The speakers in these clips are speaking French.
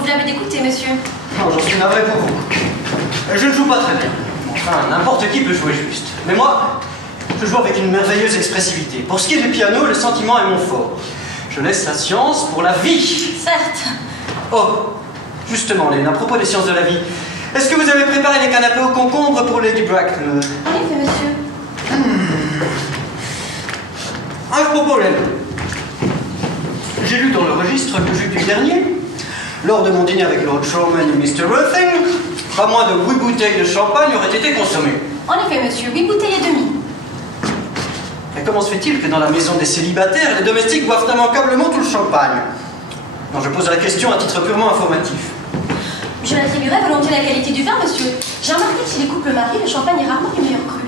convenable d'écouter, monsieur. Non, j'en suis navré pour vous. Je ne joue pas très bien. Enfin, n'importe qui peut jouer juste. Mais moi, je joue avec une merveilleuse expressivité. Pour ce qui est du piano, le sentiment est mon fort. Je laisse la science pour la vie. Certes. Oh, justement, Lynn, à propos des sciences de la vie, est-ce que vous avez préparé les canapés au concombre pour Lady Bracknell? En effet, monsieur. À propos, Lynn, j'ai lu dans le registre que jeudi dernier, lors de mon dîner avec Lord Shorman et Mr. Ruffing, pas moins de 8 bouteilles de champagne auraient été consommées. En effet, monsieur, 8 bouteilles et demie. Et comment se fait-il que dans la maison des célibataires, les domestiques boivent immanquablement tout le champagne? Non, je pose la question à titre purement informatif. Je l'attribuerais volontiers à la qualité du vin, monsieur. J'ai remarqué que chez les couples mariés, le champagne est rarement du meilleur cru.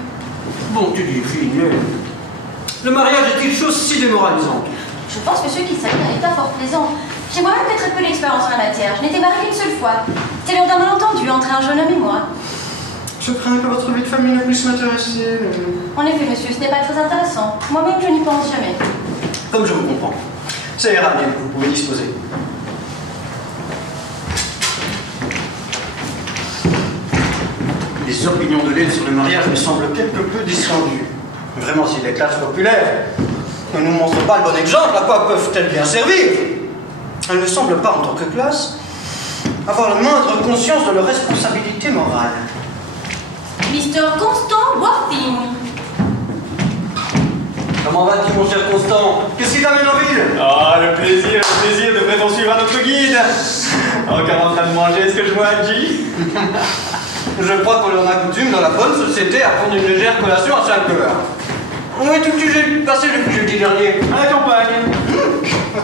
Bon, tu dis, fille, le mariage est une chose si démoralisante. Je pense, monsieur, qu'il s'agit d'un état fort plaisant. J'ai moi-même fait très peu d'expérience en la matière. Je n'étais mariée qu'une seule fois. C'était lors d'un malentendu entre un jeune homme et moi. Je crains que votre vie de famille ne puisse m'intéresser. En effet, monsieur, ce n'est pas très intéressant. Moi-même, je n'y pense jamais. Comme je vous comprends. Ça ira bien, vous pouvez disposer. Les opinions de Lynn sur le mariage me semblent quelque peu descendues. Vraiment, si les classes populaires ne nous montrent pas le bon exemple, à quoi peuvent-elles bien servir? Elles ne semblent pas, en tant que classe, avoir la moindre conscience de leur responsabilité morale. Mr. Constant Worthing. Comment vas-tu, mon cher Constant? Qu'est-ce qui t'amène en ville? Ah, le plaisir devrait-on suivre à notre guide? Encore en train de manger ce que je vois à G? Je crois qu'on en a coutume dans la bonne société à prendre une légère collation à 5 heures. Où es-tu que j'ai passé depuis jeudi dernier? À la campagne.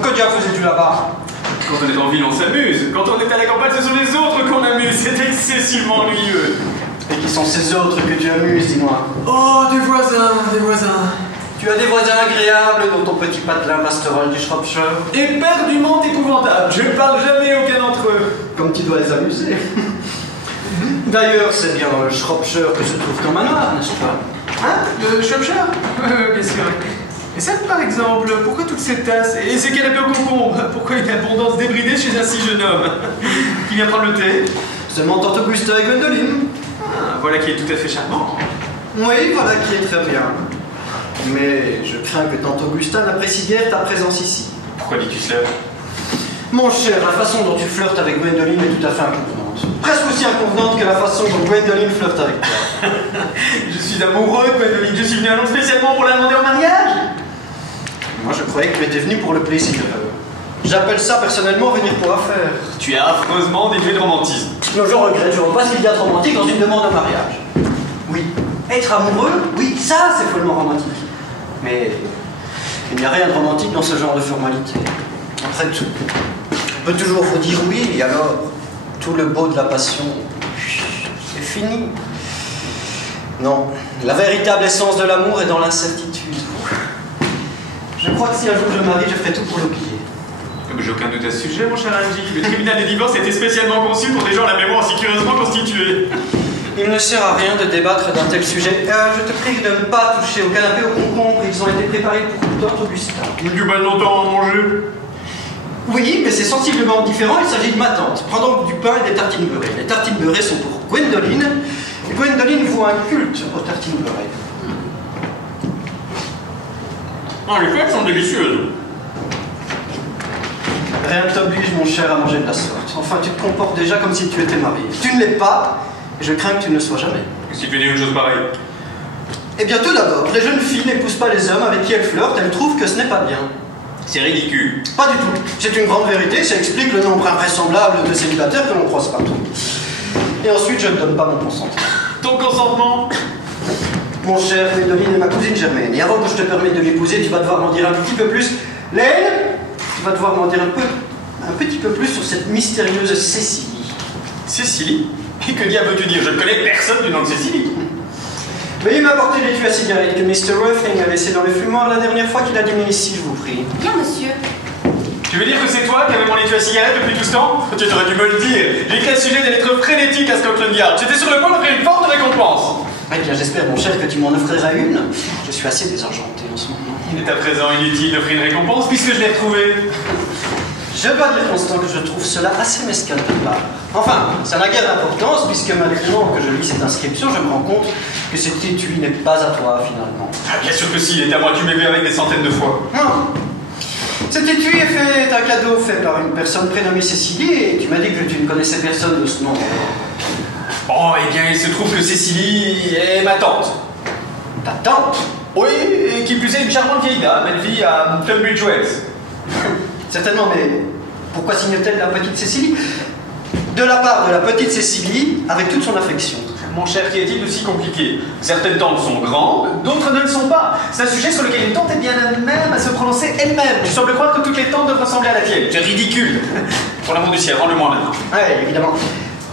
Que diable faisais-tu là-bas? Quand on est en ville, on s'amuse. Quand on est à la campagne, ce sont les autres qu'on amuse. C'est excessivement ennuyeux. Et qui sont ces autres que tu amuses, dis-moi? Oh, des voisins. Tu as des voisins agréables dans ton petit patelin pastoral du Shropshire? Éperdument épouvantables. Je ne parle jamais à aucun d'entre eux. Comme tu dois les amuser. D'ailleurs, c'est bien dans le Shropshire que se trouve ton manoir, n'est-ce pas? Hein? Le Shropshire? Bien sûr. Et ça, par exemple, pourquoi toutes ces tasses? Et ces canapés au concombre? Pourquoi une abondance débridée chez un si jeune homme? Qui vient prendre le thé? Seulement tante Augusta et Gwendoline. Ah, voilà qui est tout à fait charmant. Oui, voilà qui est très bien. Mais je crains que tante Augusta n'apprécie guère ta présence ici. Pourquoi dis-tu cela? Mon cher, la façon dont tu flirtes avec Gwendoline est tout à fait inconvenante. Presque aussi inconvenante que la façon dont Gwendoline flirte avec toi. Je suis amoureux de Gwendoline. Je suis venu à Londres spécialement pour la demander en mariage. Moi, je croyais que tu étais venu pour le plaisir. J'appelle ça personnellement venir pour affaire. Tu es affreusement dénué de romantisme. Non, je regrette, je vois pas ce qu'il y a de romantique dans une demande en mariage. Oui, être amoureux, oui, ça c'est follement romantique. Mais il n'y a rien de romantique dans ce genre de formalité. Après tout, on peut toujours vous dire oui, et alors, tout le beau de la passion, c'est fini. Non, la véritable essence de l'amour est dans l'incertitude. Je crois que si un jour je me marie, je ferai tout pour l'oublier. J'ai aucun doute à ce sujet, mon cher Angie. Le tribunal des divorces était spécialement conçu pour des gens à la mémoire si curieusement constituée. Il ne sert à rien de débattre d'un tel sujet. Je te prie de ne pas toucher au canapé au concombre. Ils ont été préparés pour tante Augusta. Du pas longtemps à manger. Oui, mais c'est sensiblement différent. Il s'agit de ma tante. Prends donc du pain et des tartines beurrées. Les tartines beurrées sont pour Gwendoline. Et Gwendoline voue un culte aux tartines beurrées. Ah, les fêtes sont délicieuses. Rien ne t'oblige, mon cher, à manger de la sorte. Enfin, tu te comportes déjà comme si tu étais marié. Tu ne l'es pas, et je crains que tu ne le sois jamais. Si tu dis une chose pareille. Eh bien, tout d'abord, les jeunes filles n'épousent pas les hommes avec qui elles flirtent. Elles trouvent que ce n'est pas bien. C'est ridicule. Pas du tout. C'est une grande vérité. Ça explique le nombre invraisemblable de célibataires que l'on croise partout. Et ensuite, je ne donne pas mon consentement. Ton consentement? Mon cher, Gwendoline est ma cousine germaine. Et avant que je te permette de l'épouser, tu vas devoir m'en dire un petit peu plus. Laine, tu vas devoir m'en dire un petit peu plus sur cette mystérieuse Cécilie. Cécilie? Et que diable veux-tu dire? Je ne connais personne du nom de Cécilie. Veuillez m'apporter l'étui à cigarette que Mr. Ruffing a laissé dans le fumoir la dernière fois qu'il a dîné ici, je vous prie. Bien, monsieur. Tu veux dire que c'est toi qui avais mon étui à cigarette depuis tout ce temps? Tu aurais dû me le dire. J'ai écrit le sujet des lettres frénétiques à Scotland Yard. J'étais sur le point d'offrir une forte récompense. Eh bien, j'espère, mon cher, que tu m'en offriras une. Je suis assez désargenté en ce moment. Il est à présent inutile d'offrir une récompense puisque je l'ai retrouvée. Je dois dire, Constant, que je trouve cela assez mesquin de ta part. Enfin, ça n'a guère d'importance, puisque maintenant que je lis cette inscription, je me rends compte que cet étui n'est pas à toi, finalement. Ah, bien sûr que si, il est à moi, tu m'as vu avec des centaines de fois. Non. Cet étui est un cadeau fait par une personne prénommée Cécilie, et tu m'as dit que tu ne connaissais personne de ce nom. Bon, eh bien, il se trouve que Cécilie est ma tante. Ta tante? Oui, et qui plus est une charmante vieille dame, elle vit à Tunbridge Wells. Certainement, mais pourquoi signe-t-elle la petite Cécilie? De la part de la petite Cécilie, avec toute son affection. Mon cher, qu'y est-il de si compliqué? Certaines tantes sont grandes, d'autres ne le sont pas. C'est un sujet sur lequel une tante est bien elle-même à se prononcer elle-même. Tu sembles croire que toutes les tantes doivent ressembler à la tienne. C'est ridicule. Pour l'amour du ciel, rends-le-moi maintenant. Oui, évidemment.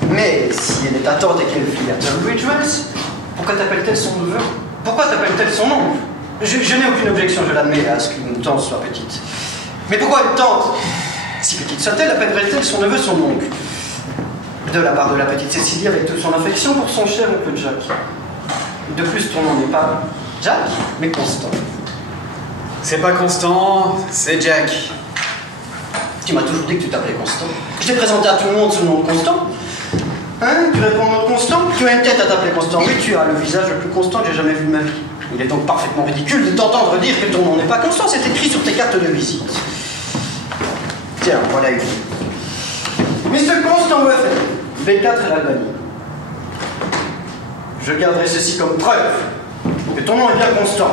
Mais si elle est ta tante et qu'elle vit à Tunbridge Wells, pourquoi t'appelle-t-elle son neveu? Pourquoi t'appelle-t-elle son oncle? Je n'ai aucune objection, je l'admets, à ce qu'une tante soit petite. Mais pourquoi une tante, si petite soit-elle, appellerait-elle son neveu son oncle? De la part de la petite Cécilie, avec toute son affection pour son cher oncle Jack. De plus, ton nom n'est pas Jack, mais Constant. C'est pas Constant, c'est Jack. Tu m'as toujours dit que tu t'appelais Constant. Je t'ai présenté à tout le monde sous le nom de Constant. Hein? Tu réponds au nom de Constant? Tu as une tête à t'appeler Constant. Oui, tu as le visage le plus constant que j'ai jamais vu de ma vie. Il est donc parfaitement ridicule de t'entendre dire que ton nom n'est pas Constant. C'est écrit sur tes cartes de visite. Tiens, voilà une. Mr. Constant Weffel, B4 et l'Albanie. Je garderai ceci comme preuve que ton nom est bien Constant.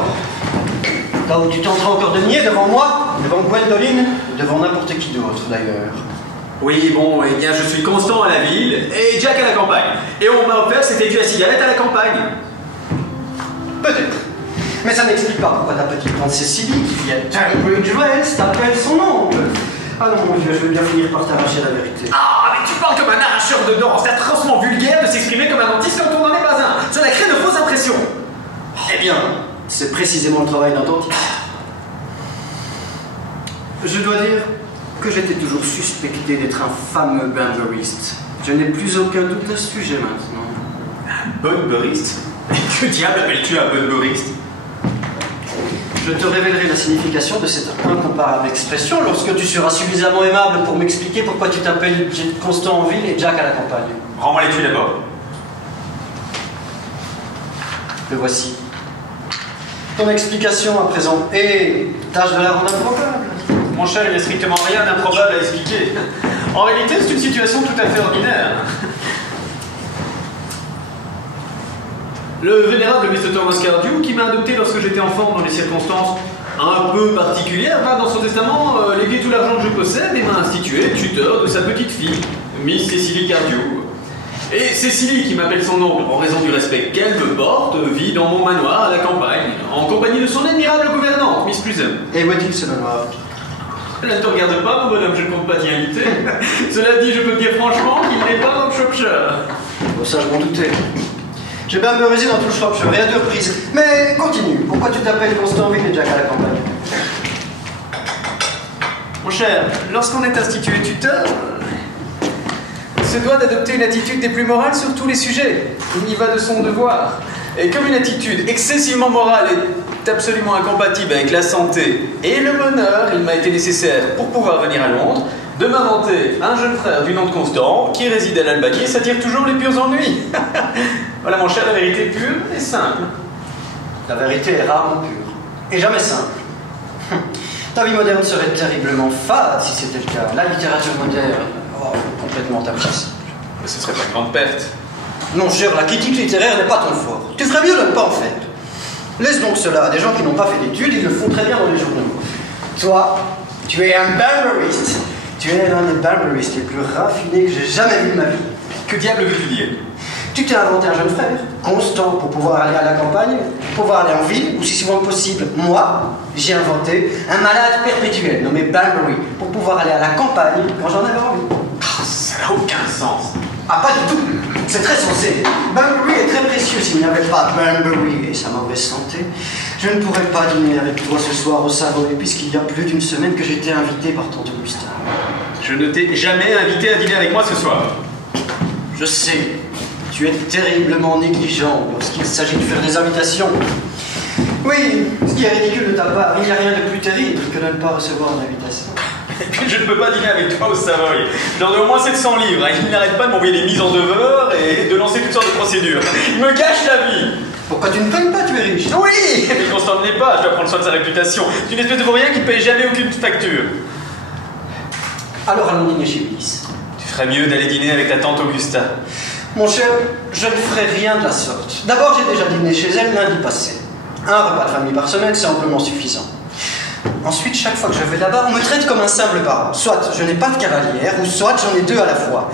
Là où tu tenteras encore de nier devant moi, devant Gwendoline, devant n'importe qui d'autre d'ailleurs. Oui, bon, eh bien, je suis Constant à la ville et Jack à la campagne. Et on m'a offert cet étui à cigarette à la campagne. Peut-être. Mais ça n'explique pas pourquoi ta petite tante Cécilie, qui vit à Tunbridge Wells, t'appelle son oncle. Ah non, mon vieux, je vais bien finir par t'arracher la vérité. Ah, mais tu parles comme un arracheur de dents. C'est atrocement vulgaire de s'exprimer comme un dentiste quand on n'en est pas un. Cela crée de fausses impressions. Eh bien, c'est précisément le travail d'un dentiste. Je dois dire que j'étais toujours suspecté d'être un fameux banderiste. Je n'ai plus aucun doute à ce sujet maintenant. Un banderiste? Que diable appelles-tu un banderiste? Je te révélerai la signification de cette incomparable expression lorsque tu seras suffisamment aimable pour m'expliquer pourquoi tu t'appelles Constant en ville et Jack à la campagne. Rends-moi l'étui d'abord. Le voici. Ton explication à présent est tâche de la rendre improbable. Mon cher, il n'y a strictement rien d'improbable à expliquer. En réalité, c'est une situation tout à fait ordinaire. Le vénérable Mr. Thomas Cardew, qui m'a adopté lorsque j'étais enfant dans des circonstances un peu particulières, va dans son testament léguer tout l'argent que je possède et m'a institué tuteur de sa petite fille, Miss Cécilie Cardew. Et Cécilie, qui m'appelle son oncle en raison du respect qu'elle me porte, vit dans mon manoir à la campagne, en compagnie de son admirable gouvernante, Miss Prism. Et où est-il ce manoir? Elle ne te regarde pas, mon bonhomme, je ne compte pas t'y inviter. Cela dit, je peux te dire franchement qu'il n'est pas dans le Shropshire. Bon, ça, je m'en doutais. J'ai bien memorisé dans tout le Shropshire, rien de reprise. Mais continue, pourquoi tu t'appelles Constantville et Jack à la campagne? Mon cher, lorsqu'on est institué tuteur, on se doit d'adopter une attitude des plus morales sur tous les sujets. Il y va de son devoir. Et comme une attitude excessivement morale est absolument incompatible avec la santé et le bonheur, il m'a été nécessaire, pour pouvoir venir à Londres, de m'inventer un jeune frère du nom de Constant qui réside à l'Albanie et s'attire toujours les purs ennuis. Voilà, mon cher, la vérité pure et simple. La vérité est rarement pure, et jamais simple. Ta vie moderne serait terriblement fade si c'était le cas. La littérature moderne, complètement impossible. Mais ce serait pas une grande perte. Non, cher, la critique littéraire n'est pas ton fort. Tu ferais mieux de ne pas en faire. Laisse donc cela à des gens qui n'ont pas fait d'études, ils le font très bien dans les journaux. Toi, tu es un banderiste. Tu es l'un des banderistes les plus raffinés que j'ai jamais vu de ma vie. Que diable veux-tu dire? Tu t'es inventé un jeune frère, Constant, pour pouvoir aller à la campagne, pour pouvoir aller en ville, ou si souvent possible, moi, j'ai inventé un malade perpétuel nommé Banbury, pour pouvoir aller à la campagne quand j'en avais envie. Oh, ça n'a aucun sens. Ah, pas du tout. C'est très sensé. Banbury est très précieux. S'il n'y avait pas Banbury et sa mauvaise santé, je ne pourrais pas dîner avec toi ce soir au Savoy, puisqu'il y a plus d'une semaine que j'ai été invité par tante Augustin. Je ne t'ai jamais invité à dîner avec moi ce soir. Je sais. Tu es terriblement négligent lorsqu'il s'agit de faire des invitations. Oui, ce qui est ridicule de ta part, il n'y a rien de plus terrible que de ne pas recevoir une invitation. Et puis je ne peux pas dîner avec toi au Savoy. Je leur dois au moins 700 livres. Il n'arrête pas de m'envoyer des mises en demeure et de lancer toutes sortes de procédures. Il me gâche la vie. Pourquoi tu ne payes pas, tu es riche? Oui, mais Constant ne l'est pas, je dois prendre soin de sa réputation. C'est une espèce de vaurien qui ne paye jamais aucune facture. Alors allons dîner chez Ulysse. Tu ferais mieux d'aller dîner avec ta tante Augusta. Mon cher, je ne ferai rien de la sorte. D'abord, j'ai déjà dîné chez elle lundi passé. Un repas de famille par semaine, c'est amplement suffisant. Ensuite, chaque fois que je vais là-bas, on me traite comme un simple parent. Soit je n'ai pas de cavalière, ou soit j'en ai deux à la fois.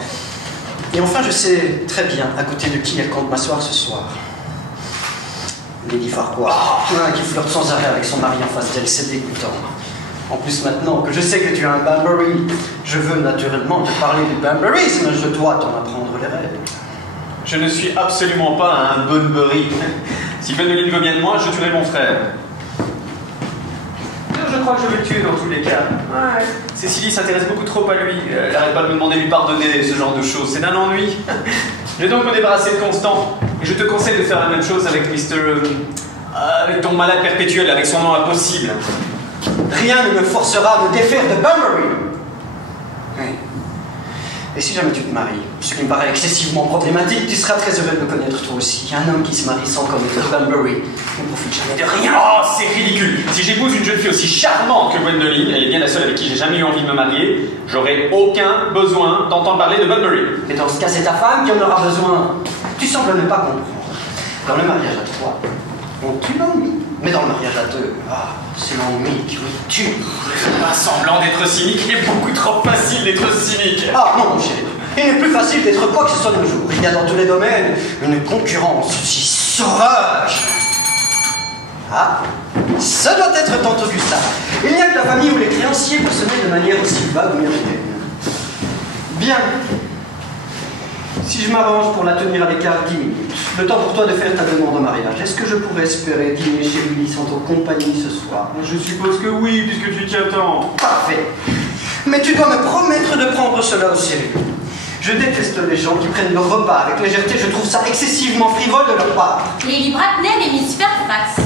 Et enfin, je sais très bien à côté de qui elle compte m'asseoir ce soir. Lady Farquhar, qui flirte sans arrêt avec son mari en face d'elle, c'est dégoûtant. En plus, maintenant que je sais que tu as un Banbury, je veux naturellement te parler du Banburyisme, je dois t'en apprendre les règles. Je ne suis absolument pas un Bunbury. Si Gwendoline veut bien de moi, je tuerai mon frère. Je crois que je vais le tuer dans tous les cas. Ouais. Cécilie s'intéresse beaucoup trop à lui. Elle n'arrête pas de me demander de lui pardonner, ce genre de choses. C'est d'un ennui. Je vais donc me débarrasser de Constant. Et je te conseille de faire la même chose avec avec ton malade perpétuel, avec son nom impossible. Rien ne me forcera à me défaire de Banbury. Oui. Et si jamais tu te maries, ce qui me paraît excessivement problématique, tu seras très heureux de me connaître toi aussi. Un homme qui se marie sans connaître Banbury ne profite jamais de rien. Oh, c'est ridicule. Si j'épouse une jeune fille aussi charmante que Gwendoline, elle est bien la seule avec qui j'ai jamais eu envie de me marier, j'aurai aucun besoin d'entendre parler de Banbury. Et dans ce cas, c'est ta femme qui en aura besoin. Tu sembles ne pas comprendre. Dans le mariage à trois, on tue l'ennui. Mais dans le mariage à deux, c'est l'ennui qui vous tue. Pas semblant d'être cynique, il est beaucoup trop facile d'être cynique. Ah non, mon cher. Il n'est plus facile d'être quoi que ce soit de nos jours. Il y a dans tous les domaines une concurrence si sauvage. Ah, ça doit être tante Augusta. Il n'y a que la famille où les créanciers peuvent sonner de manière aussi vague ou méridienne. Bien. Si je m'arrange pour la tenir à l'écart 10 minutes, le temps pour toi de faire ta demande en mariage, est-ce que je pourrais espérer dîner chez Ulysse en ton compagnie ce soir? Je suppose que oui, puisque tu t'y attends. Parfait. Mais tu dois me promettre de prendre cela au sérieux. Je déteste les gens qui prennent leur repas avec légèreté, je trouve ça excessivement frivole de leur part. Lady Bracknell et Miss Fairfax.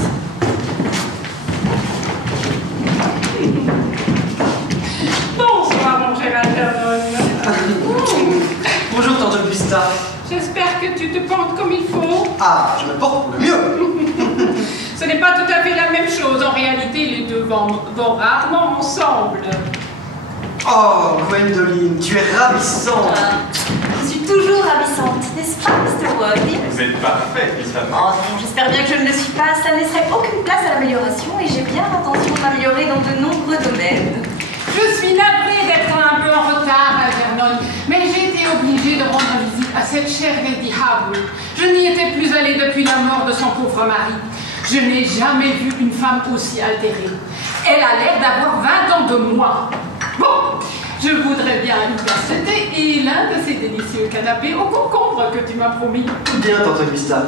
Bonsoir, mon cher Algernon. Bonjour, tante Augusta. J'espère que tu te portes comme il faut. Ah, je me porte pour le mieux. Ce n'est pas tout à fait la même chose. En réalité, les deux vont rarement ensemble. Oh, Gwendoline, tu es ravissante. Je suis toujours ravissante, n'est-ce pas, Mr. Worthy? Vous êtes parfaite, Miss Fairfax. Oh non, j'espère bien que je ne le suis pas. Ça ne laisserait aucune place à l'amélioration et j'ai bien l'intention de m'améliorer dans de nombreux domaines. Je suis navrée d'être un peu en retard, Algernon, mais j'ai été obligée de rendre visite à cette chère Lady Harwood. Je n'y étais plus allée depuis la mort de son pauvre mari. Je n'ai jamais vu une femme aussi altérée. Elle a l'air d'avoir 20 ans de moins. Bon, je voudrais bien une tasse de thé et l'un de ces délicieux canapés au concombre que tu m'as promis. Bien, tante Augusta.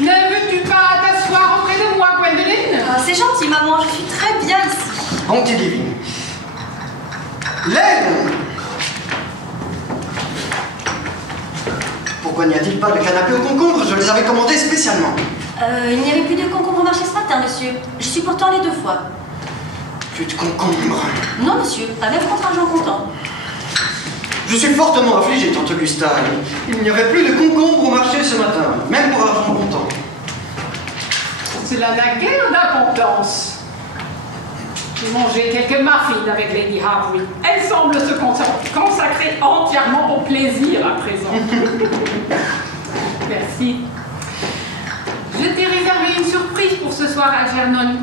Ne veux-tu pas t'asseoir auprès de moi, Gwendoline? C'est gentil, maman, je suis très bien ici. Bonté divine. L'aide! Pourquoi n'y a-t-il pas de canapé au concombre? Je les avais commandés spécialement. Il n'y avait plus de concombre au marché ce matin, monsieur. Je suis pourtant allée 2 fois. Plus de concombre? Non, monsieur, pas même contre argent comptant. Je suis fortement affligé, tante Augusta. Il n'y avait plus de concombre au marché ce matin, même pour argent comptant. Cela n'a guère d'importance. J'ai mangé quelques muffins avec Lady Harwood. Elle semble se consacrer entièrement au plaisir à présent. Merci. Je t'ai réservé une surprise pour ce soir, Algernon.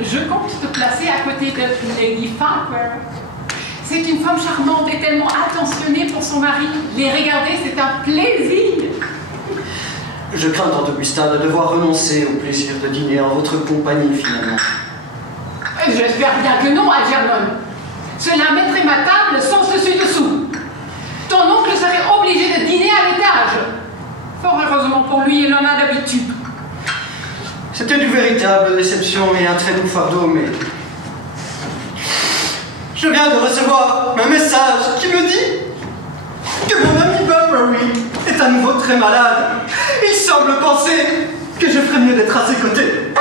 Je compte te placer à côté de Lady Farquhar. C'est une femme charmante et tellement attentionnée pour son mari. Les regarder, c'est un plaisir. Je crains, tante Augusta, de devoir renoncer au plaisir de dîner en votre compagnie, finalement. J'espère bien que non, Algernon. Cela mettrait ma table sans dessus-dessous. Ton oncle serait obligé de dîner à l'étage. Fort heureusement pour lui, il en a d'habitude. C'était une véritable déception et un très lourd fardeau, mais... Je viens de recevoir un message qui me dit que mon ami Banbury est à nouveau très malade. Il semble penser que je ferais mieux d'être à ses côtés.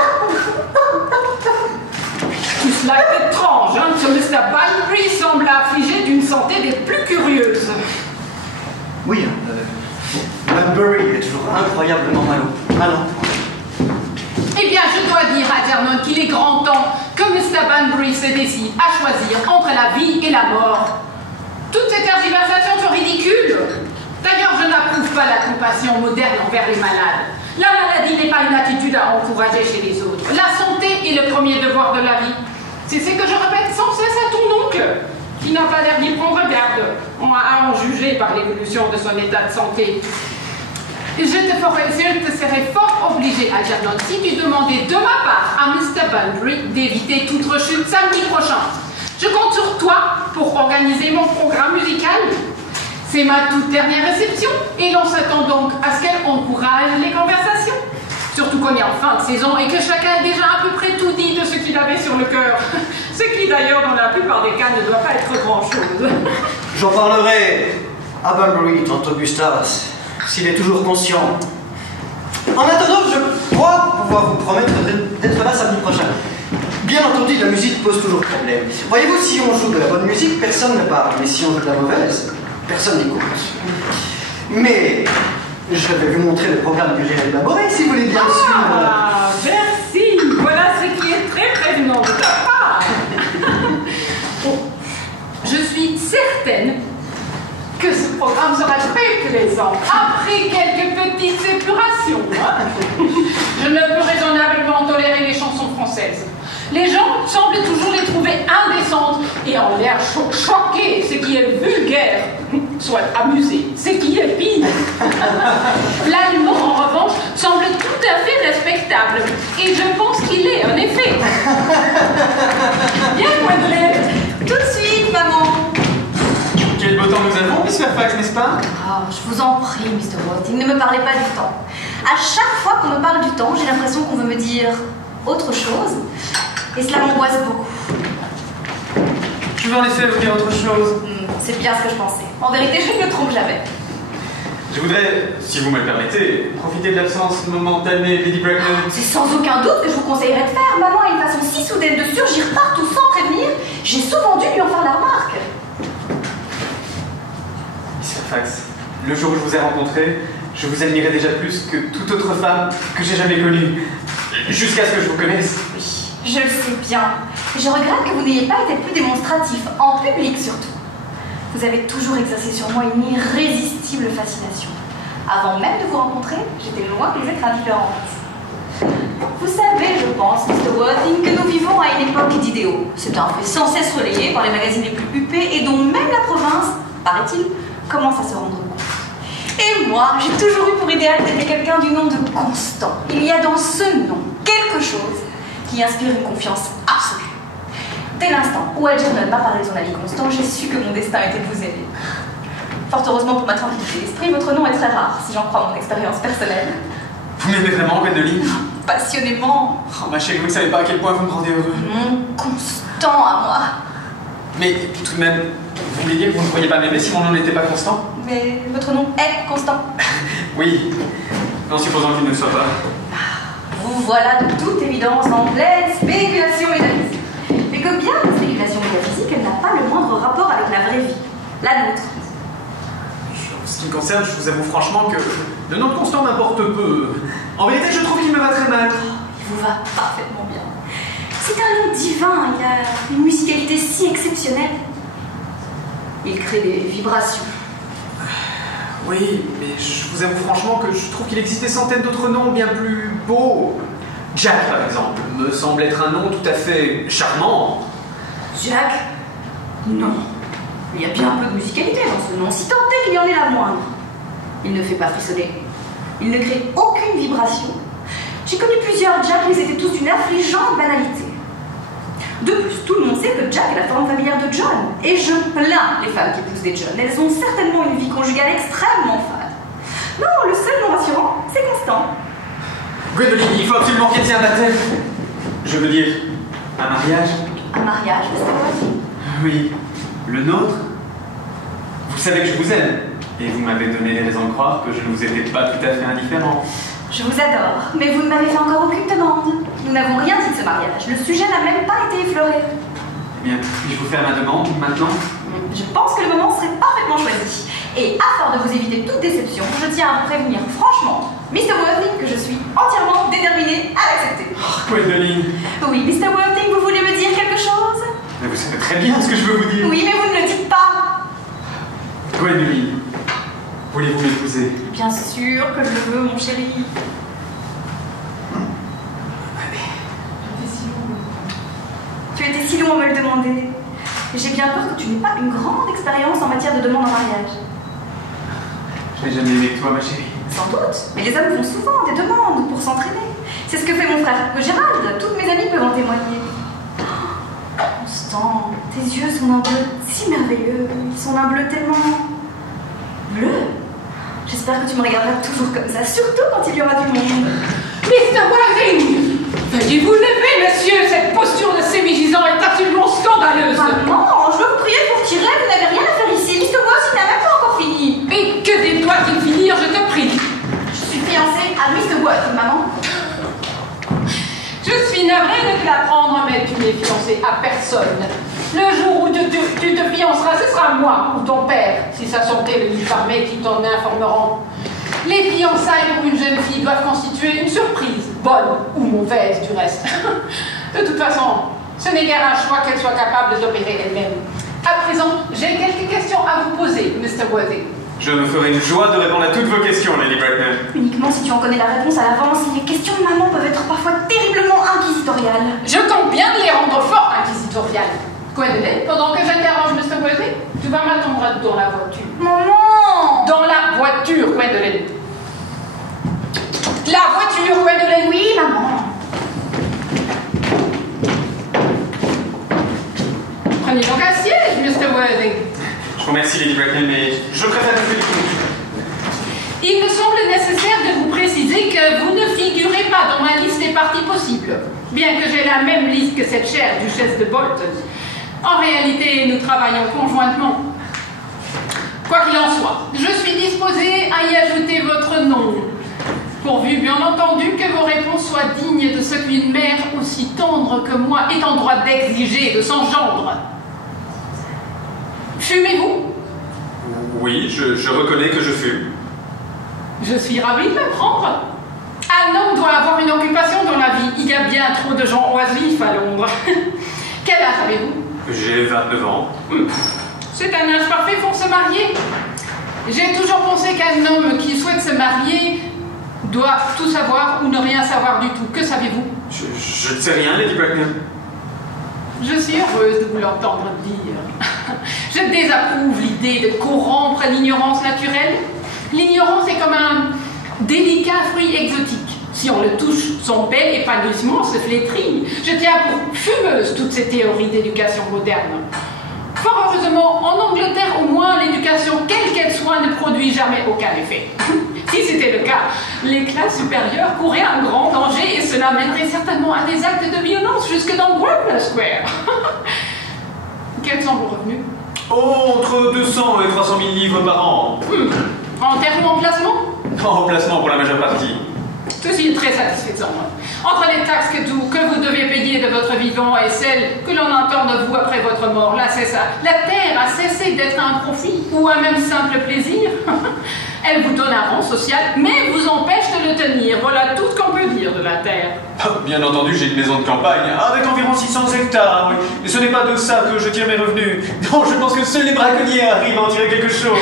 Tout Cela est étrange, hein, que Mr. Banbury semble affligé d'une santé des plus curieuses. Oui, Banbury est toujours incroyablement malin. Eh bien, je dois dire à Vernon qu'il est grand temps que Mr. Banbury se décide à choisir entre la vie et la mort. Toutes ces tergiversations sont ridicules. D'ailleurs, je n'approuve pas la compassion moderne envers les malades. La maladie n'est pas une attitude à encourager chez les autres. La santé est le premier devoir de la vie. C'est ce que je répète sans cesse à ton oncle, qui n'a pas l'air d'y prendre garde, à en juger par l'évolution de son état de santé. Je te serais fort obligée, Algernon, si tu demandais de ma part à Mr. Banbury d'éviter toute rechute samedi prochain. Je compte sur toi pour organiser mon programme musical. C'est ma toute dernière réception et l'on s'attend donc à ce qu'elle encourage les conversations. Surtout qu'on est en fin de saison et que chacun a déjà à peu près tout dit de ce qu'il avait sur le cœur. Ce qui d'ailleurs dans la plupart des cas ne doit pas être grand-chose. J'en parlerai à Banbury, tante Augusta, s'il est toujours conscient. En attendant, je crois pouvoir vous promettre d'être là samedi prochain. Bien entendu, la musique pose toujours problème. Voyez-vous, si on joue de la bonne musique, personne ne parle. Mais si on joue de la mauvaise, personne n'écoute. Mais je vais vous montrer le programme que j'ai élaboré, si vous voulez bien sûr. Ah, merci. Voilà ce qui est très prévenant de ta part. Oh, je suis certaine que ce programme sera très plaisant, après quelques petites épurations. Je ne peux raisonnablement tolérer les chansons françaises. Les gens semblent toujours les trouver indécentes et ont l'air choqués, ce qui est vulgaire, soit amusé, ce qui est pire. L'allemand, en revanche, semble tout à fait respectable, et je pense qu'il est, en effet. Bien, Madeleine. Tout de suite, maman. Quel beau temps nous avons, Miss Fairfax, n'est-ce pas? Oh, je vous en prie, Mr. Watting, ne me parlez pas du temps. À chaque fois qu'on me parle du temps, j'ai l'impression qu'on veut me dire autre chose. Et cela m'angoisse beaucoup. Je veux en effet vous dire autre chose. C'est bien ce que je pensais. En vérité, je ne me trompe jamais. Je voudrais, si vous me le permettez, profiter de l'absence momentanée de Lady Bracknell. C'est sans aucun doute que je vous conseillerais de faire. Maman a une façon si soudaine de surgir partout sans prévenir. J'ai souvent dû lui en faire la remarque. Miss Fairfax, le jour où je vous ai rencontré, je vous admirais déjà plus que toute autre femme que j'ai jamais connue. Jusqu'à ce que je vous connaisse. Oui, je le sais bien. Et je regrette que vous n'ayez pas été plus démonstratif, en public surtout. Vous avez toujours exercé sur moi une irrésistible fascination. Avant même de vous rencontrer, j'étais loin de vous être indifférente. Vous savez, je pense, Mr. Watting, que nous vivons à une époque d'idéaux. C'est un fait sans cesse relayé par les magazines les plus huppés et dont même la province, paraît-il, commence à se rendre compte. Et moi, j'ai toujours eu pour idéal d'aimer quelqu'un du nom de Constant. Il y a dans ce nom quelque chose qui inspire une confiance absolue. Dès l'instant où Algernon m'a parlé de son ami Constant, j'ai su que mon destin était de vous aimer. Fort heureusement pour ma tranquillité d'esprit, votre nom est très rare, si j'en crois mon expérience personnelle. Vous m'aimez vraiment, Gwendoline? Passionnément. Oh, ma chérie, vous ne savez pas à quel point vous me rendez heureux. Mon Constant à moi. Mais tout de même, vous voulez dire que vous ne pourriez pas m'aimer si mon nom n'était pas Constant? Mais votre nom est Constant. Oui, en supposant qu'il ne le soit pas. Vous voilà de toute évidence en pleine spéculation métaphysique. Mais que bien la spéculation métaphysique, elle n'a pas le moindre rapport avec la vraie vie, la nôtre. En ce qui me concerne, je vous avoue franchement que le nom de Constant m'importe peu. En vérité, je trouve qu'il me va très mal. Il vous va parfaitement bien. C'est un nom divin, il a une musicalité si exceptionnelle. Il crée des vibrations. Oui, mais je vous avoue franchement que je trouve qu'il existe des centaines d'autres noms bien plus beaux. Jack, par exemple, me semble être un nom tout à fait charmant. Jack? Non. Il y a bien un peu de musicalité dans ce nom, si tant est qu'il y en ait la moindre. Il ne fait pas frissonner. Il ne crée aucune vibration. J'ai connu plusieurs Jack, ils étaient tous d'une affligeante banalité. De plus, tout le monde sait que Jack est la forme familière de John. Et je plains les femmes qui épousent des John. Elles ont certainement une vie conjugale extrêmement fade. Non, le seul nom rassurant, c'est Constant. Gwendoline, il faut absolument qu'il y ait un baptême. Je veux dire, un mariage. Un mariage, Mr. Watting? Oui, le nôtre. Vous savez que je vous aime. Et vous m'avez donné des raisons de croire que je ne vous étais pas tout à fait indifférent. Je vous adore, mais vous ne m'avez fait encore aucune demande. Nous n'avons rien dit de ce mariage. Le sujet n'a même pas été effleuré. Bien, puis-je vous faire ma demande maintenant? Je pense que le moment serait parfaitement choisi. Et afin de vous éviter toute déception, je tiens à vous prévenir franchement, Mr. Worthing, que je suis entièrement déterminée à l'accepter. Oh, Gwendoline. Oui, Mr. Worthing, vous voulez me dire quelque chose? Mais vous savez très bien ce que je veux vous dire. Oui, mais vous ne le dites pas. Gwendoline, voulez-vous m'épouser? Bien sûr que je le veux, mon chéri. Tu étais si long à me le demander. J'ai bien peur que tu n'aies pas une grande expérience en matière de demande en mariage. Je n'ai jamais aimé que toi, ma chérie. Sans doute, mais les hommes font souvent des demandes pour s'entraîner. C'est ce que fait mon frère Gérald. Toutes mes amies peuvent en témoigner. Oh, Constant, tes yeux sont d'un bleu si merveilleux. Ils sont d'un bleu tellement bleu. J'espère que tu me regarderas toujours comme ça, surtout quand il y aura du monde. Mr. Worthing! Veuillez vous lever, monsieur! Cette posture de sémigisant est absolument scandaleuse! Maman, je veux vous prier pour tirer, vous n'avez rien à faire ici. Mr. Worthing n'a même pas encore fini. Et que des doit-il finir, je te prie? Je suis fiancée à Mr. Worthing, maman. Je suis navrée de te l'apprendre, mais tu n'es fiancée à personne. Le jour où tu te fianceras, ce sera moi ou ton père, si sa santé le lui permet, qui t'en informeront. Les fiançailles pour une jeune fille doivent constituer une surprise, bonne ou mauvaise du reste. De toute façon, ce n'est guère un choix qu'elle soit capable d'opérer elle-même. À présent, j'ai quelques questions à vous poser, Mr. Worthing. Je me ferai une joie de répondre à toutes vos questions, Lady Bracknell. Uniquement si tu en connais la réponse à l'avance. Les questions de maman peuvent être parfois terriblement inquisitoriales. Je compte bien de les rendre fort inquisitoriales. Gwendoline, pendant que j'interroge Mr. Worthing, tu vas m'attendre dans la voiture. Maman! Dans la voiture, Gwendoline. La voiture, Gwendoline. Oui, maman. Prenez donc un siège, Mr. Worthing. Je vous remercie, Lady Bracknell, mais je préfère que vous Il me semble nécessaire de vous préciser que vous ne figurez pas dans ma liste des partis possibles, bien que j'ai la même liste que cette chère duchesse de Bolton. En réalité, nous travaillons conjointement. Quoi qu'il en soit, je suis disposée à y ajouter votre nom, pourvu bien entendu que vos réponses soient dignes de ce qu'une mère aussi tendre que moi est en droit d'exiger de son gendre. Fumez-vous? Oui, je reconnais que je fume. Je suis ravie de l'apprendre. Un homme doit avoir une occupation dans la vie. Il y a bien trop de gens oisifs à Londres. Quel âge avez-vous? J'ai 29 ans. C'est un âge parfait pour se marier. J'ai toujours pensé qu'un homme qui souhaite se marier doit tout savoir ou ne rien savoir du tout. Que savez-vous? Je ne sais rien, Lady Bracknell. Je suis heureuse de vous l'entendre dire. Je désapprouve l'idée de corrompre l'ignorance naturelle. L'ignorance est comme un délicat fruit exotique. Si on le touche, son bel épanouissement se flétrit. Je tiens pour fumeuse toutes ces théories d'éducation moderne. Fort heureusement, en Angleterre, au moins, l'éducation, quelle qu'elle soit, ne produit jamais aucun effet. Si c'était le cas, les classes supérieures couraient un grand danger et cela mènerait certainement à des actes de violence jusque dans Grosvenor Square. Quels sont vos revenus? Oh, entre 200 et 300 000 livres par an. En termes ou en placement? En placement pour la majeure partie. Ceci est très satisfaisant. Entre les taxes que vous devez payer de votre vivant et celles que l'on entend de vous après votre mort, là c'est ça. La terre a cessé d'être un profit ou un même simple plaisir. Elle vous donne un rang social, mais vous empêche de le tenir. Voilà tout ce qu'on peut dire de la terre. Bien entendu, j'ai une maison de campagne avec environ 600 hectares. Oui. Et ce n'est pas de ça que je tire mes revenus. Non, je pense que seuls les braconniers arrivent à en tirer quelque chose.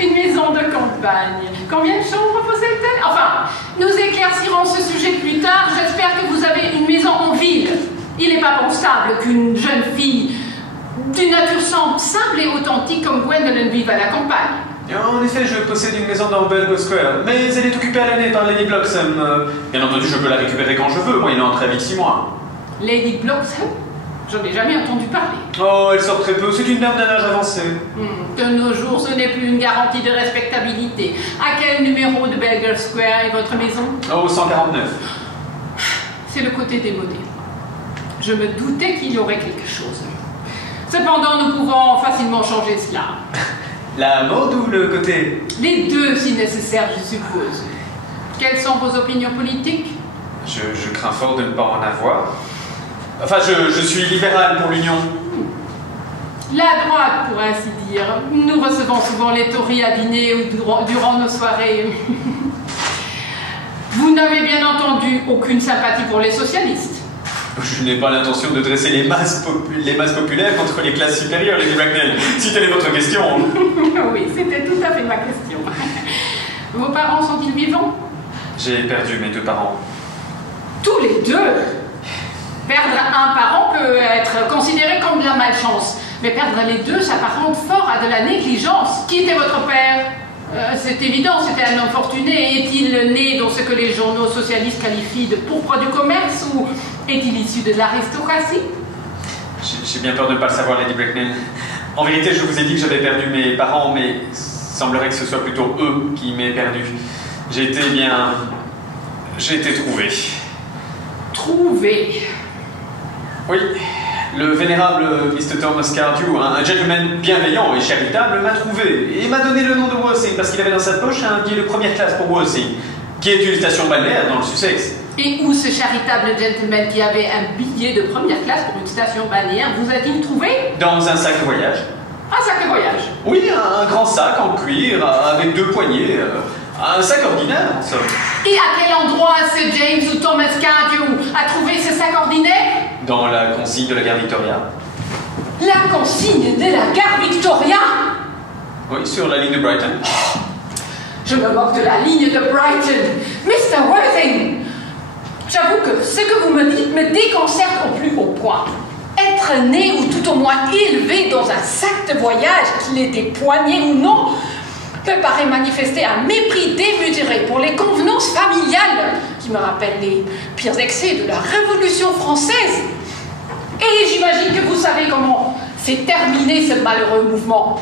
Une maison de campagne. Combien de chambres possède-t-elle? Enfin, nous éclaircirons ce sujet plus tard. J'espère que vous avez une maison en ville. Il n'est pas pensable qu'une jeune fille d'une nature simple et authentique comme Gwendoline vive à la campagne. En effet, je possède une maison dans Belgrave Square, mais elle est occupée à l'année par Lady Bloxham. Bien entendu, je peux la récupérer quand je veux, moyennant un préavis de 6 mois. Lady Bloxham? J'en ai jamais entendu parler. Oh, elle sort très peu, c'est une dame d'un âge avancé. De nos jours, ce n'est plus une garantie de respectabilité. À quel numéro de Belgrave Square est votre maison? Oh, 149. C'est le côté démodé. Je me doutais qu'il y aurait quelque chose. Cependant, nous pouvons facilement changer cela. La mode ou le côté? Les deux, si nécessaire, je suppose. Quelles sont vos opinions politiques? Je crains fort de ne pas en avoir. Enfin, je suis libéral pour l'Union. La droite, pour ainsi dire. Nous recevons souvent les Tories à dîner ou durant nos soirées. Vous n'avez bien entendu aucune sympathie pour les socialistes. Je n'ai pas l'intention de dresser les masses populaires contre les classes supérieures, Lady Bracknell, si telle est votre question. Oui, c'était tout à fait ma question. Vos parents sont-ils vivants? J'ai perdu mes 2 parents. Tous les 2? Perdre un parent peut être considéré comme de la malchance. Mais perdre les 2 s'apparente fort à de la négligence. Qui était votre père? C'est évident, c'était un homme fortuné. Est-il né dans ce que les journaux socialistes qualifient de pourpre du commerce ou est-il issu de l'aristocratie? J'ai bien peur de ne pas le savoir, Lady Bracknell. En vérité, je vous ai dit que j'avais perdu mes parents, mais il semblerait que ce soit plutôt eux qui m'aient perdu. J'ai été trouvé. Trouvé? Oui. Le vénérable Mr. Thomas Cardew, un gentleman bienveillant et charitable, m'a trouvé et m'a donné le nom de Worthing parce qu'il avait dans sa poche un billet de première classe pour Worthing, qui est une station balnéaire dans le Sussex. Et où ce charitable gentleman qui avait un billet de première classe pour une station balnéaire vous a-t-il trouvé? Dans un sac de voyage. Un sac de voyage? Oui, un grand sac en cuir avec 2 poignées. Un sac ordinaire, en somme. Et à quel endroit ce James ou Thomas Cardew a trouvé ce sac ordinaire? Dans la consigne de la gare Victoria. La consigne de la gare Victoria? Oui, sur la ligne de Brighton. Je me moque de la ligne de Brighton. Mr. Worthing, j'avoue que ce que vous me dites me déconcerte au plus haut point. Être né ou tout au moins élevé dans un sac de voyage, qu'il ait des poignées ou non, me paraît manifester un mépris démesuré pour les convenances familiales qui me rappellent les pires excès de la Révolution française. Et j'imagine que vous savez comment s'est terminé ce malheureux mouvement.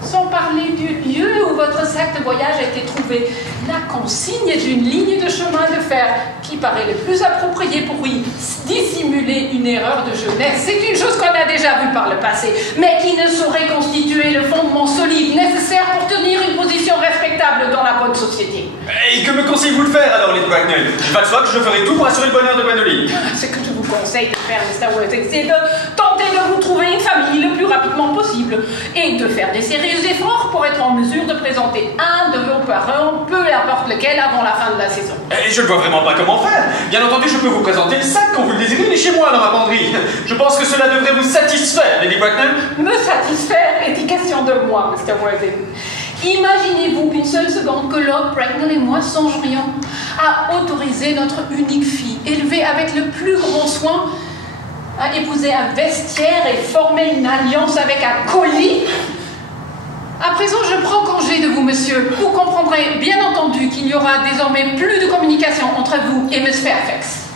Sans parler du lieu où votre sac de voyage a été trouvé, la consigne d'une ligne de chemin de fer qui paraît le plus approprié pour y dissimuler une erreur de jeunesse. C'est une chose qu'on a déjà vue par le passé, mais qui ne saurait constituer le fondement solide nécessaire pour tenir une position respectable dans la bonne société. Et que me conseillez-vous de faire alors, Lady Bracknell? Il va de soi que je ferai tout pour assurer le bonheur de Gwendoline. Ce que je vous conseille de faire, Mr. Worthing, c'est de tenter de vous trouver une famille le plus rapidement possible et de faire des sérieux efforts pour être en mesure de présenter un de vos parents, peu importe lequel, avant la fin de la saison. Et je ne vois vraiment pas comment faire. Bien entendu, je peux vous présenter le sac quand vous le désirez, il est chez moi dans ma penderie. Je pense que cela devrait vous satisfaire, Lady Bracknell. Me satisfaire est une question de moi, Mr. Worthing. Imaginez-vous qu'une seule seconde que Lord Bracknell et moi songerions à autoriser notre unique fille, élevée avec le plus grand soin, à épouser un vestiaire et former une alliance avec un colis? À présent, je prends congé de vous, monsieur. Vous comprendrez, bien entendu, qu'il n'y aura désormais plus de communication entre vous et Miss Fairfax.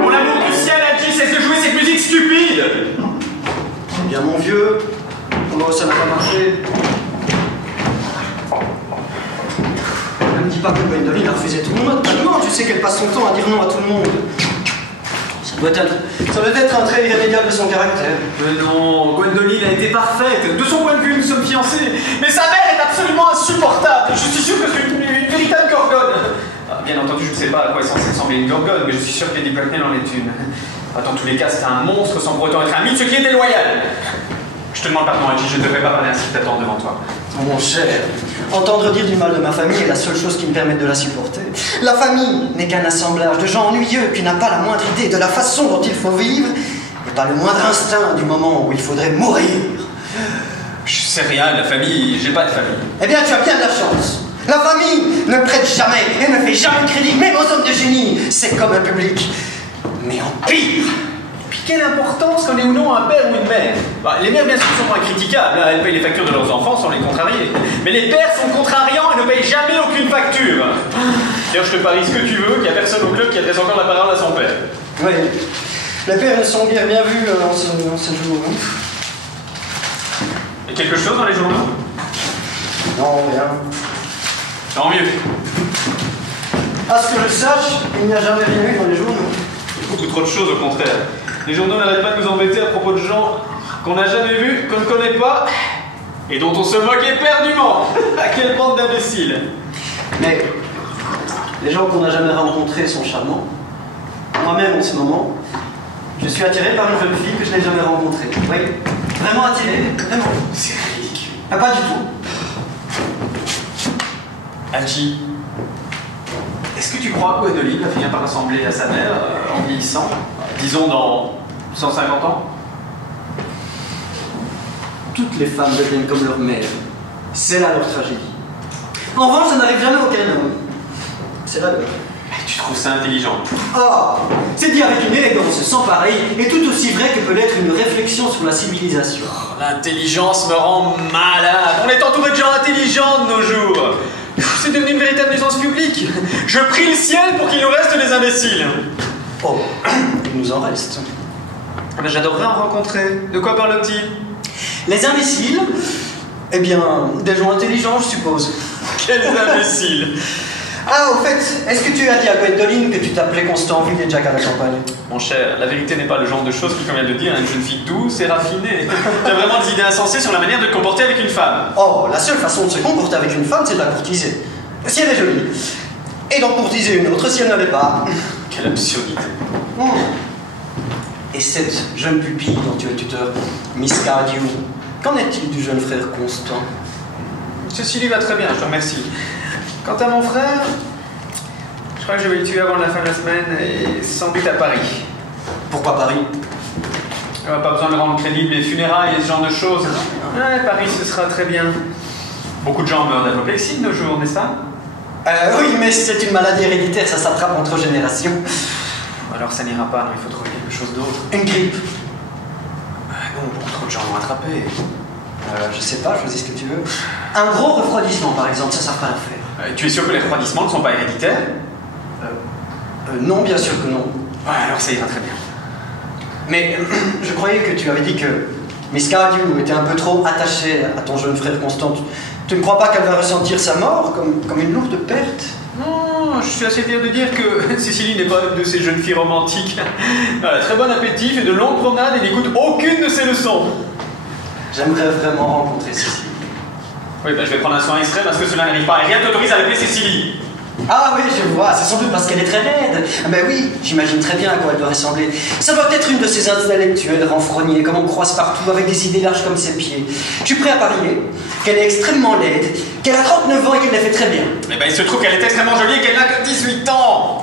Pour l'amour du ciel, Algie, cesse de jouer cette musique stupide. C'est bien mon vieux. Comment ça n'a pas marché? Ne me dis pas que Gwendoline a refusé tout le monde. Comment tu sais qu'elle passe son temps à dire non à tout le monde? Ça doit être un trait irrémédiable de son caractère. Mais non, Gwendoline a été parfaite. De son point de vue, nous sommes fiancés. Mais sa mère est absolument insupportable. Je suis sûr que c'est une véritable gorgone. Bien entendu, je ne sais pas à quoi est censée ressembler une gorgone, mais je suis sûr que Lady Bracknell en est une. Dans tous les cas, c'est un monstre sans pour autant être un mythe, ce qui est déloyal. Je te demande pardon, Algie, je ne devrais pas parler ainsi t'attendre devant toi. Oh, mon cher, entendre dire du mal de ma famille est la seule chose qui me permette de la supporter. La famille n'est qu'un assemblage de gens ennuyeux qui n'a pas la moindre idée de la façon dont il faut vivre et pas le moindre instinct du moment où il faudrait mourir. Je sais rien, la famille, j'ai pas de famille. Eh bien, tu as bien de la chance. La famille ne prête jamais et ne fait jamais crédit, même aux hommes de génie. C'est comme un public, mais en pire. Puis quelle importance qu'on ait ou non un père ou une mère? Les mères, bien sûr, sont moins critiquables. Elles payent les factures de leurs enfants sans les contrarier. Mais les pères sont contrariants et ne payent jamais aucune facture. D'ailleurs, je te parie ce que tu veux qu'il n'y a personne au club qui adresse encore la parole à son père. Oui, les pères ne sont bien vus en ce jour. Et quelque chose dans les journaux? Non, rien. Tant mieux. À ce que je sache, il n'y a jamais rien eu dans les journaux. ou trop de choses au contraire. Les journaux n'arrêtent pas de nous embêter à propos de gens qu'on n'a jamais vus, qu'on ne connaît pas, et dont on se moque éperdument. À quelle bande d'imbéciles! Mais les gens qu'on n'a jamais rencontrés sont charmants. Moi-même, en ce moment, je suis attiré par une jeune fille que je n'ai jamais rencontrée. Oui, vraiment attiré, vraiment. C'est ridicule. Ah, pas du tout. Haji, est-ce que tu crois que Gwendoline va finir par ressembler à sa mère en vieillissant? Disons dans 150 ans? Toutes les femmes deviennent comme leur mère. C'est là leur tragédie. En revanche, ça n'arrive jamais à aucun homme. C'est là leur. Tu trouves ça intelligent? Oh, c'est dit avec une élégance sans pareil, et tout aussi vrai que peut l'être une réflexion sur la civilisation. Oh, l'intelligence me rend malade. On est entouré de gens intelligents de nos jours. C'est devenu une véritable nuisance publique. Je prie le ciel pour qu'il nous reste des imbéciles. Oh, il nous en reste. Mais j'adorerais en rencontrer. De quoi parle-t-il? Les imbéciles? Eh bien, des gens intelligents, je suppose. Quels imbéciles! Ah, au fait, est-ce que tu as dit à Gwendoline que tu t'appelais Constanville et Jack à la campagne? Mon cher, la vérité n'est pas le genre de choses qu'il convient de dire à une jeune fille douce et raffinée. Tu as vraiment des idées insensées sur la manière de te comporter avec une femme. Oh, la seule façon de se comporter avec une femme, c'est de la courtiser. Si elle est jolie. Et d'en courtiser une autre si elle ne l'est pas. Quelle absurdité. Et cette jeune pupille dont tu es tuteur, Miss Cardew, qu'en est-il du jeune frère Constant? Ceci lui va très bien, je te remercie. Quant à mon frère, je crois que je vais le tuer avant la fin de la semaine et sans doute à Paris. Pourquoi Paris? Pas besoin de rendre crédible les funérailles et ce genre de choses. Ouais, Paris, ce sera très bien. Beaucoup de gens meurent d'apoplexie de nos jours, n'est-ce pas? Oui, mais c'est une maladie héréditaire, ça s'attrape entre générations. Alors ça n'ira pas, non, il faut trouver quelque chose d'autre. Une grippe? Non, beaucoup trop de gens l'ont attrapé. Je sais pas, choisis ce que tu veux. Un gros refroidissement, par exemple, ça fera l'affaire. Tu es sûr que les refroidissements ne sont pas héréditaires? Non, bien sûr que non. Ouais, alors ça ira très bien. Mais je croyais que tu avais dit que Miss Cardew était un peu trop attachée à ton jeune frère Constant. Tu ne crois pas qu'elle va ressentir sa mort comme une lourde perte? Non, je suis assez fier de dire que Cécilie n'est pas une de ces jeunes filles romantiques. Elle a très bon appétit, fait de longues promenades et n'écoute aucune de ses leçons. J'aimerais vraiment rencontrer Cécilie. Oui, ben je vais prendre un soin extrême parce que cela n'arrive pas et rien ne t'autorise à l'appeler Cécilie. Ah oui, je vois, c'est sans doute parce qu'elle est très laide. Ben oui, j'imagine très bien à quoi elle doit ressembler. Ça doit être une de ces intellectuelles renfrognées, comme on croise partout, avec des idées larges comme ses pieds. Je suis prêt à parier qu'elle est extrêmement laide, qu'elle a 39 ans et qu'elle les fait très bien. Eh ben il se trouve qu'elle est extrêmement jolie et qu'elle n'a que 18 ans.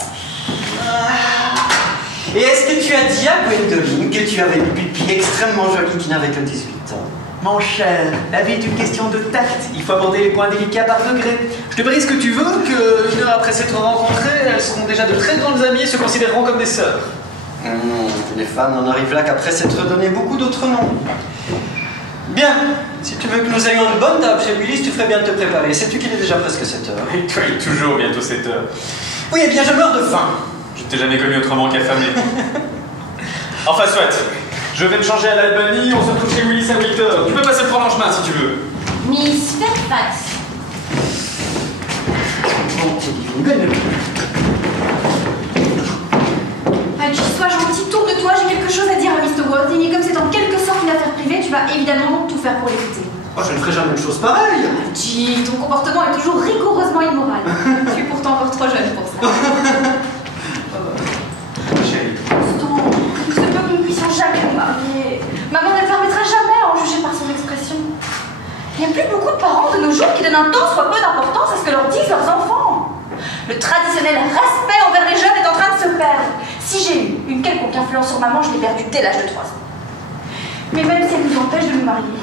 Et est-ce que tu as dit à Gwendoline que tu avais une pupille extrêmement jolie qui n'avait que 18 ans? Mon cher, la vie est une question de tact. Il faut aborder les points délicats par degrés. Je te parie ce que tu veux, qu'une heure après s'être rencontrées, elles seront déjà de très grandes amies et se considéreront comme des sœurs. Les femmes n'en arrivent là qu'après s'être donné beaucoup d'autres noms. Bien, si tu veux que nous ayons une bonne table chez Willis, tu ferais bien de te préparer. Sais-tu qu'il est déjà presque 7 heures? Et toi, il est toujours bientôt 7 heures. Oui, eh bien, je meurs de faim. Je t'ai jamais connu autrement qu'affamé. Enfin, soit. Je vais me changer à l'Albanie, on se retrouve chez Willis à 8 heures. Tu peux passer le prendre en chemin si tu veux. Miss Fairfax. Bon, c'est divine. Haji, sois gentil, tourne-toi, j'ai quelque chose à dire à Mr. Worthing, et comme c'est en quelque sorte une affaire privée, tu vas évidemment tout faire pour l'écouter. Oh, je ne ferai jamais une chose pareille. Haji, ton comportement est toujours rigoureusement immoral. Tu es pourtant encore trop jeune pour ça. Chérie. Constant, il se peut que nous ne puissions jamais nous marier. Maman ne le permettra jamais à en juger par son expression. Il n'y a plus beaucoup de parents de nos jours qui donnent un tant soit peu d'importance à ce que leur disent leurs enfants. Le traditionnel respect envers les jeunes est en train de se perdre. Si j'ai eu une quelconque influence sur maman, je l'ai perdue dès l'âge de 3 ans. Mais même si elle nous empêche de nous marier,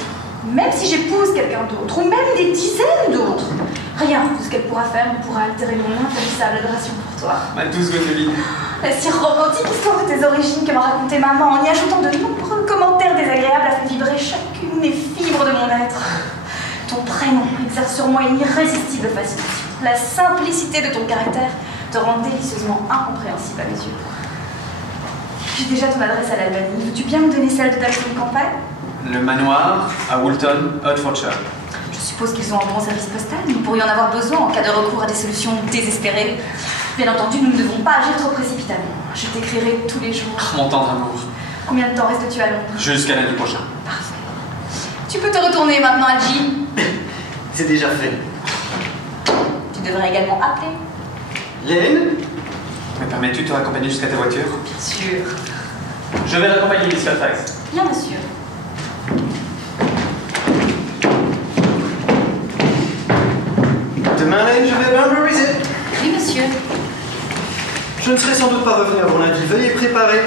même si j'épouse quelqu'un d'autre, ou même des dizaines d'autres, rien de ce qu'elle pourra faire ne pourra altérer mon intarissable adoration pour toi. Ma douce Gwendoline. La si romantique histoire de tes origines que m'a raconté maman, en y ajoutant de nombreux commentaires désagréables, a fait vibrer chacune des fibres de mon être. Ton prénom exerce sur moi une irrésistible fascination. La simplicité de ton caractère te rend délicieusement incompréhensible à mes yeux. J'ai déjà ton adresse à l'Albanie. Veux-tu bien me donner celle de ta commune campagne? Le manoir à Woolton, Hertfordshire. Je suppose qu'ils ont un bon service postal. Nous pourrions en avoir besoin en cas de recours à des solutions désespérées. Bien entendu, nous ne devons pas agir trop précipitamment. Je t'écrirai tous les jours. Mon tendre amour. Combien de temps restes-tu à Londres? Jusqu'à lundi prochain. Parfait. Tu peux te retourner maintenant, Algie. C'est déjà fait. Tu devrais également appeler. Lane? Me permets-tu de te raccompagner jusqu'à ta voiture? Bien sûr. Je vais l'accompagner, Miss Fairfax. Bien, monsieur. Demain, Lane, je vais à Banbury's. Oui, monsieur. Je ne serai sans doute pas revenu avant lundi. Veuillez préparer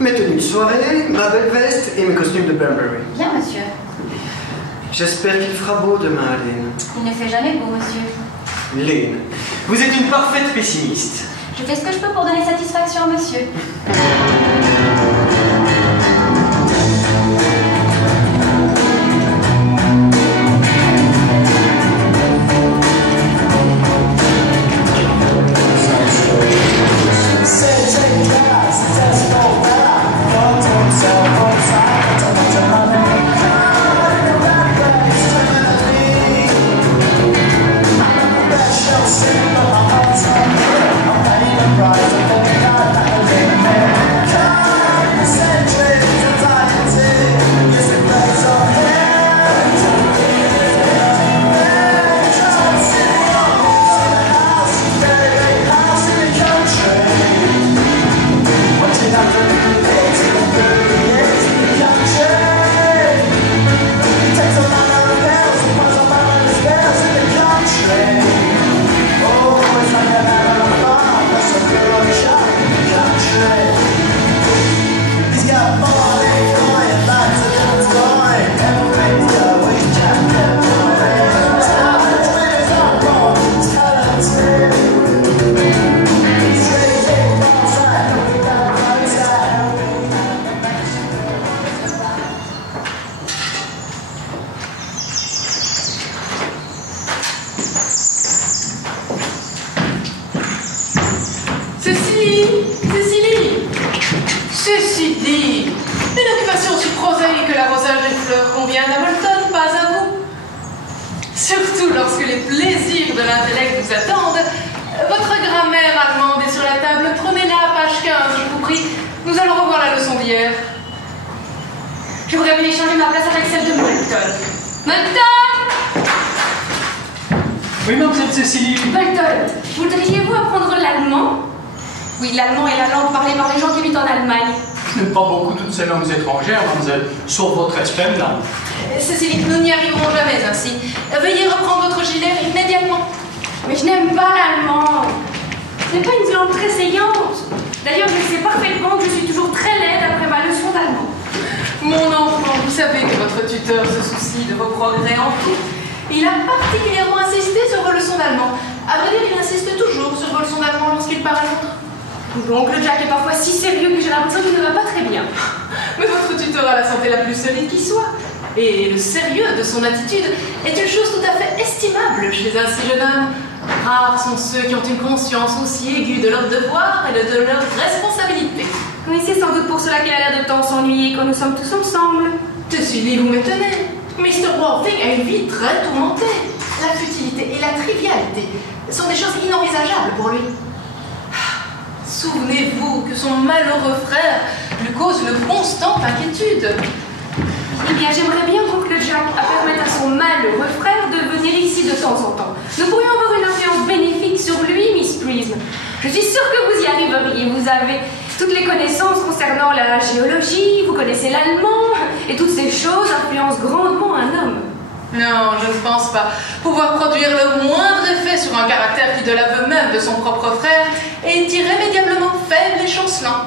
mes tenues de soirée, ma belle veste et mes costumes de Banbury. Bien, monsieur. J'espère qu'il fera beau demain, Lane. Il ne fait jamais beau, monsieur. Lane, vous êtes une parfaite pessimiste. Je fais ce que je peux pour donner satisfaction à monsieur. Ceci dit, une occupation aussi prosaïque que l'arrosage des fleurs convient à Hamilton, pas à vous. Surtout lorsque les plaisirs de l'intellect vous attendent. Votre grammaire allemande est sur la table. Prenez-la, page 15, je vous prie. Nous allons revoir la leçon d'hier. Je voudrais bien échanger ma place avec celle de Moulton. Moulton! Oui, mademoiselle Cécilie. Moulton, voudriez-vous apprendre l'allemand? Oui, l'allemand est la langue parlée par les gens qui habitent en Allemagne. Je n'aime pas beaucoup toutes ces langues étrangères, mademoiselle, sauf votre espagnol. Cécilie, nous n'y arriverons jamais ainsi. Veuillez reprendre votre gilet immédiatement. Mais je n'aime pas l'allemand. Ce n'est pas une langue très saillante. D'ailleurs, je sais parfaitement que je suis toujours très laide après ma leçon d'allemand. Mon enfant, vous savez que votre tuteur se soucie de vos progrès en tout. Il a particulièrement insisté sur vos leçons d'allemand. À vrai dire, il insiste toujours sur vos leçons d'allemand lorsqu'il part à Londres. Donc le Jack est parfois si sérieux que j'ai l'impression qu'il ne va pas très bien. Mais votre tuteur a la santé la plus solide qui soit. Et le sérieux de son attitude est une chose tout à fait estimable chez un si jeune homme. Rares sont ceux qui ont une conscience aussi aiguë de leurs devoirs et de leurs responsabilités. Oui, c'est sans doute pour cela qu'il a l'air de tant s'ennuyer quand nous sommes tous ensemble. Ceci, vous m'étonnez. Mr. Worthing a une vie très tourmentée. La futilité et la trivialité sont des choses inenvisageables pour lui. Souvenez-vous que son malheureux frère lui cause une constante inquiétude. Eh bien, j'aimerais bien donc le Jack à permettre à son malheureux frère de venir ici de temps en temps. Nous pourrions avoir une influence bénéfique sur lui, Miss Prism. Je suis sûre que vous y arriveriez. Vous avez toutes les connaissances concernant la géologie, vous connaissez l'allemand, et toutes ces choses influencent grandement un homme. Non, je ne pense pas pouvoir produire le moindre effet sur un caractère qui, de l'aveu même de son propre frère, est irrémédiablement faible et chancelant.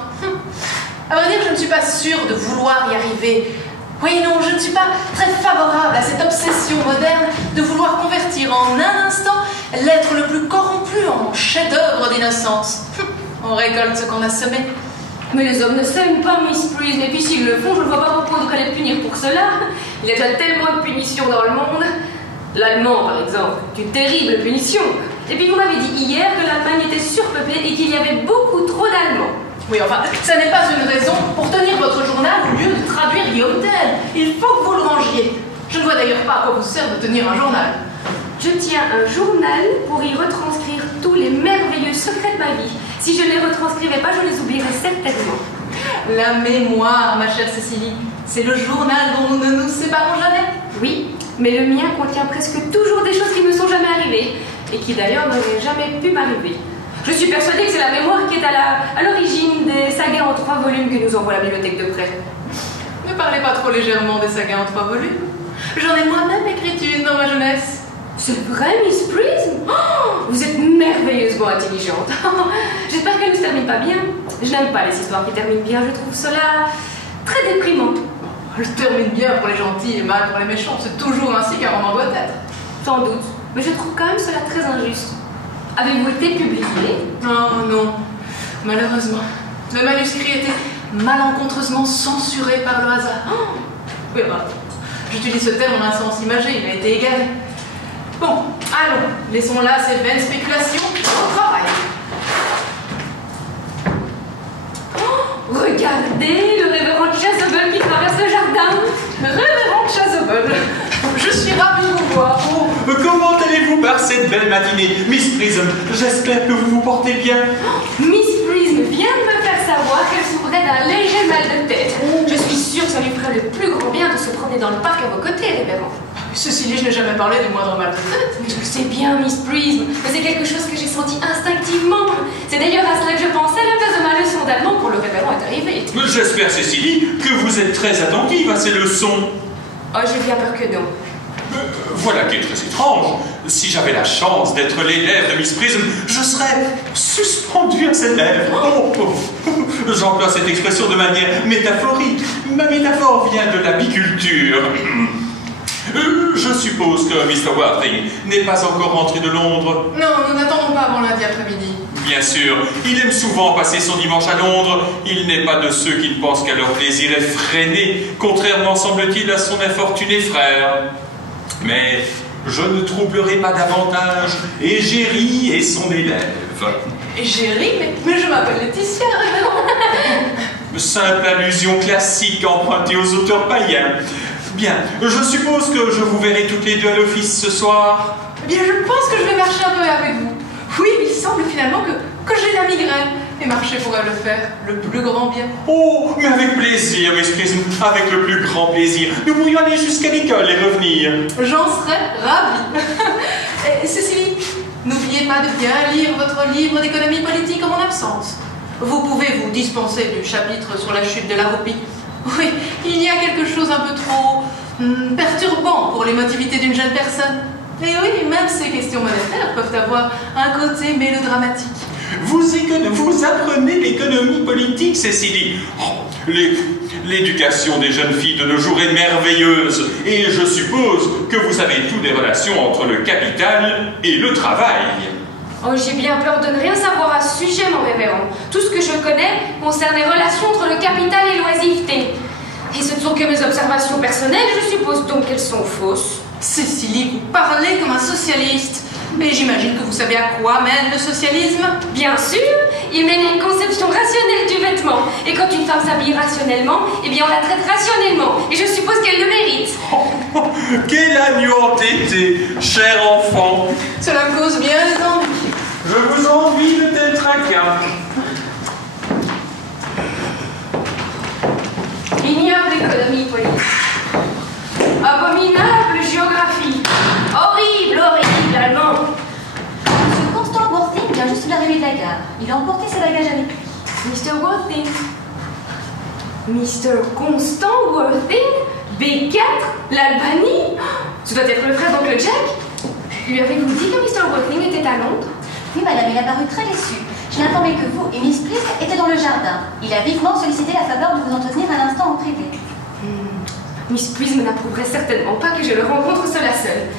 À vrai dire, je ne suis pas sûre de vouloir y arriver. Oui, non, je ne suis pas très favorable à cette obsession moderne de vouloir convertir en un instant l'être le plus corrompu en chef-d'œuvre d'innocence. On récolte ce qu'on a semé. Mais les hommes ne s'aiment pas, Miss Prism, et puis s'ils le font, je ne vois pas pourquoi on devrait les punir pour cela. Il y a déjà tellement de punitions dans le monde. L'allemand, par exemple, une terrible punition. Et puis vous m'avez dit hier que l'Allemagne était surpeuplée et qu'il y avait beaucoup trop d'Allemands. Oui, enfin, ça n'est pas une raison pour tenir votre journal au lieu de traduire Guillaume Tell. Il faut que vous le rangiez. Je ne vois d'ailleurs pas à quoi vous sert de tenir un journal. Je tiens un journal pour y retranscrire tous les merveilleux secrets secrets de ma vie. Si je ne les retranscrivais pas, je les oublierais certainement. La mémoire, ma chère Cécilie, c'est le journal dont nous ne nous séparons jamais. Oui, mais le mien contient presque toujours des choses qui ne me sont jamais arrivées, et qui d'ailleurs n'auraient jamais pu m'arriver. Je suis persuadée que c'est la mémoire qui est à l'origine des sagas en 3 volumes que nous envoie la bibliothèque de près. Ne parlez pas trop légèrement des sagas en 3 volumes. J'en ai moi-même écrit une dans ma jeunesse. C'est vrai, Miss Prism? Oh, vous êtes merveilleusement intelligente. J'espère qu'elle ne se termine pas bien. Je n'aime pas les histoires qui terminent bien, je trouve cela très déprimant. Elle termine bien pour les gentils et mal pour les méchants. C'est toujours ainsi qu'un roman doit être. Sans doute, mais je trouve quand même cela très injuste. Avez-vous été publié? Oh non, malheureusement. Le manuscrit était malencontreusement censuré par le hasard. Oh, oui, bah, j'utilise ce terme en un sens imagé, il a été égaré. Bon, allons, laissons là ces vaines spéculations au travail. Oh, regardez le révérend Chasuble qui traverse le jardin. Révérend Chasuble, je suis ravie de vous voir. Oh, comment allez-vous par cette belle matinée, Miss Prism? J'espère que vous vous portez bien. Miss Prism vient de me faire savoir qu'elle souffrait d'un léger mal de tête. Je suis sûre que ça lui ferait le plus grand bien de se promener dans le parc à vos côtés, révérend. Cécilie, je n'ai jamais parlé du moindre mal de tête. Je sais bien, Miss Prism, mais c'est quelque chose que j'ai senti instinctivement. C'est d'ailleurs à cela que je pensais à la place de ma leçon d'allemand quand le révérend est arrivé. J'espère, Cécilie, que vous êtes très attentive à ces leçons. Oh, j'ai bien peur que non. Voilà qui est très étrange. Si j'avais la chance d'être l'élève de Miss Prism, je serais suspendu à ses lèvres. J'emploie cette expression de manière métaphorique. Ma métaphore vient de l'apiculture. Je suppose que Mr. Worthing n'est pas encore rentré de Londres. Non, nous n'attendons pas avant lundi après-midi. Bien sûr, il aime souvent passer son dimanche à Londres. Il n'est pas de ceux qui ne pensent qu'à leur plaisir effréné, contrairement, semble-t-il, à son infortuné frère. Mais je ne troublerai pas davantage Égérie et son élève. Égérie? Mais je m'appelle Laetitia, révérend. Simple allusion classique empruntée aux auteurs païens. Bien, je suppose que je vous verrai toutes les deux à l'office ce soir. Eh bien, je pense que je vais marcher un peu avec vous. Oui, il semble finalement que j'ai la migraine. Et marcher pourrait le faire, le plus grand bien. Oh, mais avec plaisir, Miss Prism, avec le plus grand plaisir. Nous pourrions aller jusqu'à l'école et revenir. J'en serais ravie. Cécilie, n'oubliez pas de bien lire votre livre d'économie politique en mon absence. Vous pouvez vous dispenser du chapitre sur la chute de la roupie. Oui, il y a quelque chose un peu trop perturbant pour l'émotivité d'une jeune personne. Et oui, même ces questions monétaires peuvent avoir un côté mélodramatique. Vous apprenez l'économie politique, Cécilie. Oh, l'éducation des jeunes filles de nos jours est merveilleuse. Et je suppose que vous savez tout des relations entre le capital et le travail. Oh, j'ai bien peur de ne rien savoir à ce sujet, mon révérend. Tout ce que je connais concerne les relations entre le capital et l'oisiveté. Et ce ne sont que mes observations personnelles, je suppose donc qu'elles sont fausses. Cécilie, vous parlez comme un socialiste. Mais j'imagine que vous savez à quoi mène le socialisme? Bien sûr, il mène à une conception rationnelle du vêtement. Et quand une femme s'habille rationnellement, eh bien on la traite rationnellement. Et je suppose qu'elle le mérite. Oh, quel agneau entêté, cher enfant. Cela me cause bien les ennuis. Je vous envie de tel tracas. Ignoble économie politique. Abominable géographie. Horrible, horrible allemand. M. Constant Worthing vient juste d'arriver de la gare. Il a emporté ses bagages avec lui. Mr. Worthing. Mr. Constant Worthing? B4? L'Albanie? Ce doit être le frère d'oncle Jack. Lui avez-vous dit que Mr. Worthing était à Londres? Oui, madame, il a paru très déçu. Je l'informais que vous et Miss Prism étaient dans le jardin. Il a vivement sollicité la faveur de vous entretenir un instant en privé. Miss Prism n'approuverait certainement pas que je le rencontre cela seul.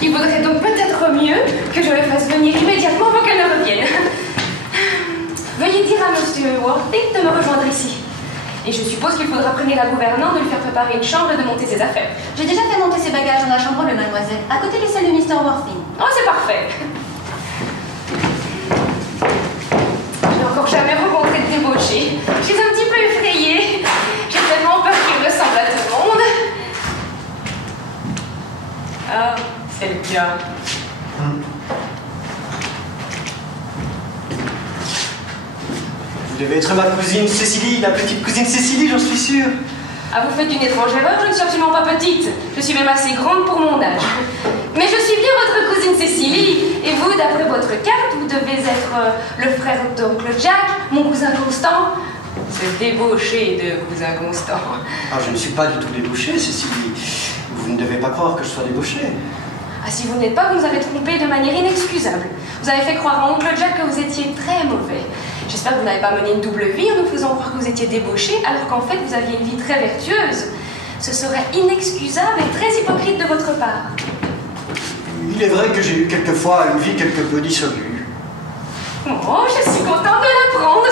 Il vaudrait donc peut-être mieux que je le fasse venir immédiatement avant qu'elle ne revienne. Veuillez dire à Monsieur Worthing de me rejoindre ici. Et je suppose qu'il faudra prévenir la gouvernante de lui faire préparer une chambre et de monter ses affaires. J'ai déjà fait monter ses bagages dans la chambre de mademoiselle, à côté de celle de Mr. Worthing. Oh, c'est parfait. Je n'ai encore jamais rencontré de débauché. Je suis un petit peu effrayée. J'ai tellement peur qu'il ressemble à tout le monde. Ah, c'est le cas. Vous devez être ma cousine Cécilie, la petite cousine Cécilie, j'en suis sûr. Ah, vous faites une étrange erreur, je ne suis absolument pas petite. Je suis même assez grande pour mon âge. Mais je suis bien votre cousine Cécilie. Et vous, d'après votre carte, vous devez être le frère d'oncle Jack, mon cousin Constant. Ce débauché de cousin Constant. Ah, je ne suis pas du tout débauché, Cécilie. Vous ne devez pas croire que je sois débauché. Ah, si vous n'êtes pas, vous nous avez trompé de manière inexcusable. Vous avez fait croire à oncle Jack que vous étiez très mauvais. J'espère que vous n'avez pas mené une double vie en nous faisant croire que vous étiez débauché, alors qu'en fait, vous aviez une vie très vertueuse. Ce serait inexcusable et très hypocrite de votre part. Il est vrai que j'ai eu quelquefois une vie quelque peu dissolue. Oh, je suis contente de l'apprendre.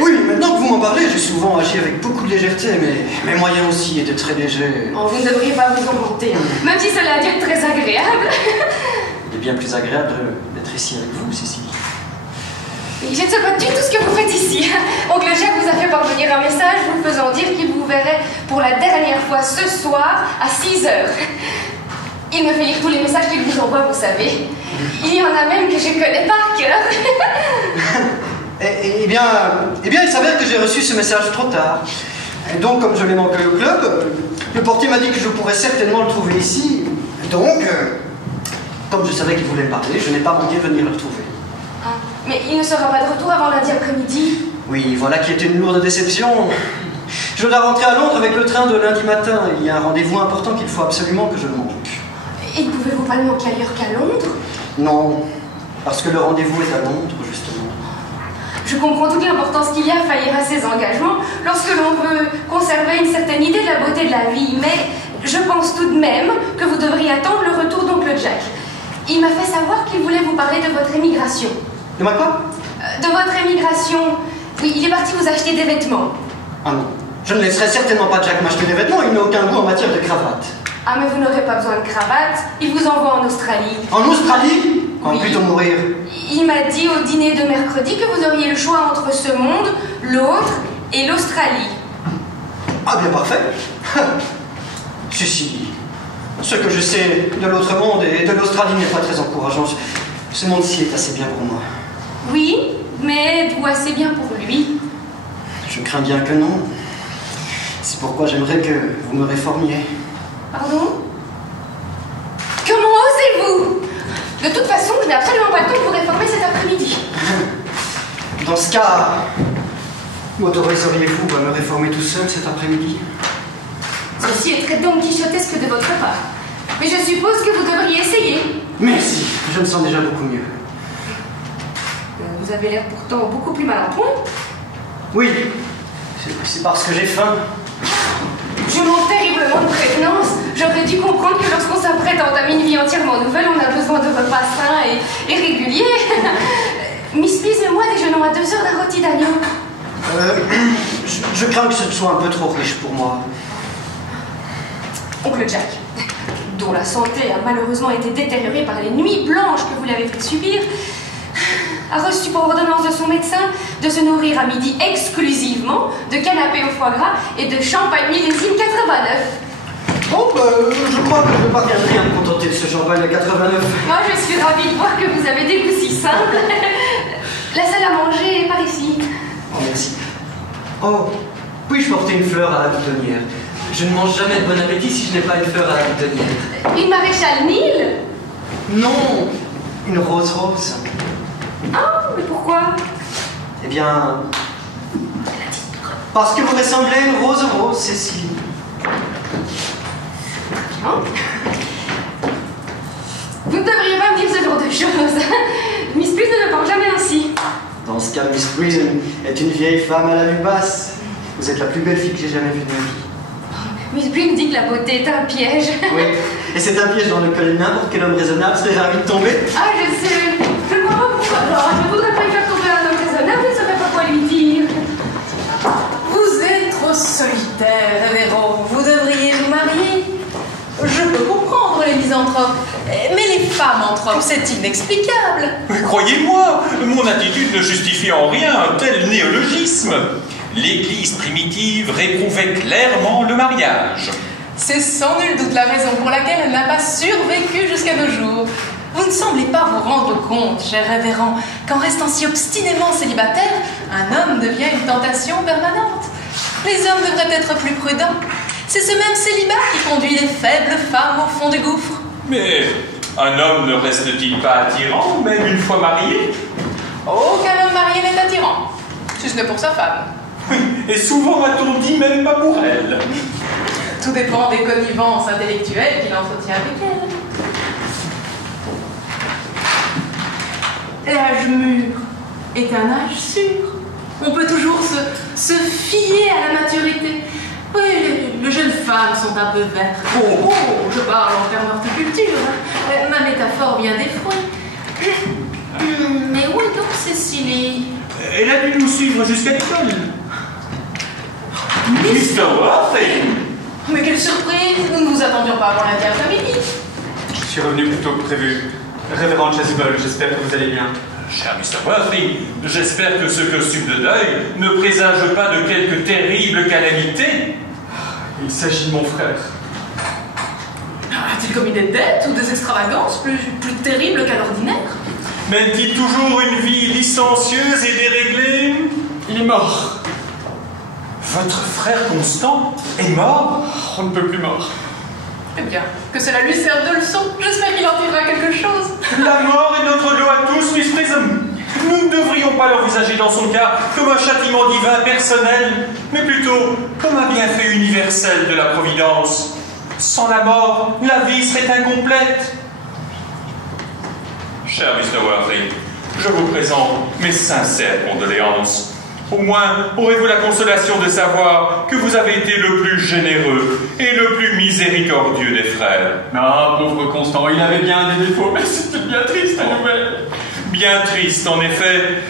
Oui, maintenant que vous m'en parlez, j'ai souvent agi avec beaucoup de légèreté, mais mes moyens aussi étaient très légers. Oh, vous ne devriez pas vous en vanter, même si cela a dû être très agréable. Il est bien plus agréable d'être ici avec vous, Cécilie. Je ne sais pas du tout ce que vous faites ici. Oncle Jacques vous a fait parvenir un message vous faisant dire qu'il vous verrait pour la dernière fois ce soir à 6 heures. Il me fait lire tous les messages qu'il vous envoie, vous savez. Il y en a même que je connais par cœur. Eh bien, il s'avère que j'ai reçu ce message trop tard. Et donc, comme je l'ai manqué au club, le portier m'a dit que je pourrais certainement le trouver ici. Donc, comme je savais qu'il voulait me parler, je n'ai pas manqué de venir le retrouver. Ah, mais il ne sera pas de retour avant lundi après-midi. Oui, voilà qui était une lourde déception. Je dois rentrer à Londres avec le train de lundi matin. Il y a un rendez-vous important qu'il faut absolument que je manque. Et ne pouvez-vous pas le manquer ailleurs qu'à Londres? Non, parce que le rendez-vous est à Londres, justement. Je comprends toute l'importance qu'il y a à faillir à ses engagements lorsque l'on veut conserver une certaine idée de la beauté de la vie, mais je pense tout de même que vous devriez attendre le retour d'oncle Jack. Il m'a fait savoir qu'il voulait vous parler de votre émigration. De ma quoi? De votre émigration. Oui, il est parti vous acheter des vêtements. Ah non, je ne laisserai certainement pas Jack m'acheter des vêtements, il n'a aucun goût en matière de cravate. Ah, mais vous n'aurez pas besoin de cravate, il vous envoie en Australie. En Australie? Oui. Plutôt mourir. Il m'a dit au dîner de mercredi que vous auriez le choix entre ce monde, l'autre et l'Australie. Ah bien parfait. Cécilie, ce que je sais de l'autre monde et de l'Australie n'est pas très encourageant. Ce monde-ci est assez bien pour moi. Oui, mais êtes-vous assez bien pour lui? Je crains bien que non. C'est pourquoi j'aimerais que vous me réformiez. Pardon? Comment osez-vous? De toute façon, je n'ai absolument pas le temps de vous réformer cet après-midi. Dans ce cas, m'autoriseriez-vous à me réformer tout seul cet après-midi? Ceci est très Don Quichotesque de votre part. Mais je suppose que vous devriez essayer. Merci, je me sens déjà beaucoup mieux. Vous avez l'air pourtant beaucoup plus mal en point. Oui, c'est parce que j'ai faim. Je manque terriblement de prévenance. J'aurais dû comprendre que lorsqu'on s'apprête à entamer une vie entièrement nouvelle, on a besoin de repas sains et réguliers. Miss Pease et moi déjeunons à 2 heures d'un rôti d'agneau. Je crains que ce soit un peu trop riche pour moi. Oncle Jack, dont la santé a malheureusement été détériorée par les nuits blanches que vous l'avez fait subir, a reçu pour ordonnance de son médecin de se nourrir à midi exclusivement de canapé au foie gras et de champagne millésime 89. Bon, je crois que je ne parviendrai à me contenter de ce champagne à 89. Moi, je suis ravie de voir que vous avez des goûts si simples. La salle à manger est par ici. Oh, merci. Oh, puis-je porter une fleur à la boutonnière? Je ne mange jamais de bon appétit si je n'ai pas une fleur à la boutonnière. Une maréchale Nil? Non, une rose rose. Ah, mais pourquoi? Eh bien, parce que vous ressemblez à une rose rose, Cécilie. Hein? Vous ne devriez pas me dire ce genre de choses. Miss Pease ne parle jamais ainsi. Dans ce cas, Miss Prison est une vieille femme à la vue basse. Vous êtes la plus belle fille que j'ai jamais vue de ma vie. Miss Brim dit que la beauté est un piège. Oui, et c'est un piège dans lequel n'importe quel homme raisonnable serait ravi de tomber. Ah, je sais. Je ne vois pas pourquoi. Alors, je ne voudrais pas y faire tomber un homme raisonnable, je ne saurais pas quoi lui dire. Vous êtes trop solitaire, Révérend. Vous devriez vous marier. Je peux comprendre les misanthropes, mais les femmes anthropes, c'est inexplicable. Croyez-moi, mon attitude ne justifie en rien un tel néologisme. L'Église primitive réprouvait clairement le mariage. C'est sans nul doute la raison pour laquelle elle n'a pas survécu jusqu'à nos jours. Vous ne semblez pas vous rendre compte, cher révérend, qu'en restant si obstinément célibataire, un homme devient une tentation permanente. Les hommes devraient être plus prudents. C'est ce même célibat qui conduit les faibles femmes au fond du gouffre. Mais un homme ne reste-t-il pas attirant, même une fois marié? Aucun homme marié n'est attirant, si ce n'est pour sa femme. Oui, et souvent a-t-on dit même pas pour elle. Tout dépend des connivences intellectuelles qu'il entretient avec elle. L'âge mûr est un âge sûr. On peut toujours se fier à la maturité. Oui, les jeunes femmes sont un peu vertes. Oh, je parle en termes d'horticulture. Ma métaphore vient des fruits. Mais où est donc Cécilie? Elle a dû nous suivre jusqu'à l'école. Mr. Worthing! Mais quelle surprise! Nous ne vous attendions pas avant lundi après-midi. Je suis revenu plus tôt que prévu. Révérend Chasuble, j'espère que vous allez bien. Cher Mr. Worthing, j'espère que ce costume de deuil ne présage pas de quelque terrible calamité. Il s'agit de mon frère. A-t-il commis des dettes ou des extravagances plus terribles qu'à l'ordinaire? Mène-t-il toujours une vie licencieuse et déréglée? Il est mort. Votre frère Constant est mort? On ne peut plus mort. Eh bien, que cela lui serve de leçon. J'espère qu'il en tirera quelque chose. La mort est notre lot à tous, Miss Prism. Nous ne devrions pas l'envisager dans son cas comme un châtiment divin personnel, mais plutôt comme un bienfait universel de la Providence. Sans la mort, la vie serait incomplète. Cher Mr. Worthing, je vous présente mes sincères condoléances. Au moins, aurez-vous la consolation de savoir que vous avez été le plus généreux et le plus miséricordieux des frères. Ah, pauvre Constant, il avait bien des défauts, mais c'était bien triste la nouvelle. Bien triste, en effet.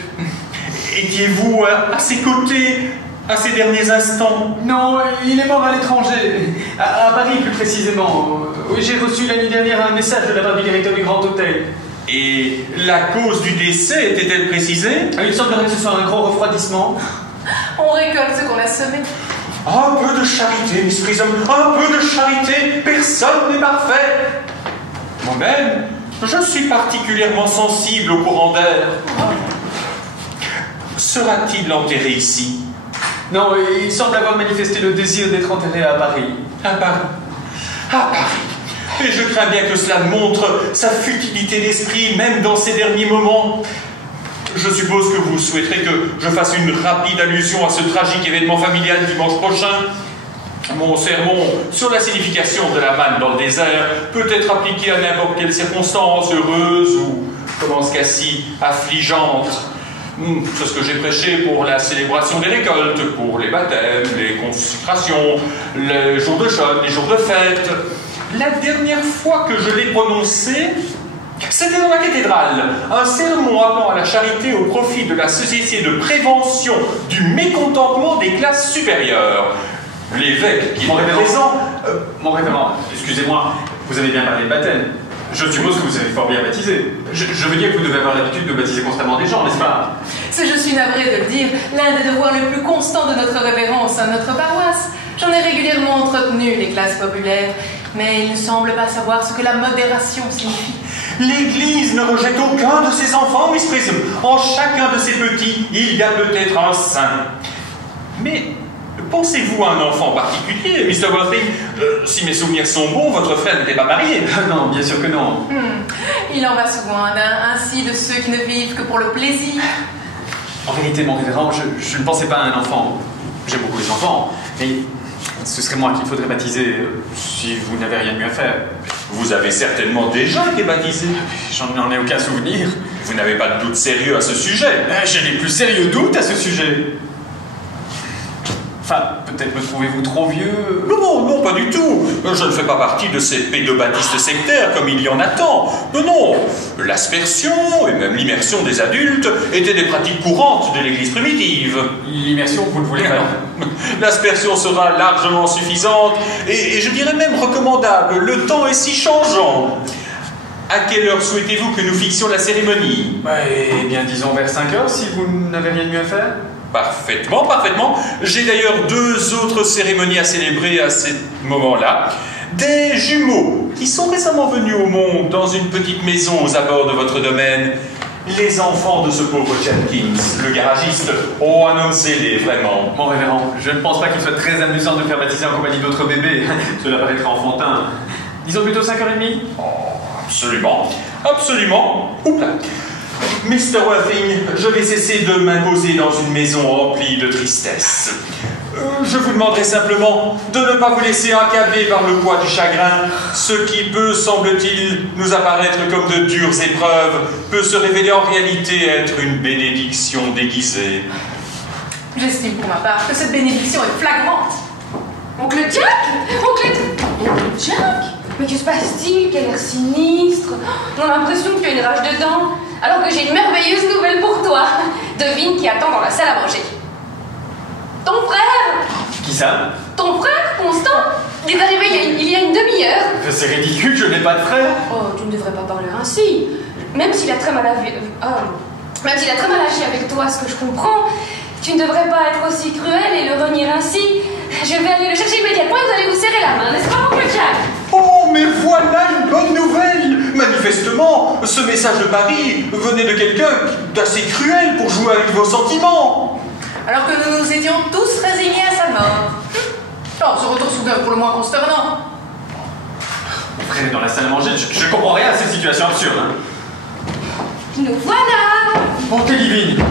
Étiez-vous à ses côtés à ces derniers instants? Non, il est mort à l'étranger. À Paris, plus précisément. Oui, j'ai reçu l'année dernière un message de la part du directeur du Grand Hôtel. Et la cause du décès était-elle précisée? Il semblerait que ce soit un gros refroidissement. On récolte ce qu'on a semé. Un peu de charité, Miss Prism, un peu de charité. Personne n'est parfait. Moi-même, je suis particulièrement sensible au courant d'air. Sera-t-il enterré ici? Non, il semble avoir manifesté le désir d'être enterré à Paris. À Paris? À Paris. Et je crains bien que cela montre sa futilité d'esprit, même dans ces derniers moments. Je suppose que vous souhaiterez que je fasse une rapide allusion à ce tragique événement familial dimanche prochain. Mon sermon sur la signification de la manne dans le désert peut être appliqué à n'importe quelle circonstance, heureuse ou, comme en ce cas-ci, affligeante. C'est ce que j'ai prêché pour la célébration des récoltes, pour les baptêmes, les consécrations, les jours de jeûne, les jours de fête. La dernière fois que je l'ai prononcé, c'était dans la cathédrale, un sermon appelant à la charité au profit de la société de prévention du mécontentement des classes supérieures. L'évêque qui est présent... Mon révérend, excusez-moi, vous avez bien parlé de baptême. Je suppose que vous avez fort bien baptisé. Je veux dire que vous devez avoir l'habitude de baptiser constamment des gens, n'est-ce pas? Si je suis navrée de le dire, l'un des devoirs les plus constants de notre révérend au sein de notre paroisse. J'en ai régulièrement entretenu les classes populaires, mais il ne semble pas savoir ce que la modération signifie. L'Église ne rejette aucun de ses enfants, Miss Prism. En chacun de ses petits, il y a peut-être un saint. Mais pensez-vous à un enfant particulier, Mr. Worthing? Si mes souvenirs sont bons, votre frère n'était pas marié. Non, bien sûr que non. Il en va souvent ainsi de ceux qui ne vivent que pour le plaisir. En vérité, mon révérend, je ne pensais pas à un enfant. J'aime beaucoup les enfants, mais ce serait moi qu'il faudrait baptiser si vous n'avez rien de mieux à faire. Vous avez certainement déjà été baptisé. J'en ai aucun souvenir. Vous n'avez pas de doute sérieux à ce sujet? J'ai les plus sérieux doutes à ce sujet. Enfin, peut-être me trouvez-vous trop vieux? Non, pas du tout. Je ne fais pas partie de ces pédobaptistes sectaires comme il y en a tant. Non. L'aspersion et même l'immersion des adultes étaient des pratiques courantes de l'Église primitive. L'immersion, vous ne voulez pas? L'aspersion sera largement suffisante et je dirais même recommandable. Le temps est si changeant. À quelle heure souhaitez-vous que nous fixions la cérémonie? Eh bien, disons vers 5 heures, si vous n'avez rien de mieux à faire. Parfaitement. J'ai d'ailleurs 2 autres cérémonies à célébrer à ce moment-là. des jumeaux qui sont récemment venus au monde dans une petite maison aux abords de votre domaine. Les enfants de ce pauvre Jenkins, le garagiste. Oh, un homme zélé, vraiment. Mon révérend, je ne pense pas qu'il soit très amusant de faire baptiser en compagnie d'autres bébés. Cela paraîtra enfantin. Disons plutôt 5h30. Oh, absolument. Absolument. Oups là. Mr. Worthing, je vais cesser de m'imposer dans une maison remplie de tristesse. Je vous demanderai simplement de ne pas vous laisser accabler par le poids du chagrin. Ce qui peut, semble-t-il, nous apparaître comme de dures épreuves, peut se révéler en réalité être une bénédiction déguisée. J'estime pour ma part que cette bénédiction est flagrante. Oncle Jack Oncle Jack Mais que se passe-t-il? Quel air sinistre! On a l'impression que tu as une rage dedans, alors que j'ai une merveilleuse nouvelle pour toi. Devine qui attend dans la salle à manger. Ton frère! Qui ça? Ton frère, Constant? Il est arrivé il y a une demi-heure. C'est ridicule, je n'ai pas de frère. Oh, tu ne devrais pas parler ainsi. Même s'il a très mal agi avec toi, ce que je comprends, tu ne devrais pas être aussi cruel et le renier ainsi. Je vais aller le chercher immédiatement et vous allez vous serrer la main, n'est-ce pas, Oncle Jack? Oh, mais voilà une bonne nouvelle! Manifestement, ce message de Paris venait de quelqu'un d'assez cruel pour jouer avec vos sentiments. Alors que nous nous étions tous résignés à sa mort. Oh, ce retour soudain pour le moins consternant. Mon frère est dans la salle à manger, je comprends rien à cette situation absurde. Hein. Nous voilà! Bonté divine!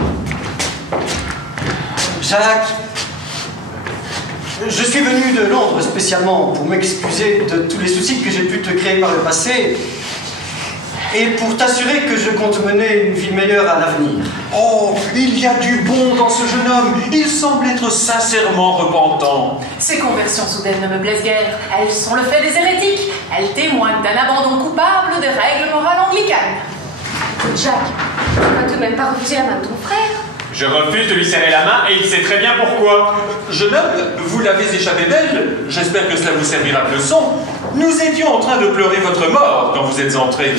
Jacques, je suis venu de Londres spécialement pour m'excuser de tous les soucis que j'ai pu te créer par le passé et pour t'assurer que je compte mener une vie meilleure à l'avenir. Oh, il y a du bon dans ce jeune homme. Il semble être sincèrement repentant. Ces conversions soudaines ne me blessent guère. Elles sont le fait des hérétiques. Elles témoignent d'un abandon coupable des règles morales anglicanes. Jack, tu vas tout de même pas refuser la main de ton frère? Je refuse de lui serrer la main et il sait très bien pourquoi. Jeune homme, vous l'avez échappé belle. J'espère que cela vous servira de leçon. Nous étions en train de pleurer votre mort quand vous êtes entré.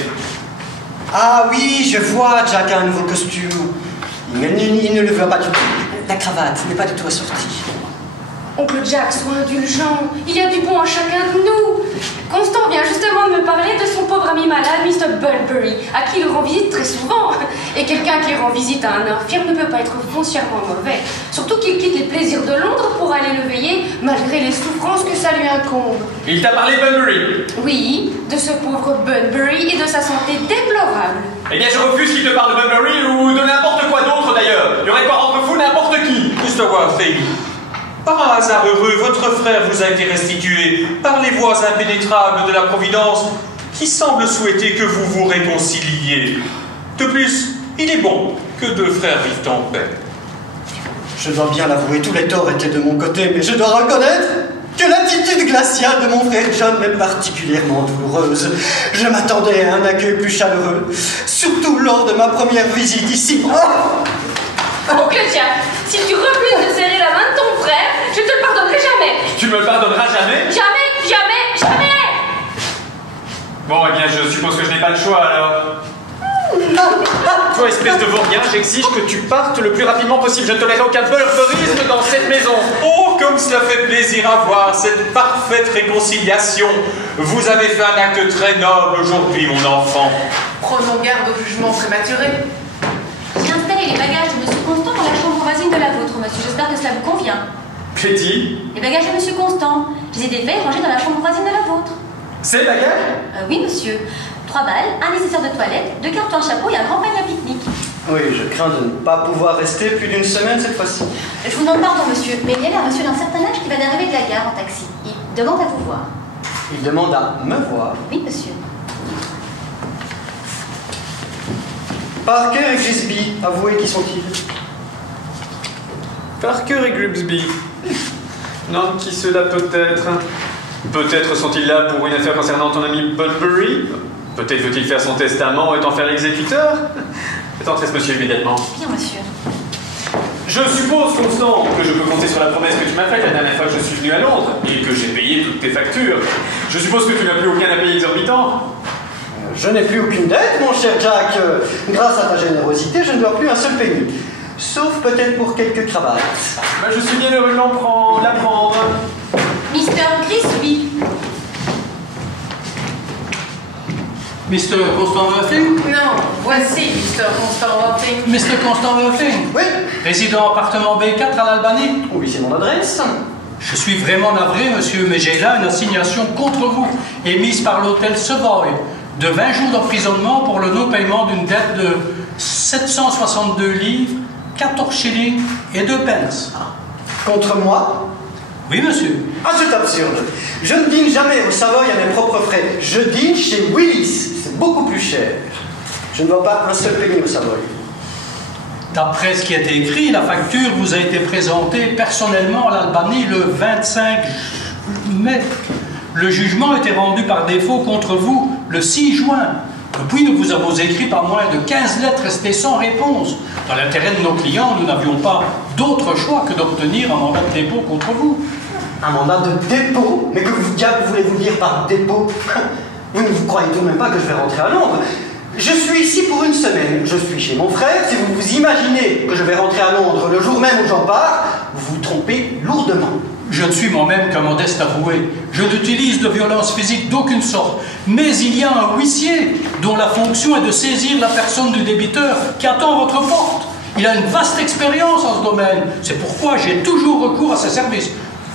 Ah oui, je vois, Jack a un nouveau costume. Mais il ne le voit pas du tout. La cravate n'est pas du tout assortie. Oncle Jack, sois indulgent. Il y a du bon en chacun de nous. Constant vient justement de me parler de son pauvre ami malade, Mr. Bunbury, à qui il rend visite très souvent. Et quelqu'un qui rend visite à un infirme ne peut pas être foncièrement mauvais. Surtout qu'il quitte les plaisirs de Londres pour aller le veiller, malgré les souffrances que ça lui incombe. Il t'a parlé de Bunbury? Oui, de ce pauvre Bunbury et de sa santé déplorable. Eh bien, je refuse qu'il te parle de Bunbury ou de n'importe quoi d'autre d'ailleurs. Il y aurait pas entre vous n'importe qui. Mr. Worthing, par un hasard heureux, votre frère vous a été restitué par les voies impénétrables de la Providence qui semble souhaiter que vous vous réconciliez. De plus, il est bon que deux frères vivent en paix. Je dois bien l'avouer, tous les torts étaient de mon côté, mais je dois reconnaître que l'attitude glaciale de mon frère John m'est particulièrement douloureuse. Je m'attendais à un accueil plus chaleureux, surtout lors de ma première visite ici. Oncle Jack, si tu refuses de serrer la main de ton frère, je te le pardonnerai jamais. Tu me le pardonneras jamais? Jamais, jamais, jamais. Bon, eh bien, je suppose que je n'ai pas le choix alors. Toi, espèce de vaurien, j'exige que tu partes le plus rapidement possible. Je ne tolérerai aucun burberisme dans cette maison. Oh, comme cela fait plaisir à voir cette parfaite réconciliation. Vous avez fait un acte très noble aujourd'hui, mon enfant. Prenons garde au jugement prématuré. J'ai installé les bagages de M. Constant dans la chambre voisine de la vôtre, monsieur. J'espère que cela vous convient. Cléty? Les bagages de M. Constant. Je les ai défaits et rangés dans la chambre voisine de la vôtre. C'est bagages? Oui, monsieur. 3 balles, un nécessaire de toilette, 2 cartons à chapeau et un grand panier à pique-nique. Oui, je crains de ne pas pouvoir rester plus d'une semaine cette fois-ci. Je vous demande pardon, monsieur, mais il y a là un monsieur d'un certain âge qui va d'arriver de la gare en taxi. Il demande à vous voir. Il demande à me voir. Oui, monsieur. Parker et Grisby, avouez qui sont-ils? Parker et Grimsby. Non, qui cela peut être? Peut-être sont-ils là pour une affaire concernant ton ami Bunbury? Peut-être veut-il faire son testament et t'en faire l'exécuteur? Faites entrer ce monsieur immédiatement. Bien, monsieur. Je suppose, Constant, que je peux compter sur la promesse que tu m'as faite la dernière fois que je suis venu à Londres et que j'ai payé toutes tes factures. Je suppose que tu n'as plus aucun à payer exorbitant. Je n'ai plus aucune dette, mon cher Jack. Grâce à ta générosité, je ne dois plus un seul penny. Sauf peut-être pour quelques cravates. Je suis bien heureux de l'apprendre. Mr. Grisby. Mr. Constant Worthing? Non, voici Mr. Constant Worthing. Mr. Constant Worthing? Oui. Résident appartement B4 à l'Albanie? Oui, c'est mon adresse. Je suis vraiment navré, monsieur, mais j'ai là une assignation contre vous, émise par l'hôtel Savoy, de 20 jours d'emprisonnement pour le non-paiement d'une dette de 762 livres, 14 shillings et 2 pence. Contre moi? Oui, monsieur. Ah, c'est absurde. Je ne dîne jamais au Savoy à mes propres frais. Je dîne chez Willis. C'est beaucoup plus cher. Je ne vois pas un seul penny au Savoy. D'après ce qui est écrit, la facture vous a été présentée personnellement à l'Albanie le 25 mai. Le jugement était rendu par défaut contre vous le 6 juin. Depuis, nous vous avons écrit par moins de 15 lettres restées sans réponse. Dans l'intérêt de nos clients, nous n'avions pas d'autre choix que d'obtenir un mandat de dépôt contre vous. Un mandat de dépôt? Mais que diable voulez-vous dire par dépôt? Vous ne vous croyez tout de même pas que je vais rentrer à Londres? Je suis ici pour une semaine. Je suis chez mon frère. Si vous vous imaginez que je vais rentrer à Londres le jour même où j'en pars, vous vous trompez lourdement. Je ne suis moi-même qu'un modeste avoué. Je n'utilise de violence physique d'aucune sorte. Mais il y a un huissier dont la fonction est de saisir la personne du débiteur qui attend votre porte. Il a une vaste expérience en ce domaine. C'est pourquoi j'ai toujours recours à ses services.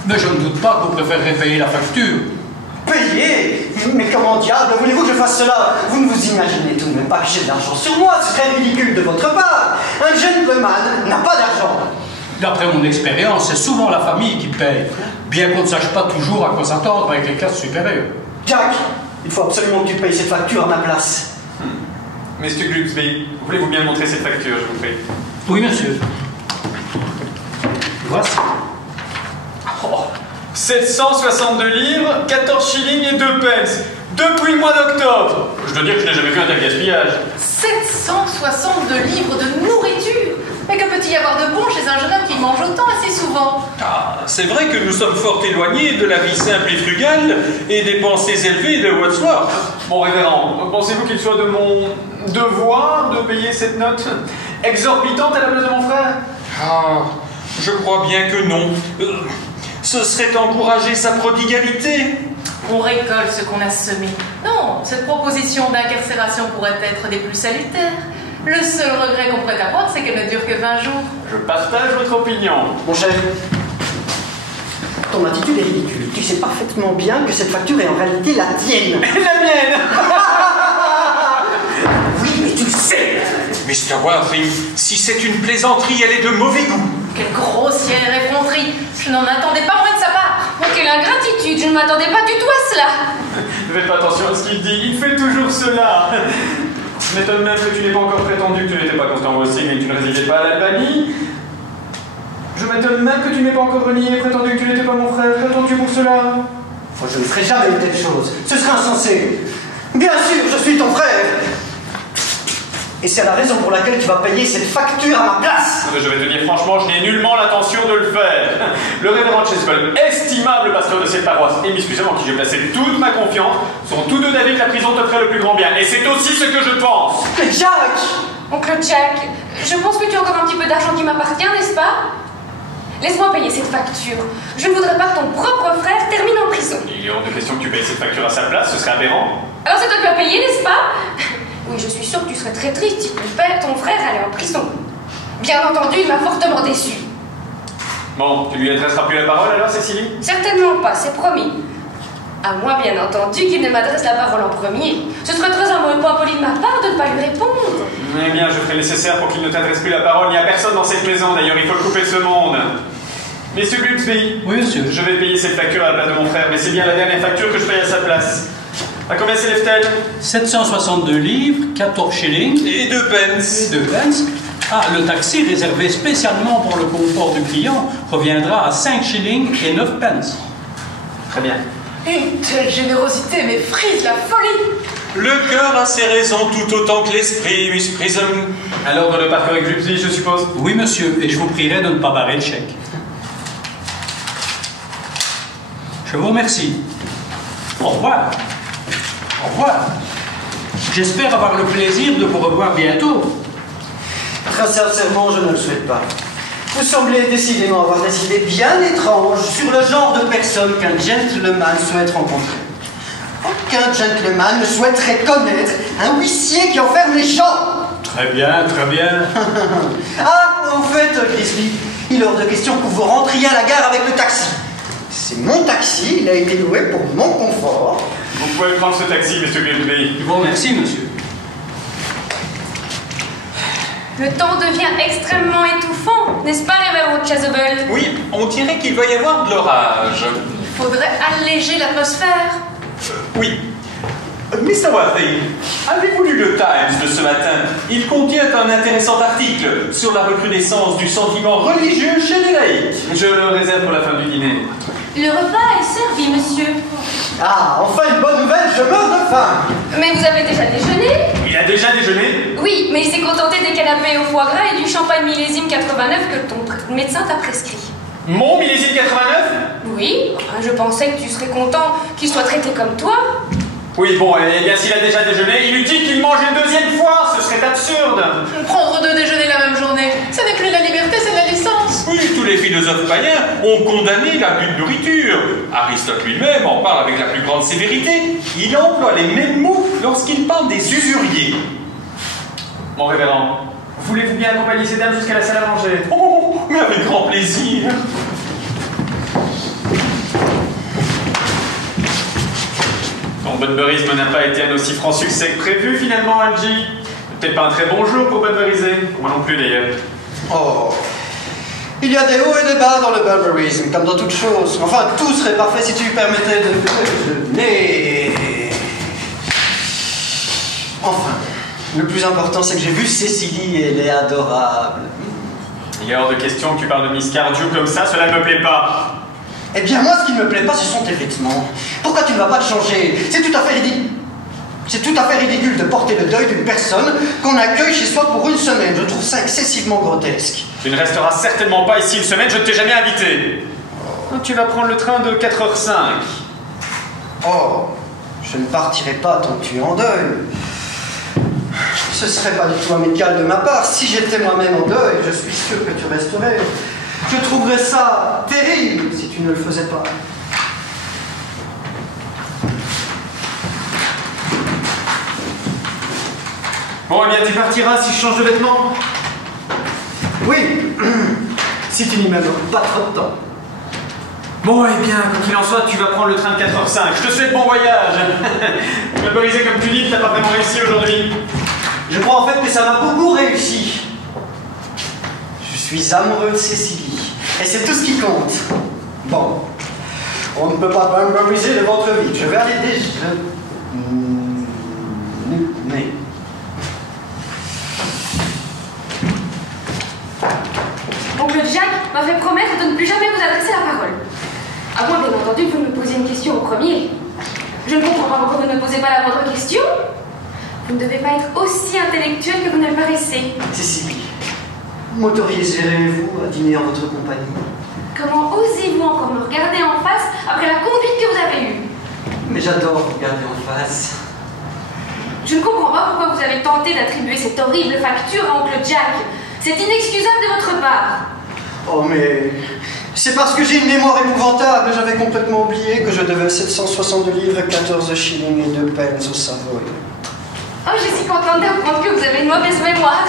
Mais je ne doute pas que vous préférerez payer la facture. Payer? Mais comment diable voulez-vous que je fasse cela? Vous ne vous imaginez tout de même pas que j'ai de l'argent sur moi. Ce serait ridicule de votre part. Un gentleman n'a pas d'argent. D'après mon expérience, c'est souvent la famille qui paye, bien qu'on ne sache pas toujours à quoi s'attendre avec les classes supérieures. Jack, il faut absolument que tu payes cette facture à ma place. Mr. Glugsby, voulez-vous bien montrer cette facture, je vous prie? Oui, monsieur. Voici. Oh, 762 livres, 14 shillings et 2 pence. Depuis le mois d'octobre. Je dois dire que je n'ai jamais vu un tel gaspillage. 762 livres de nourriture. Mais que peut-il y avoir de bon chez un jeune homme qui mange autant assez souvent? Ah, c'est vrai que nous sommes fort éloignés de la vie simple et frugale et des pensées élevées de Wordsworth. Mon révérend, pensez-vous qu'il soit de mon devoir de payer cette note exorbitante à la place de mon frère? Ah, je crois bien que non. Ce serait encourager sa prodigalité. On récolte ce qu'on a semé. Non, cette proposition d'incarcération pourrait être des plus salutaires. Le seul regret qu'on pourrait avoir, c'est qu'elle ne dure que 20 jours. Je partage votre opinion. Mon cher, ton attitude est ridicule. Tu sais parfaitement bien que cette facture est en réalité la tienne. La mienne. Oui, mais tu le sais. Mr. Worthing, si c'est une plaisanterie, elle est de mauvais goût. Quelle grossière effronterie. Je n'en attendais pas moins de sa part. Oh, quelle ingratitude, je ne m'attendais pas du tout à cela. Ne faites pas attention à ce qu'il dit, il fait toujours cela. Je m'étonne même que tu n'aies pas encore prétendu que tu n'étais pas Constant Worthing et que tu ne résidais pas à l'Albanie. Je m'étonne même que tu n'aies pas encore renié et prétendu que tu n'étais pas mon frère. Qu'attends-tu pour cela? Oh, je ne ferai jamais une telle chose. Ce serait insensé. Bien sûr, je suis ton frère. Et c'est la raison pour laquelle tu vas payer cette facture à ma place. Je vais te dire franchement, je n'ai nullement l'intention de le faire. Le révérend Cheswell, estimable pasteur de cette paroisse, et Miss Cushman, en qui j'ai placé toute ma confiance, sont tous deux d'avis que la prison te ferait le plus grand bien. Et c'est aussi ce que je pense. Mais Jack! Oncle Jack, je pense que tu as encore un petit peu d'argent qui m'appartient, n'est-ce pas? Laisse-moi payer cette facture. Je ne voudrais pas que ton propre frère termine en prison. Il est hors de question que tu payes cette facture à sa place, ce serait aberrant. Alors c'est toi qui vas payer, n'est-ce pas? Oui, je suis sûre que tu serais très triste si ton frère allait en prison. Bien entendu, il m'a fortement déçu. Bon, tu lui adresseras plus la parole alors, Cécilie? Certainement pas, c'est promis. À moi, bien entendu, qu'il ne m'adresse la parole en premier. Ce serait très impoli de ma part de ne pas lui répondre. Eh bien, je ferai le nécessaire pour qu'il ne t'adresse plus la parole. Il n'y a personne dans cette maison, d'ailleurs, il faut le couper de ce monde. Messieurs Glugsby, Oui, monsieur. je vais payer cette facture à la place de mon frère, mais c'est bien la dernière facture que je paye à sa place. À combien s'élève-t-elle? 762 livres, 14 shillings Et 2 pence. et 2 pence. Ah, le taxi réservé spécialement pour le confort du client reviendra à 5 shillings et 9 pence. Très bien. Une telle générosité m'effrise la folie. Le cœur a ses raisons tout autant que l'esprit, Miss Prism. À l'ordre de Parker Glugsby, je suppose? Oui, monsieur, et je vous prierai de ne pas barrer le chèque. Je vous remercie. Au revoir. Au revoir. J'espère avoir le plaisir de vous revoir bientôt. Très sincèrement, je ne le souhaite pas. Vous semblez décidément avoir des idées bien étranges sur le genre de personne qu'un gentleman souhaite rencontrer. Aucun gentleman ne souhaiterait connaître un huissier qui enferme les gens. Très bien, très bien. Ah, au fait, Grizzly, il est hors de question que vous rentriez à la gare avec le taxi. C'est mon taxi, il a été loué pour mon confort. Vous pouvez prendre ce taxi, monsieur Grizzly. Je vous remercie, monsieur. Le temps devient extrêmement étouffant, n'est-ce pas, révérend Chasuble? Oui, on dirait qu'il va y avoir de l'orage. Il faudrait alléger l'atmosphère. Oui. Mr. Worthy, avez-vous lu le Times de ce matin? Il contient un intéressant article sur la recrudescence du sentiment religieux chez les laïcs. Je le réserve pour la fin du dîner. Le repas est servi, monsieur. Ah, enfin une bonne nouvelle, je meurs de faim. Mais vous avez déjà déjeuné? Il a déjà déjeuné? Oui, mais il s'est contenté des canapés au foie gras et du champagne millésime 89 que ton médecin t'a prescrit. Mon millésime 89? Oui, je pensais que tu serais content qu'il soit traité comme toi. Oui, bon, eh bien s'il a déjà déjeuné, inutile qu'il mange une deuxième fois, ce serait absurde. Prendre deux déjeuners la même journée, ce n'est plus la liberté, c'est la licence. Oui, tous les philosophes païens ont condamné l'abus de nourriture. Aristote lui-même en parle avec la plus grande sévérité. Il emploie les mêmes mots lorsqu'il parle des usuriers. Mon révérend, voulez-vous bien accompagner ces dames jusqu'à la salle à manger? Oh, mais avec grand plaisir. Ton bunburisme n'a pas été un aussi franc succès que prévu finalement, Algie. Peut-être pas un très bon jour pour bunburiser. Moi non plus d'ailleurs. Oh, il y a des hauts et des bas dans le barbarisme, comme dans toute chose. Enfin, tout serait parfait si tu lui permettais de nez. Enfin, le plus important, c'est que j'ai vu Cécilie et elle est adorable. Il est hors de question que tu parles de Miss Cardew comme ça, cela ne me plaît pas. Eh bien, moi, ce qui ne me plaît pas, ce sont tes vêtements. Pourquoi tu ne vas pas te changer? C'est tout à fait ridicule. C'est tout à fait ridicule de porter le deuil d'une personne qu'on accueille chez soi pour une semaine. Je trouve ça excessivement grotesque. Tu ne resteras certainement pas ici une semaine, je ne t'ai jamais invité. Oh, tu vas prendre le train de 4h05. Oh, je ne partirai pas tant que tu es en deuil. Ce serait pas du tout amical de ma part. Si j'étais moi-même en deuil, je suis sûr que tu resterais. Je trouverais ça terrible si tu ne le faisais pas. Bon, eh bien, tu partiras si je change de vêtements. Oui, si tu n'y mets pas trop de temps. Bon, eh bien, quoi qu'il en soit, tu vas prendre le train de 4h05. Je te souhaite bon voyage. Bunburiser comme tu dis, tu n'as pas vraiment réussi aujourd'hui. Je crois en fait que ça m'a beaucoup réussi. Je suis amoureux de Cécilie. Et c'est tout ce qui compte. Bon. On ne peut pas bumburiser le ventre vide. Je vais aller déjeuner. Oncle Jack m'a fait promettre de ne plus jamais vous adresser la parole. À moins, bien entendu, que vous me posiez une question au premier. Je ne comprends pas pourquoi vous ne me posez pas la moindre question. Vous ne devez pas être aussi intellectuel que vous ne le paraissez. Cécilie, m'autoriserez-vous à dîner en votre compagnie? Comment osez-vous encore me regarder en face après la conduite que vous avez eue? Mais j'adore vous regarder en face. Je ne comprends pas pourquoi vous avez tenté d'attribuer cette horrible facture à Oncle Jack. C'est inexcusable de votre part. Oh, mais c'est parce que j'ai une mémoire épouvantable. J'avais complètement oublié que je devais 762 livres, 14 shillings et 2 pence au Savoy. Oh, je suis contente d'apprendre que vous avez une mauvaise mémoire.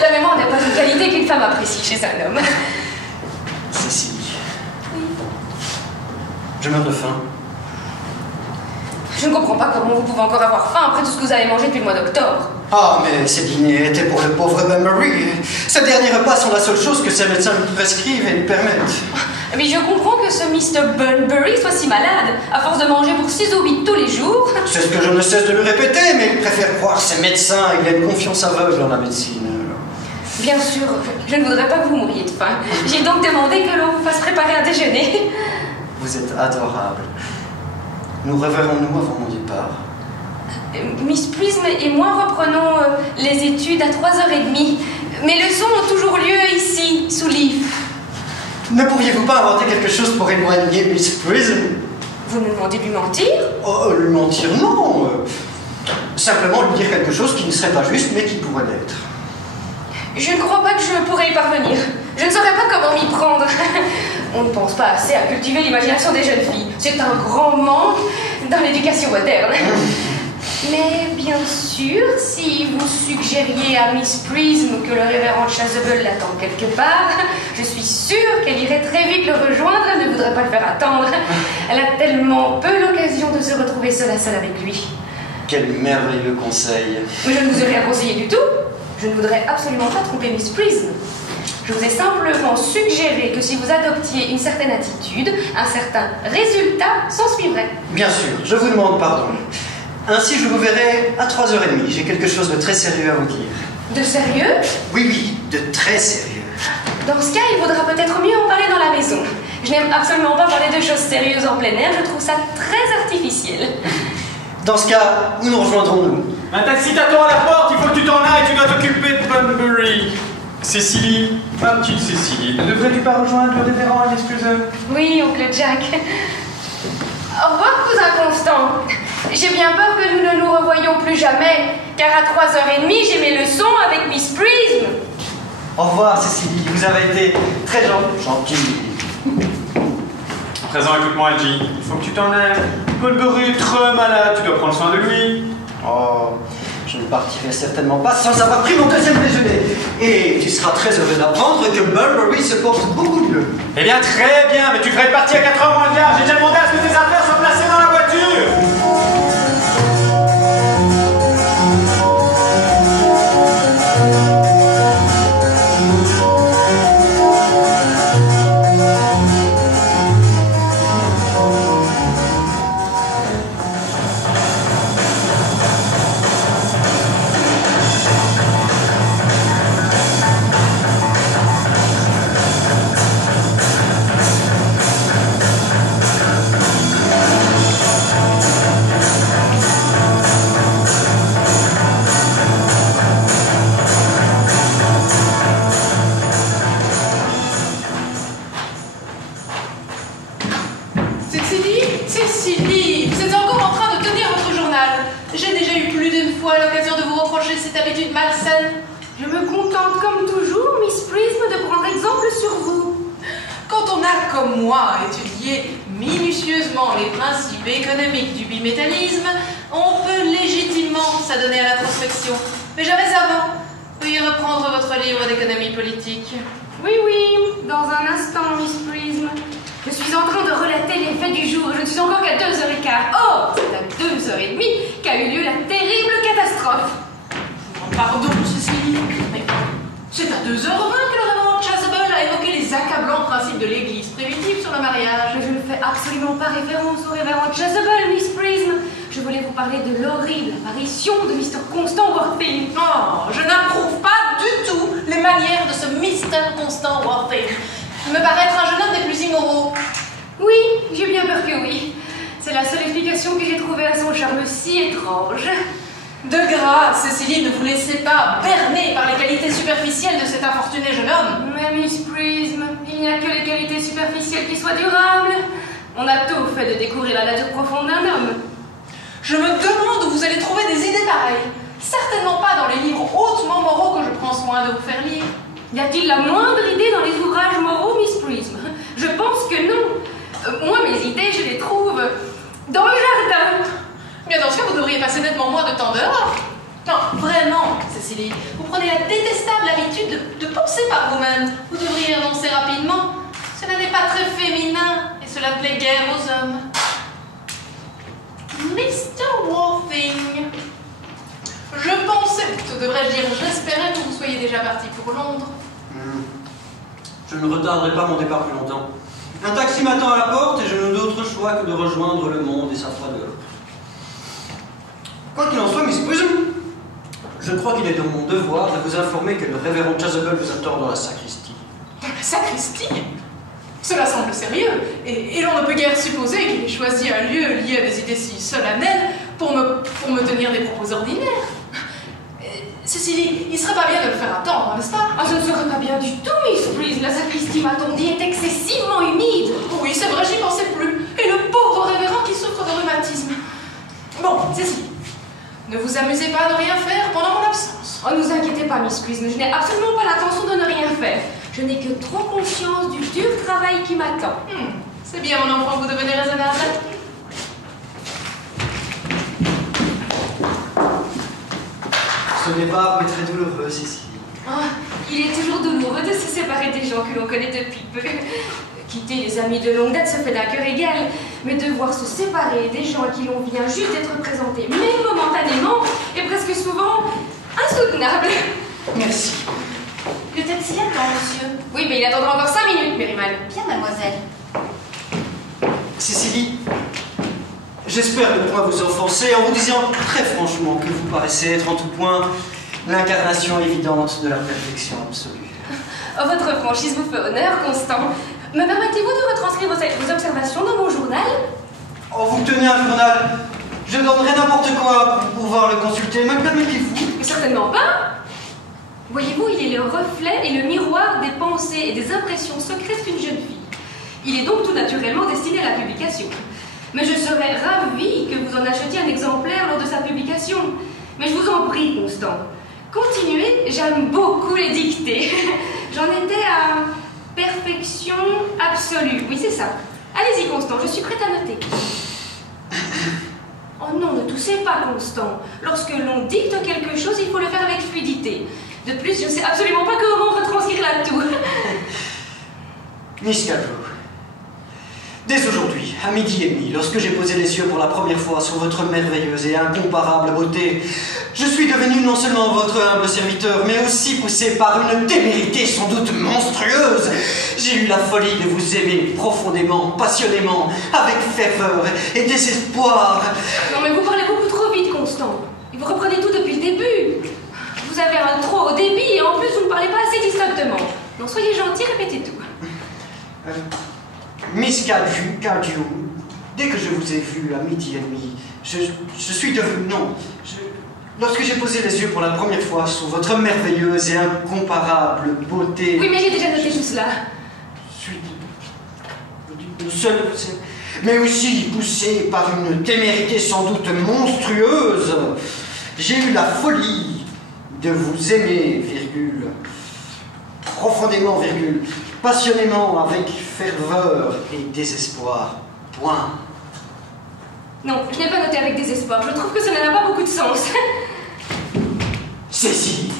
La mémoire n'est pas une qualité qu'une femme apprécie chez un homme. Cécilie. Oui. Je meurs de faim. Je ne comprends pas comment vous pouvez encore avoir faim après tout ce que vous avez mangé depuis le mois d'octobre. Ah, mais ces dîners étaient pour le pauvre Bunbury. Ces derniers repas sont la seule chose que ses médecins lui prescrivent et lui permettent. Mais je comprends que ce Mr. Bunbury soit si malade, à force de manger pour 6 ou 8 tous les jours. C'est ce que je ne cesse de lui répéter, mais il préfère croire ses médecins. Il a une confiance aveugle en la médecine. Bien sûr, je ne voudrais pas que vous mouriez de faim. J'ai donc demandé que l'on vous fasse préparer un déjeuner. Vous êtes adorable. Nous reverrons-nous avant mon départ? Miss Prism et moi reprenons les études à 3h30. Mes leçons ont toujours lieu ici, sous Leaf. Ne pourriez-vous pas inventer quelque chose pour éloigner Miss Prism? Vous me demandez de lui mentir? Oh, lui mentir, non. Simplement lui dire quelque chose qui ne serait pas juste, mais qui pourrait l'être. Je ne crois pas que je pourrais y parvenir. Je ne saurais pas comment m'y prendre. On ne pense pas assez à cultiver l'imagination des jeunes filles. C'est un grand manque dans l'éducation moderne. Mais bien sûr, si vous suggériez à Miss Prism que le révérend Chasuble l'attend quelque part, je suis sûre qu'elle irait très vite le rejoindre, elle ne voudrait pas le faire attendre. Elle a tellement peu l'occasion de se retrouver seule à seule avec lui. Quel merveilleux conseil. Mais je ne vous ai rien conseillé du tout. Je ne voudrais absolument pas tromper Miss Prism. Je vous ai simplement suggéré que si vous adoptiez une certaine attitude, un certain résultat s'en suivrait. Bien sûr, je vous demande pardon. Ainsi, je vous verrai à 3h30. J'ai quelque chose de très sérieux à vous dire. De sérieux? Oui, de très sérieux. Dans ce cas, il vaudra peut-être mieux en parler dans la maison. Je n'aime absolument pas parler de choses sérieuses en plein air, je trouve ça très artificiel. Dans ce cas, où nous rejoindrons-nous? Un taxi t'attend à la porte, il faut que tu t'en ailles, tu dois t'occuper de Bunbury. Cécilie, ma petite Cécilie, ne devrais-tu pas rejoindre le révérend Miss Prism? Oui, oncle Jack. Au revoir, cousin Constant. J'ai bien peur que nous ne nous revoyions plus jamais, car à 3h30, j'ai mes leçons avec Miss Prism. Au revoir, Cécilie. Vous avez été très gentille. À présent, écoute-moi, Angie. Il faut que tu t'en ailles. Bunbury est très malade, tu dois prendre soin de lui. Oh, je ne partirai certainement pas sans avoir pris mon deuxième déjeuner. Et tu seras très heureux d'apprendre que Bunbury se porte beaucoup mieux. Eh bien, très bien, mais tu devrais être parti à 4h moins le quart. J'ai déjà demandé à ce que tes affaires soient placées dans la voiture. Cécilie, vous êtes encore en train de tenir votre journal. J'ai déjà eu plus d'une fois l'occasion de vous reprocher cette habitude malsaine. Je me contente comme toujours, Miss Prism, de prendre exemple sur vous. Quand on a, comme moi, étudié minutieusement les principes économiques du bimétallisme, on peut légitimement s'adonner à l'introspection. Mais jamais avant. Veuillez reprendre votre livre d'économie politique. Oui, dans un instant, Miss Prism. Je suis en train de relater les faits du jour. Je ne suis encore qu'à 2h15. Or, c'est à 2h30 qu'a eu lieu la terrible catastrophe. Pardon, Cécilie, mais c'est à 2h20 que le révérend Chasuble a évoqué les accablants principes de l'Église primitive sur le mariage. Je ne fais absolument pas référence au révérend Chasuble, Miss Prism. Je voulais vous parler de l'horrible apparition de Mr. Constant Worthing. Oh, je n'approuve pas du tout les manières de ce Mr. Constant Worthing. Il me paraît être un jeune homme des plus immoraux. Oui, j'ai bien peur que oui. C'est la seule explication que j'ai trouvée à son charme si étrange. De grâce, Cécilie, ne vous laissez pas berner par les qualités superficielles de cet infortuné jeune homme. Mais Miss Prism, il n'y a que les qualités superficielles qui soient durables. On a tôt fait de découvrir la nature profonde d'un homme. Je me demande où vous allez trouver des idées pareilles. Certainement pas dans les livres hautement moraux que je prends soin de vous faire lire. Y a-t-il la moindre idée dans les ouvrages moraux, Miss Prism? Je pense que non. Moi, mes idées, je les trouve dans le jardin. Bien, dans ce cas, vous devriez passer nettement moins de temps dehors. Non, vraiment, Cécilie, vous prenez la détestable habitude de penser par vous-même. Vous devriez renoncer rapidement. Cela n'est pas très féminin et cela plaît guère aux hommes. Mr. Worthing, je pensais, plutôt devrais-je dire, j'espérais que vous soyez déjà parti pour Londres. Je ne retarderai pas mon départ plus longtemps. Un taxi m'attend à la porte et je n'ai d'autre choix que de rejoindre le monde et sa froideur. Quoi qu'il en soit, Miss Prism, je crois qu'il est de mon devoir de vous informer que le révérend Chasuble vous attend dans la sacristie. Dans la sacristie? Cela semble sérieux, et l'on ne peut guère supposer qu'il ait choisi un lieu lié à des idées si solennelles pour me tenir des propos ordinaires. Cécilie, il serait pas bien de le faire attendre, n'est-ce pas? Ah, ce ne serait pas bien du tout, Miss Prism. La sacristie, m'a-t-on dit, est excessivement humide. Oui, c'est vrai, j'y pensais plus. Et le pauvre révérend qui souffre de rhumatisme. Bon, Cécilie, ne vous amusez pas à ne rien faire pendant mon absence. Oh, ne vous inquiétez pas, Miss Prism. Je n'ai absolument pas l'intention de ne rien faire. Je n'ai que trop conscience du dur travail qui m'attend. C'est bien, mon enfant, vous devenez raisonnable. Ce départ m'est très douloureux, Cécile. Oh, il est toujours douloureux de se séparer des gens que l'on connaît depuis peu. Quitter les amis de longue date se fait d'un cœur égal, mais devoir se séparer des gens à qui l'on vient juste d'être présenté, même momentanément, est presque souvent insoutenable. Merci. Le taxi attend, monsieur. Oui, mais il attendra encore 5 minutes, Mérimal. Bien, mademoiselle. Cécilie, j'espère ne point vous offenser en vous disant très franchement que vous paraissez être en tout point l'incarnation évidente de la perfection absolue. Oh, votre franchise vous fait honneur, Constant. Me permettez-vous de retranscrire vos observations dans mon journal? Oh, vous tenez un journal. Je donnerais n'importe quoi pour pouvoir le consulter. Me permettez-vous? Certainement pas. Voyez-vous, il est le reflet et le miroir des pensées et des impressions secrètes d'une jeune fille. Il est donc tout naturellement destiné à la publication. Mais je serais ravie que vous en achetiez un exemplaire lors de sa publication. Mais je vous en prie, Constant, continuez, j'aime beaucoup les dictées. J'en étais à perfection absolue. Oui, c'est ça. Allez-y, Constant, je suis prête à noter. Oh non, ne toussez pas, Constant. Lorsque l'on dicte quelque chose, il faut le faire avec fluidité. De plus, je ne sais absolument pas comment retranscrire la toux. Miss Cadrew, dès aujourd'hui, à 12h30, lorsque j'ai posé les yeux pour la première fois sur votre merveilleuse et incomparable beauté, je suis devenu non seulement votre humble serviteur, mais aussi poussé par une témérité sans doute monstrueuse. J'ai eu la folie de vous aimer profondément, passionnément, avec ferveur et désespoir. Non, mais vous parlez beaucoup trop vite, Constant. Et vous reprenez tout depuis le début. Vous avez un trop haut débit et en plus, vous ne parlez pas assez distinctement. Non, soyez gentil, répétez tout. Miss Cadrew, dès que je vous ai vu à 12h30, je suis devenu... Non, lorsque j'ai posé les yeux pour la première fois sur votre merveilleuse et incomparable beauté... Oui, mais j'ai déjà noté tout cela. Je suis seul, mais aussi poussé par une témérité sans doute monstrueuse. J'ai eu la folie de vous aimer, virgule, profondément, virgule, passionnément, avec ferveur et désespoir. Point. Non, je n'ai pas noté avec désespoir. Je trouve que cela n'a pas beaucoup de sens. Cécile!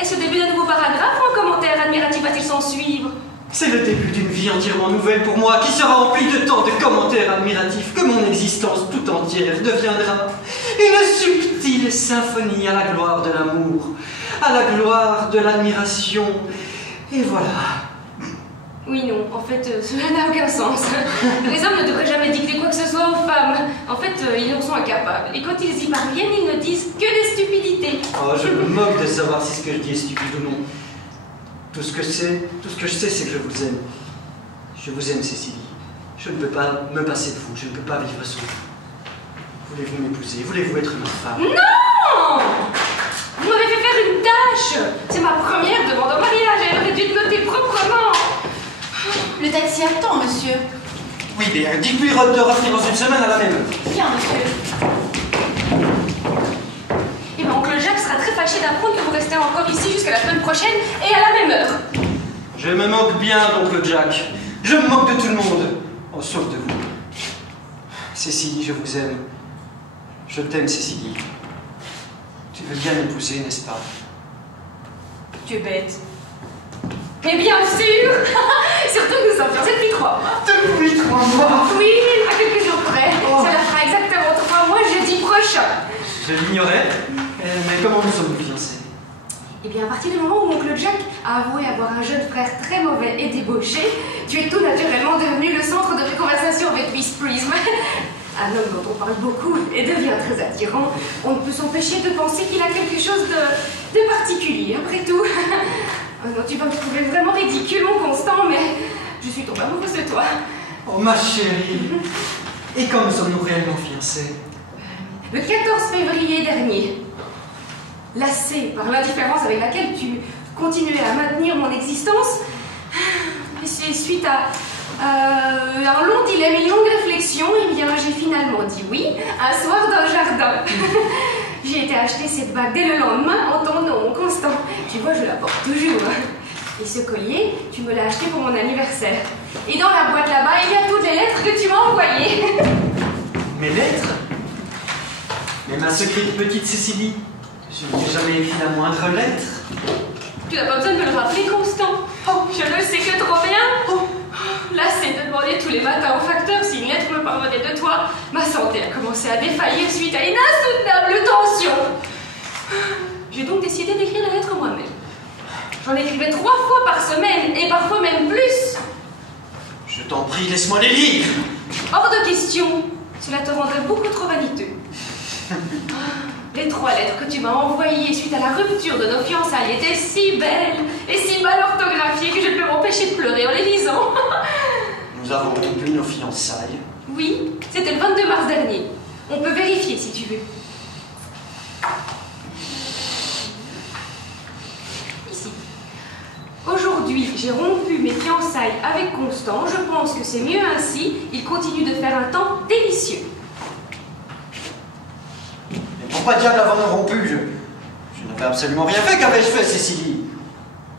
Est-ce le début d'un nouveau paragraphe ou un commentaire admiratif va-t-il s'en suivre? C'est le début d'une vie entièrement nouvelle pour moi, qui sera remplie de tant de commentaires admiratifs que mon existence tout entière deviendra une subtile symphonie à la gloire de l'amour, à la gloire de l'admiration. Et voilà. Oui, non, en fait, cela n'a aucun sens. Les hommes ne devraient jamais dicter quoi que ce soit aux femmes. En fait, ils en sont incapables. Et quand ils y parviennent, ils ne disent que des stupidités. Oh, je me moque de savoir si ce que je dis est stupide ou non. Tout ce que je sais, c'est que je vous aime. Je vous aime, Cécilie. Je ne peux pas me passer de vous. Je ne peux pas vivre sans vous. Voulez-vous m'épouser? Voulez-vous être ma femme? Non! Vous m'avez fait faire une tâche. C'est ma première demande au mariage. Elle aurait dû le noter proprement. Le taxi attend, monsieur. Oui, bien, dites-lui de revenir dans une semaine à la même heure. Bien, monsieur. Et bien, oncle Jacques sera très fâché d'apprendre que vous restez encore ici jusqu'à la semaine prochaine et à la même heure. Je me moque bien d'oncle Jack. Je me moque de tout le monde. Oh, sauf de vous. Cécilie, je vous aime. Je t'aime, Cécilie. Tu veux bien m'épouser, n'est-ce pas? Tu es bête. Mais bien sûr. Surtout que nous sommes fiancés depuis 3 mois. Depuis 3 mois? Oui, à quelques jours près. Oh. Cela fera exactement 3 mois jeudi prochain. Je l'ignorais. Mais comment nous sommes-nous fiancés? Eh bien, à partir du moment où oncle Jack a avoué avoir un jeune frère très mauvais et débauché, tu es tout naturellement devenu le centre de conversation avec Miss Prism. Un homme dont on parle beaucoup et devient très attirant. On ne peut s'empêcher de penser qu'il a quelque chose de particulier, après tout. Oh non, tu vas me trouver vraiment ridicule, mon Constant, mais je suis tombée amoureuse de toi. Oh, ma chérie. Et quand nous sommes-nous réellement fiancés? Le 14 février dernier. Lassé par l'indifférence avec laquelle tu continuais à maintenir mon existence, et suite à un long dilemme et une longue réflexion, eh bien, j'ai finalement dit oui, un soir dans le jardin. J'ai été acheter cette bague dès le lendemain en ton nom, Constant. Tu vois, je la porte toujours. Et ce collier, tu me l'as acheté pour mon anniversaire. Et dans la boîte là-bas, il y a toutes les lettres que tu m'as envoyées. Mes lettres? Mais ma secrète petite Cécilie, je ne t'ai jamais écrit la moindre lettre. Tu n'as pas besoin de me le rappeler, Constant. Oh, je le sais que trop bien. Là, c'est de demander tous les matins au facteur si une lettre me parvenait de toi. Ma santé a commencé à défaillir suite à une insoutenable tension. J'ai donc décidé d'écrire la lettre moi-même. J'en écrivais 3 fois par semaine, et parfois même plus. Je t'en prie, laisse-moi les lire. Hors de question. Cela te rendrait beaucoup trop vaniteux. Les 3 lettres que tu m'as envoyées suite à la rupture de nos fiançailles étaient si belles et si mal orthographiées que je ne peux m'empêcher de pleurer en les lisant. Nous avons rompu nos fiançailles. Oui, c'était le 22 mars dernier. On peut vérifier si tu veux. Ici. Aujourd'hui, j'ai rompu mes fiançailles avec Constant. Je pense que c'est mieux ainsi. Il continue de faire un temps délicieux. Pourquoi diable avoir rompu? Je n'avais absolument rien fait. Qu'avais-je fait, Cécilie?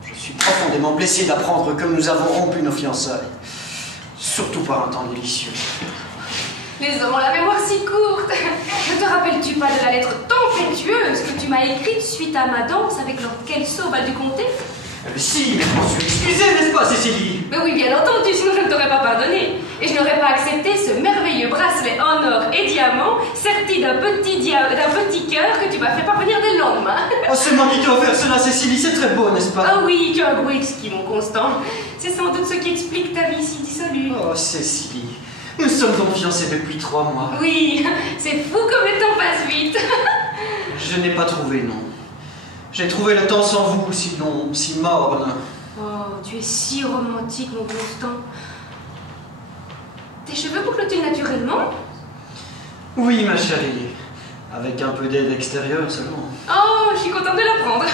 Je suis profondément blessé d'apprendre que nous avons rompu nos fiançailles. Surtout par un temps délicieux. Les hommes ont la mémoire si courte. Ne te rappelles-tu pas de la lettre tempétueuse que tu m'as écrite suite à ma danse avec Lord Kelso au bal du comté? Si, mais je m'en suis excusé, n'est-ce pas, Cécilie? Mais oui, bien entendu, sinon je ne t'aurais pas pardonné. Et je n'aurais pas accepté ce merveilleux bracelet en or et diamant, serti d'un petit cœur que tu m'as fait parvenir dès le lendemain. Oh, c'est moi qui t'ai offert cela, Cécilie, c'est très beau, n'est-ce pas? Ah oui, tu as un goût exquis, mon Constant. C'est sans doute ce qui explique ta vie si dissolue. Oh, Cécilie, nous sommes donc fiancés depuis 3 mois. Oui, c'est fou comme le temps passe vite. Je n'ai pas trouvé, non. J'ai trouvé le temps sans vous, sinon si morne. Oh, tu es si romantique, mon Constant. Tes cheveux bouclent-ils naturellement? Oui, ma chérie. Avec un peu d'aide extérieure seulement. Oh, je suis contente de l'apprendre.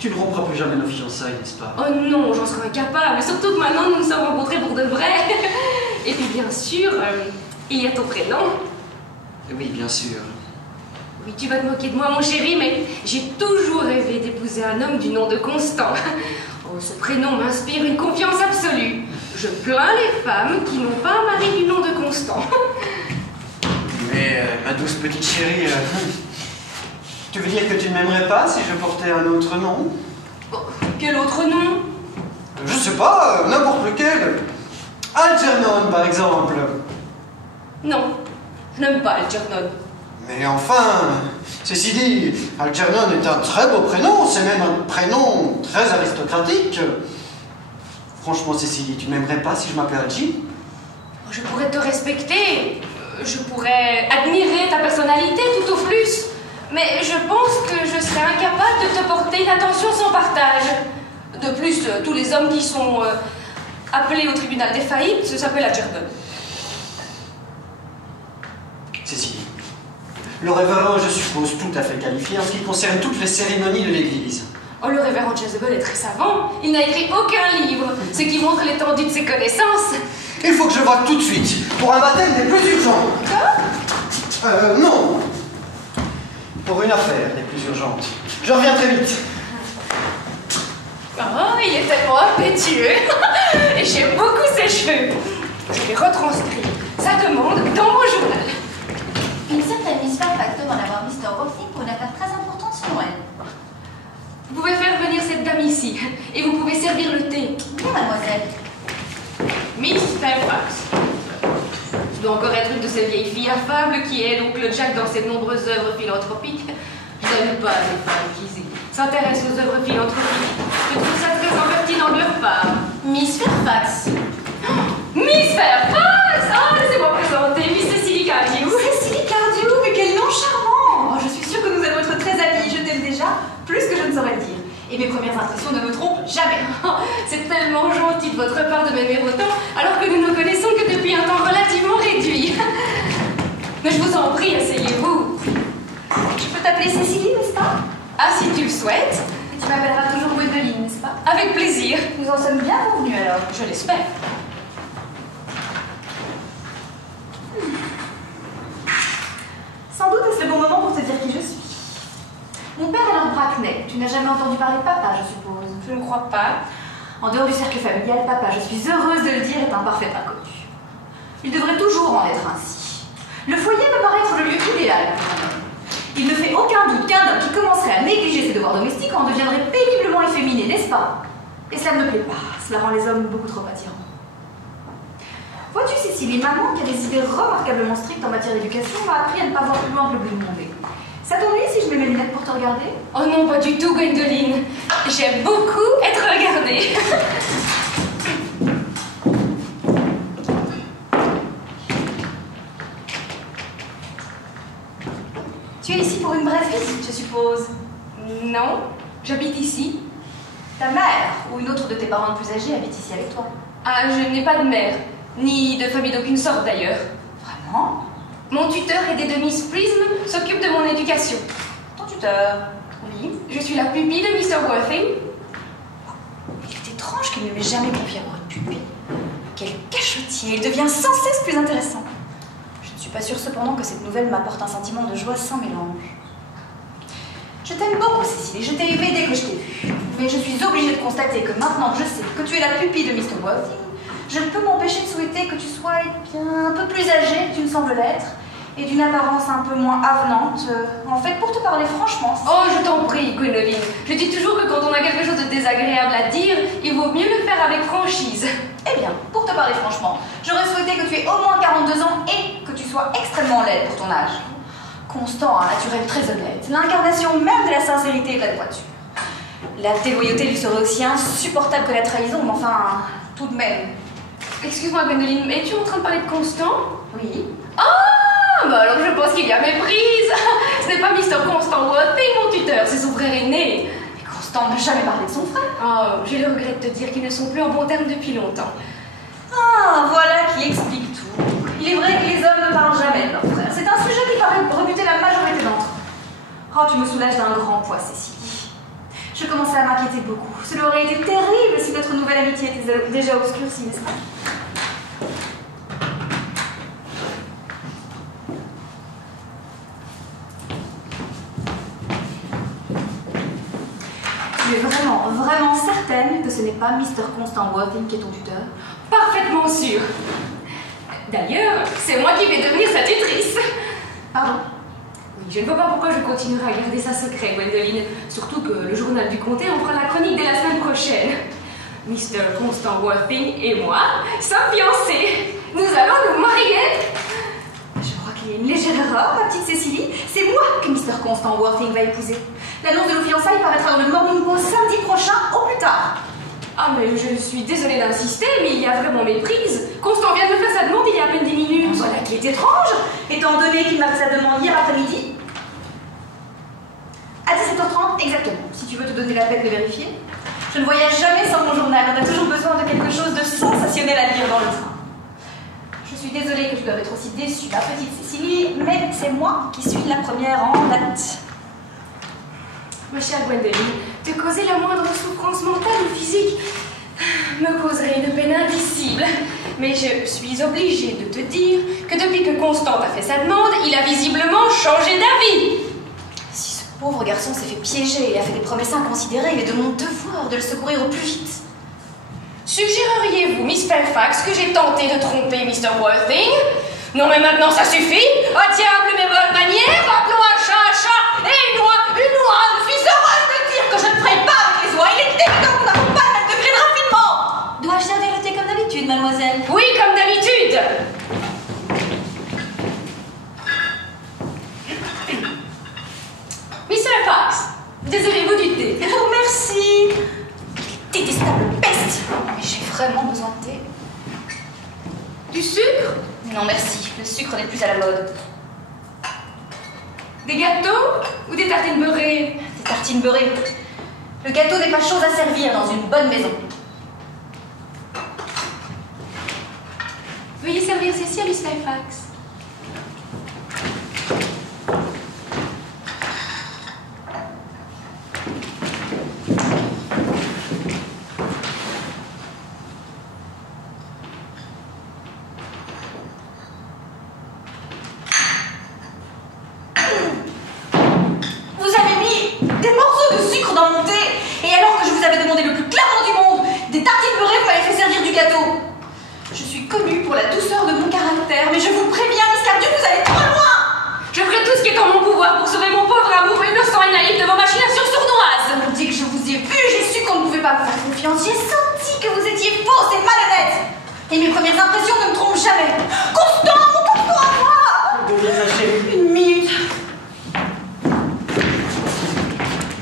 Tu ne rompras plus jamais nos fiançailles, n'est-ce pas? Oh non, j'en serais incapable. Surtout que maintenant, nous nous sommes rencontrés pour de vrai. Et puis, bien sûr, il y a ton prénom. Oui, bien sûr. Oui, tu vas te moquer de moi, mon chéri, mais j'ai toujours rêvé d'épouser un homme du nom de Constant. Oh, ce prénom m'inspire une confiance absolue. Je plains les femmes qui n'ont pas un mari du nom de Constant. Mais, ma douce petite chérie, tu veux dire que tu ne m'aimerais pas si je portais un autre nom? Oh, quel autre nom? Je sais pas, n'importe lequel. Algernon, par exemple. Non, je n'aime pas Algernon. Mais enfin, ceci dit, Algernon est un très beau prénom, c'est même un prénom très aristocratique. Franchement, Cécilie, tu ne m'aimerais pas si je m'appelais Algie? Je pourrais te respecter, je pourrais admirer ta personnalité tout au plus, mais je pense que je serais incapable de te porter une attention sans partage. De plus, tous les hommes qui sont appelés au tribunal des faillites s'appellent Algernon. Cécilie, le révérend, je suppose, tout à fait qualifié en ce qui concerne toutes les cérémonies de l'Église. Oh, le révérend Jezebel est très savant. Il n'a écrit aucun livre, ce qui montre l'étendue de ses connaissances. Il faut que je voie tout de suite, pour un baptême des plus urgents. Quoi? Non. Pour une affaire des plus urgentes. Je reviens très vite. Oh, il est tellement impétueux. Et j'aime beaucoup ses cheveux. Je vais retranscrire sa demande dans mon journal. Une certaine Miss Fairfax demande à voir Mr. Worthing pour une affaire très importante selon elle. Vous pouvez faire venir cette dame ici, et vous pouvez servir le thé. Oui, mademoiselle. Miss Fairfax. Je dois encore être une de ces vieilles filles affables qui aident oncle Jack dans ses nombreuses œuvres philanthropiques. Je n'aime pas les femmes qui s'intéressent aux œuvres philanthropiques. Je trouve ça très impertinent de leur part. Miss Fairfax. Miss Fairfax! Oh, laissez-moi présenter Miss Cécilie Cardew. Cécilie Cardew, mais quel nom charmant! Oh, je suis sûre que nous allons être très amis. Je t'aime déjà plus que je ne saurais dire. Et mes premières impressions ne me trompent jamais. Oh, c'est tellement gentil de votre part de m'aimer autant, alors que nous ne nous connaissons que depuis un temps relativement réduit. Mais je vous en prie, asseyez-vous. Je peux t'appeler Cécilie, n'est-ce pas? Ah, si tu le souhaites. Et tu m'appelleras toujours Gwendoline, n'est-ce pas? Avec plaisir. Nous en sommes bien convenus alors. Je l'espère. Sans doute est-ce le bon moment pour te dire qui je suis. Mon père est Lord Bracknell. Tu n'as jamais entendu parler de papa, je suppose. Je ne crois pas. En dehors du cercle familial, papa, je suis heureuse de le dire, est un parfait inconnu. Il devrait toujours en être ainsi. Le foyer me paraît être le lieu idéal pour un homme. Il ne fait aucun doute qu'un homme qui commencerait à négliger ses devoirs domestiques en deviendrait péniblement efféminé, n'est-ce pas? Et cela ne me plaît pas, cela rend les hommes beaucoup trop attirants. Vois-tu, Cécilie, maman, qui a des idées remarquablement strictes en matière d'éducation, m'a appris à ne pas voir plus loin que le bout du monde. Ça t'ennuie si je mets mes lunettes pour te regarder? Oh non, pas du tout, Gwendoline. J'aime beaucoup être regardée. Tu es ici pour une brève visite, je suppose? Non, j'habite ici. Ta mère ou une autre de tes parents plus âgés habite ici avec toi? Ah, je n'ai pas de mère, ni de famille d'aucune sorte d'ailleurs. Vraiment? Mon tuteur aidé de Miss Prism s'occupe de mon éducation. Ton tuteur? Oui. Je suis la pupille de Mr. Worthing. Il est étrange qu'il ne m'ait jamais confié avoir une pupille. Quel cachotier, il devient sans cesse plus intéressant. Je ne suis pas sûre cependant que cette nouvelle m'apporte un sentiment de joie sans mélange. Je t'aime beaucoup, Cécilie, je t'ai aimée dès que je t'ai vue. Mais je suis obligée de constater que maintenant que je sais que tu es la pupille de Mr. Worthing, je ne peux m'empêcher de souhaiter que tu sois bien un peu plus âgée que tu ne sembles l'être, et d'une apparence un peu moins avenante. En fait, pour te parler franchement... Oh, je t'en prie, Gwendoline. Je dis toujours que quand on a quelque chose de désagréable à dire, il vaut mieux le faire avec franchise. Eh bien, pour te parler franchement, j'aurais souhaité que tu aies au moins 42 ans et que tu sois extrêmement laide pour ton âge. Constant, un naturel très honnête, l'incarnation même de la sincérité et de la droiture. La déloyauté lui serait aussi insupportable que la trahison, mais enfin, tout de même. Excuse-moi, Gwendoline, es-tu en train de parler de Constant? Oui. Ah, bah alors je pense qu'il y a méprise. Ce n'est pas Mr. Constant Worthing, mon tuteur, c'est son frère aîné. Mais Constant n'a jamais parlé de son frère. Oh, j'ai le regret de te dire qu'ils ne sont plus en bon terme depuis longtemps. Ah, voilà qui explique tout. Il est vrai que les hommes ne parlent jamais de leur frère. C'est un sujet qui paraît rebuter la majorité d'entre eux. Oh, tu me soulages d'un grand poids, Cécilie. Je commençais à m'inquiéter beaucoup. Cela aurait été terrible si notre nouvelle amitié était déjà obscurcie, n'est-ce pas? Tu es vraiment certaine que ce n'est pas Mr. Constant Worthing qui est ton tuteur? Parfaitement sûre. D'ailleurs, c'est moi qui vais devenir sa tutrice. Pardon? Oui, je ne vois pas pourquoi je continuerai à garder ça secret, Gwendoline. Surtout que le journal du comté en fera la chronique dès la semaine prochaine. Mr. Constant Worthing et moi sommes fiancés. Nous allons nous marier. Je crois qu'il y a une légère erreur, ma petite Cécilie. C'est moi que Mr. Constant Worthing va épouser. L'annonce de nos fiançailles paraîtra dans le Morning Post samedi prochain au plus tard. Ah, mais je suis désolée d'insister, mais il y a vraiment méprise. Constant vient de me faire sa demande il y a à peine 10 minutes. Voilà qui est étrange, étant donné qu'il m'a fait sa demande hier après-midi. À 17h30 exactement, si tu veux te donner la peine de vérifier. Je ne voyage jamais sans mon journal, on a toujours besoin de quelque chose de sensationnel à lire dans le train. Je suis désolée que tu doives être aussi déçue, ma petite Cécilie, mais c'est moi qui suis la première en date. Ma chère Gwendoline, te causer la moindre souffrance mentale ou physique me causerait une peine indicible. Mais je suis obligée de te dire que depuis que Constant a fait sa demande, il a visiblement changé d'avis. Si ce pauvre garçon s'est fait piéger et a fait des promesses inconsidérées, il est de mon devoir de le secourir au plus vite. Suggéreriez-vous, Miss Fairfax, que j'ai tenté de tromper Mr. Worthing? Non mais maintenant ça suffit. Au diable mes bonnes manières, appelons un chat et une oie. Je suis heureuse de dire que je ne ferai pas avec les oies. Il est évident que nous n'avons pas le même degré de raffinement. Dois-je servir le thé comme d'habitude, mademoiselle? Oui, comme d'habitude. Miss Fairfax, désirez-vous du thé? Oh, merci. Détestable peste. Mais j'ai vraiment besoin de thé. Du sucre? Non, merci. Le sucre n'est plus à la mode. Des gâteaux ou des tartines beurrées? Des tartines beurrées. Le gâteau n'est pas chose à servir dans une bonne maison. Veuillez servir ceci à Miss Fairfax. Vous avez mis des morceaux de sucre dans mon thé, et alors que je vous avais demandé le plus gâteaux. Je suis connue pour la douceur de mon caractère, mais je vous préviens, Miss Cardew, vous allez trop loin. Je ferai tout ce qui est en mon pouvoir pour sauver mon pauvre amour innocent et naïf de vos machinations sournoises. Dès que je vous ai vu, j'ai su qu'on ne pouvait pas vous faire confiance. J'ai senti que vous étiez fausse et malhonnête. Et mes premières impressions ne me trompent jamais. Constant, mon Constant à moi. Une minute.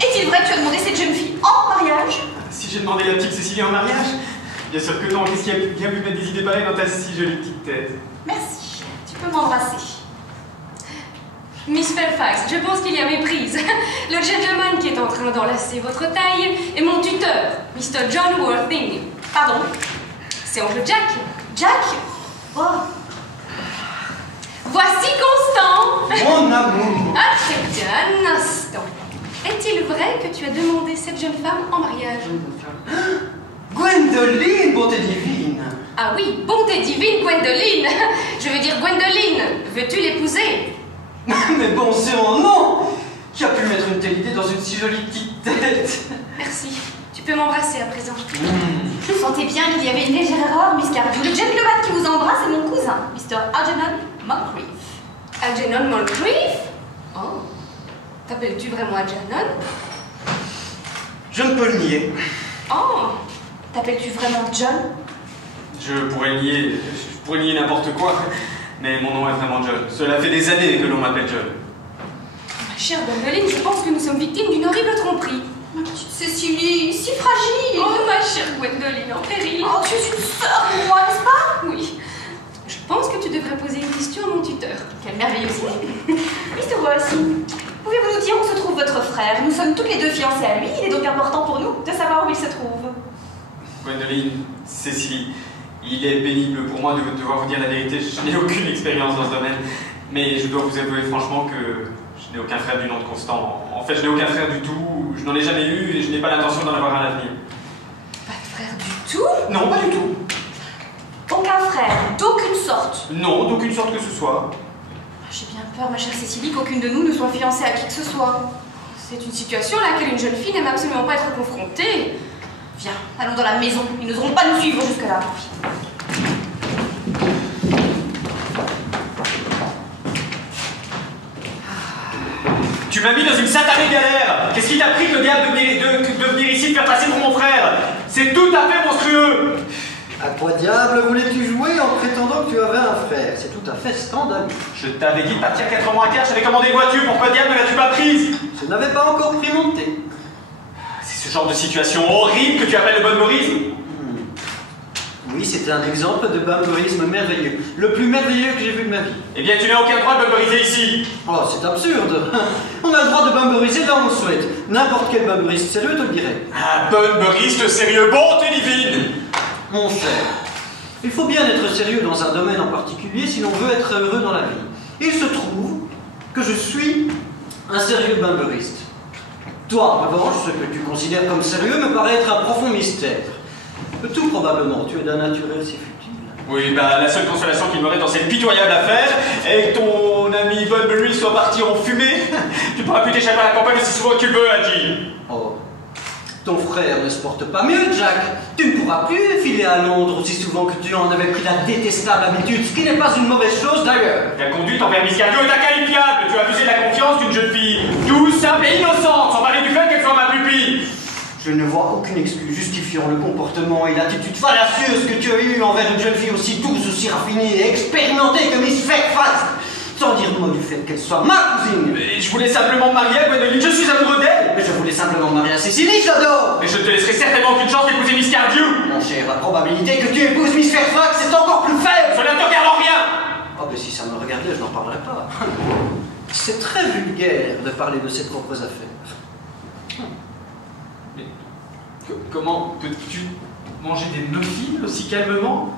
Est-il vrai que tu as demandé cette jeune fille en mariage? Si j'ai demandé la petite Cécilie en mariage? Bien sûr que non, qu'est-ce qui a bien pu mettre des idées pareilles dans ta si jolie petite tête? Merci, tu peux m'embrasser. Miss Fairfax, je pense qu'il y a méprise. Le gentleman qui est en train d'enlacer votre taille est mon tuteur, Mr. John Worthing. Pardon? C'est oncle Jack. Jack? Oh. Voici Constant. Mon amour. Acceptez un instant. Est-il vrai que tu as demandé cette jeune femme en mariage? Gwendoline, bonté divine. Ah oui, bonté divine, Gwendoline. Je veux dire Gwendoline, veux-tu l'épouser? Mais bon sang, non. Qui a pu mettre une telle idée dans une si jolie petite tête? Merci. Tu peux m'embrasser à présent. Je sentais bien qu'il y avait une légère erreur, Miss Cardew. Le gentleman qui vous embrasse est mon cousin, Mr. Algernon Moncrief. Algernon Moncrief? Oh. T'appelles-tu vraiment Algernon? Je ne peux le nier. Oh. T'appelles-tu vraiment John? Je pourrais nier n'importe quoi, mais mon nom est vraiment John. Cela fait des années que l'on m'appelle John. Ma chère Gwendoline, je pense que nous sommes victimes d'une horrible tromperie. Ma petite Cécilie, si fragile. Oh, ma chère Gwendoline, en péril. Oh, tu es une sœur pour moi, n'est-ce pas? Oui. Je pense que tu devrais poser une question à mon tuteur. Quelle merveilleuse idée. Mr. Walsh, pouvez-vous nous dire où se trouve votre frère? Nous sommes toutes les deux fiancées à lui. Il est donc important pour nous de savoir où il se trouve. Gwendoline, Cécilie, il est pénible pour moi de devoir vous dire la vérité. Je n'ai aucune expérience dans ce domaine, mais je dois vous avouer franchement que je n'ai aucun frère du nom de Constant. En fait, je n'ai aucun frère du tout, je n'en ai jamais eu et je n'ai pas l'intention d'en avoir un à l'avenir. Pas de frère du tout? Non, pas du tout. Aucun frère, d'aucune sorte. Non, d'aucune sorte que ce soit. J'ai bien peur, ma chère Cécilie, qu'aucune de nous ne soit fiancée à qui que ce soit. C'est une situation à laquelle une jeune fille n'aime absolument pas être confrontée. Viens, allons dans la maison. Ils n'oseront pas nous suivre jusque-là. Tu m'as mis dans une satanée galère. Qu'est-ce qui t'a pris le diable de venir ici te faire passer pour mon frère? C'est tout à fait monstrueux. À quoi diable voulais-tu jouer en prétendant que tu avais un frère? C'est tout à fait scandaleux. Je t'avais dit de partir 4 mois à quart, j'avais commandé une voiture, pourquoi diable ne l'as-tu pas prise? Je n'avais pas encore pris mon thé. C'est ce genre de situation horrible que tu appelles le bonmorisme? Oui, c'était un exemple de bamborisme merveilleux. Le plus merveilleux que j'ai vu de ma vie. Eh bien, tu n'as aucun droit de bonboriser ici. Oh, c'est absurde. On a le droit de bamboriser là où on le souhaite. N'importe quel bamboriste sérieux te le dirait. Un bonboriste sérieux, bonté divine. Mon cher, il faut bien être sérieux dans un domaine en particulier si l'on veut être heureux dans la vie. Il se trouve que je suis un sérieux bamboriste. Toi, en revanche, ce que tu considères comme sérieux me paraît être un profond mystère. Tout probablement, tu es d'un naturel si futile. Oui, bah la seule consolation qu'il me reste dans cette pitoyable affaire est que ton ami Bunbury soit parti en fumée. Tu pourras plus t'échapper à la campagne aussi souvent que tu veux, Hadji. Oh, ton frère ne se porte pas mieux, Jack. Tu ne pourras plus filer à Londres aussi souvent que tu en avais pris la détestable habitude, ce qui n'est pas une mauvaise chose d'ailleurs. Ta conduite envers Miss Cardew est inqualifiable. Tu as abusé de la confiance d'une jeune fille douce, simple et innocente, sans parler du fait qu'elle soit ma pupille. Je ne vois aucune excuse justifiant le comportement et l'attitude fallacieuse que tu as eue envers une jeune fille aussi douce, aussi raffinée et expérimentée que Miss Fairfax, sans dire mot du fait qu'elle soit ma cousine. Mais je voulais simplement me marier à Gwendoline, je suis amoureux d'elle. Mais je voulais simplement marier à Cécilie, j'adore. Mais je ne te laisserai certainement aucune chance d'épouser Miss Cardew. Mon cher, la probabilité que tu épouses Miss Fairfax est encore plus faible. Cela ne te regarde en rien. Oh, mais si ça me regardait, je n'en parlerais pas. C'est très vulgaire de parler de ses propres affaires. Comment peux-tu manger des muffins aussi calmement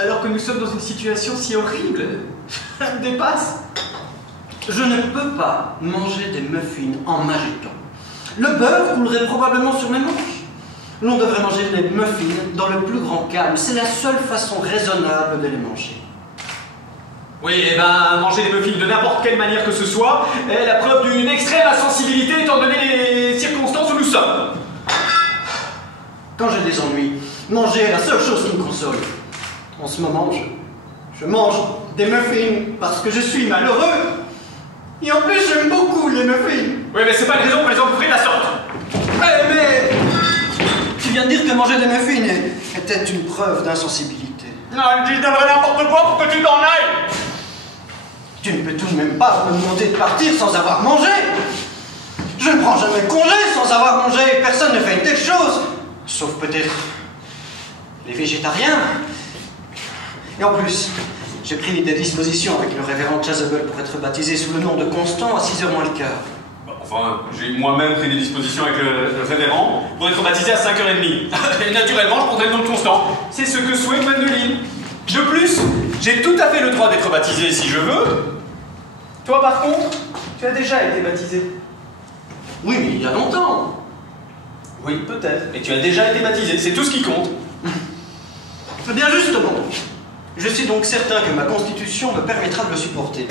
alors que nous sommes dans une situation si horrible? Ça me dépasse. Je ne peux pas manger des muffins en m'agitant. Le beurre coulerait probablement sur mes manches. L'on devrait manger des muffins dans le plus grand calme. C'est la seule façon raisonnable de les manger. Oui, eh ben, manger des muffins de n'importe quelle manière que ce soit est la preuve d'une extrême insensibilité étant donné les circonstances où nous sommes. Quand j'ai des ennuis, Manger est la seule chose qui me console. En ce moment, je mange des muffins parce que je suis malheureux. Et en plus, j'aime beaucoup les muffins. Oui, mais c'est pas une raison pour les empourrer de la sorte. Mais tu viens de dire que manger des muffins était une preuve d'insensibilité. Non, je donnerais n'importe quoi pour que tu t'en ailles. Tu ne peux tout de même pas me demander de partir sans avoir mangé. Je ne prends jamais congé sans avoir mangé. Personne ne fait une telle chose. Sauf peut-être les végétariens. Et en plus, j'ai pris des dispositions avec le révérend Chasuble pour être baptisé sous le nom de Constant à 6h moins le quart. Enfin, j'ai moi-même pris des dispositions avec le révérend pour être baptisé à 5h30. Et naturellement, je prendrai le nom de Constant. C'est ce que souhaite Gwendoline. De plus, j'ai tout à fait le droit d'être baptisé si je veux. Toi, par contre, tu as déjà été baptisé. Oui, mais il y a longtemps. Oui, peut-être. Mais tu as déjà été baptisé, c'est tout ce qui compte. Eh bien, justement, je suis donc certain que ma constitution me permettra de le supporter.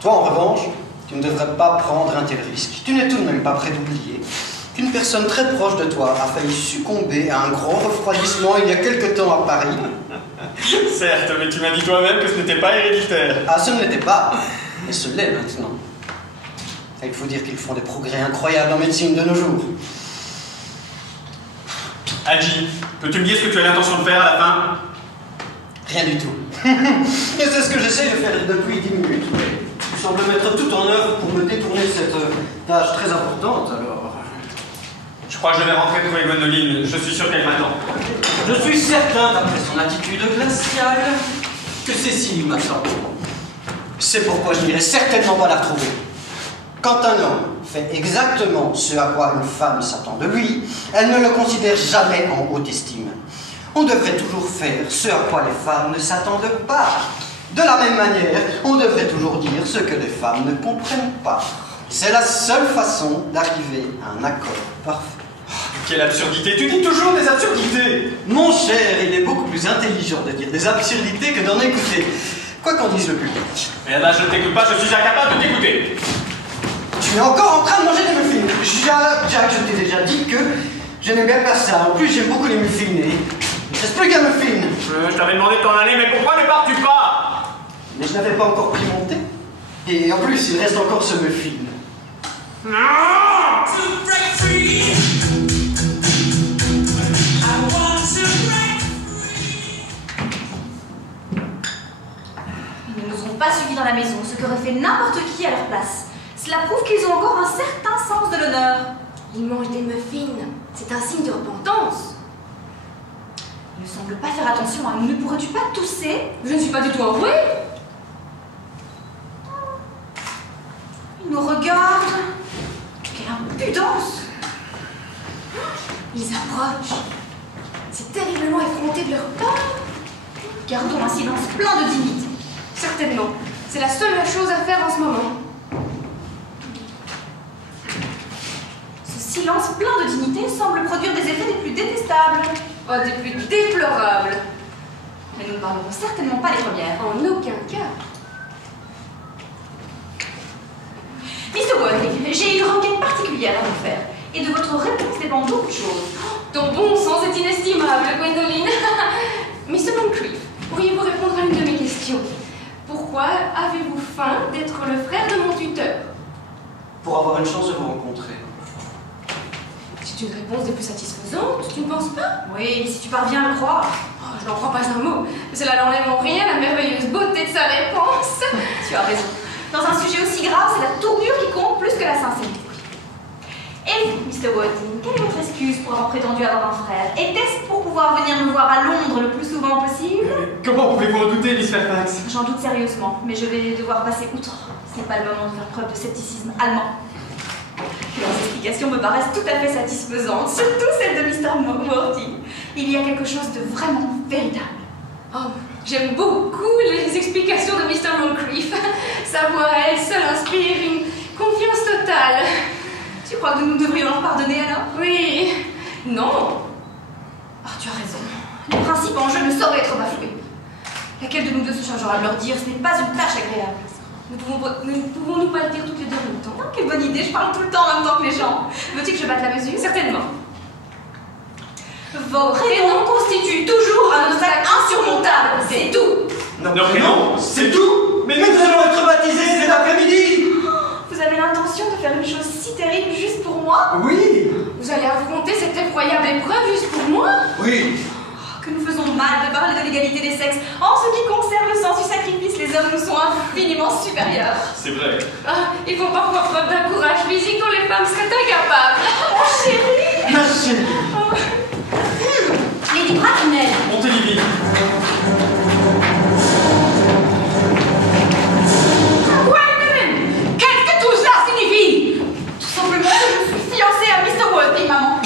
Toi, en revanche, tu ne devrais pas prendre un tel risque. Tu n'es tout de même pas prêt d'oublier qu'une personne très proche de toi a failli succomber à un gros refroidissement il y a quelque temps à Paris. Certes, mais tu m'as dit toi-même que ce n'était pas héréditaire. Ah, ce ne l'était pas, mais ce l'est maintenant. Et il faut dire qu'ils font des progrès incroyables en médecine de nos jours. Hadji, peux-tu me dire ce que tu as l'intention de faire à la fin? Rien du tout. Et c'est ce que j'essaie de faire depuis 10 minutes. Tu sembles mettre tout en œuvre pour me détourner de cette tâche très importante, alors... Je crois que je vais rentrer trouver Gwendoline. Je suis sûr qu'elle m'attend. Je suis certain, d'après son attitude glaciale, que Cécile m'attend. C'est pourquoi je n'irai certainement pas la retrouver. Quand un homme fait exactement ce à quoi une femme s'attend de lui, elle ne le considère jamais en haute estime. On devrait toujours faire ce à quoi les femmes ne s'attendent pas. De la même manière, on devrait toujours dire ce que les femmes ne comprennent pas. C'est la seule façon d'arriver à un accord parfait. Quelle absurdité! Tu dis toujours des absurdités! Mon cher, il est beaucoup plus intelligent de dire des absurdités que d'en écouter. Quoi qu'en dise le public. Mais là, je ne t'écoute pas, je suis incapable de t'écouter! Tu es encore en train de manger des muffins. Jack, je t'ai déjà dit que je n'aime bien pas ça. En plus, j'aime beaucoup les muffins. Il ne reste plus qu'un muffin. Je t'avais demandé de t'en aller, mais pourquoi ne pars-tu pas? Mais je n'avais pas encore pris mon thé. Et en plus, il reste encore ce muffin. Non! Ils ne nous ont pas suivis dans la maison, ce qu'aurait fait n'importe qui à leur place. Cela prouve qu'ils ont encore un certain sens de l'honneur. Ils mangent des muffins. C'est un signe de repentance. Ils ne semblent pas faire attention à nous. Ne pourrais-tu pas tousser? Je ne suis pas du tout enrouée. Ils nous regardent. Quelle impudence! Ils approchent. C'est terriblement effronté de leur part. Gardons un silence plein de dignité. Certainement. C'est la seule chose à faire en ce moment. Ce silence plein de dignité semble produire des effets des plus détestables. Oh, des plus déplorables. Mais nous ne parlerons certainement pas les premières. En aucun cas. Mr. Wadley, j'ai une requête particulière à vous faire. Et de votre réponse dépend beaucoup de choses. Ton bon sens est inestimable, Gwendoline. Mr. Moncrief, pourriez-vous répondre à une de mes questions? Pourquoi avez-vous faim d'être le frère de mon tuteur? Pour avoir une chance de vous rencontrer. C'est une réponse des plus satisfaisantes, tu ne penses pas? Oui, si tu parviens à le croire. Oh, je n'en crois pas un mot. Cela n'enlève en rien la merveilleuse beauté de sa réponse. Tu as raison. Dans un sujet aussi grave, c'est la tournure qui compte plus que la sincérité. Et vous, Mr. Wadley, quelle est votre excuse pour avoir prétendu avoir un frère? Était-ce pour pouvoir venir me voir à Londres le plus souvent possible? Comment pouvez-vous en douter, Miss Fairfax? J'en doute sérieusement, mais je vais devoir passer outre. Ce n'est pas le moment de faire preuve de scepticisme allemand. Leurs explications me paraissent tout à fait satisfaisantes, surtout celle de Mr. Morty. Il y a quelque chose de vraiment véritable. Oh, j'aime beaucoup les explications de Mr. Moncrief. Sa voix à elle seule inspire une confiance totale. Tu crois que nous devrions leur pardonner alors? Oui. Non. Ah, tu as raison. Les principes en jeu ne sauraient être bafoués. Laquelle de nous deux se chargera de leur dire? Ce n'est pas une tâche agréable. Nous pouvons-nous pas le dire toutes les deux en même temps? Oh, quelle bonne idée, je parle tout le temps en même temps que les gens. Veux-tu que je batte la mesure? Certainement. Vos prénoms constituent toujours un obstacle insurmontable, c'est tout. Nos prénoms, c'est tout. Mais nous allons être baptisés cet après-midi. Vous avez l'intention de faire une chose si terrible juste pour moi? Oui. Vous allez affronter cette effroyable épreuve juste pour moi? Oui. Que nous faisons mal de parler de l'égalité des sexes. En ce qui concerne le sens du sacrifice, les hommes nous sont infiniment supérieurs. C'est vrai. Ah, ils font parfois preuve d'un courage physique dont les femmes seraient incapables. Mon chéri! Ma chérie. Lady Bracknell! Montélimie. Gwendolyn, qu'est-ce que tout cela signifie? Tout simplement que je suis fiancée à Mr. Worthy, maman.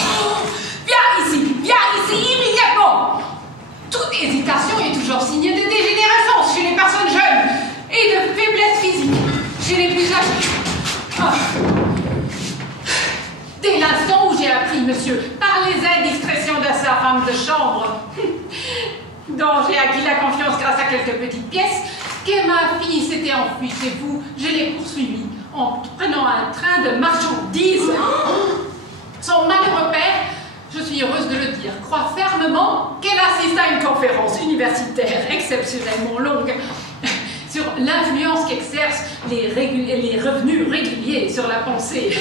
Viens ici, immédiatement. Toute hésitation est toujours signe de dégénérescence chez les personnes jeunes et de faiblesse physique chez les plus âgés. Ah. Dès l'instant où j'ai appris, monsieur, par les indiscrétions de sa femme de chambre, dont j'ai acquis la confiance grâce à quelques petites pièces, que ma fille s'était enfuie chez vous, je l'ai poursuivie en prenant un train de marchandises. Son malheureux père, je suis heureuse de le dire, croit fermement qu'elle assiste à une conférence universitaire exceptionnellement longue sur l'influence qu'exercent les revenus réguliers sur la pensée.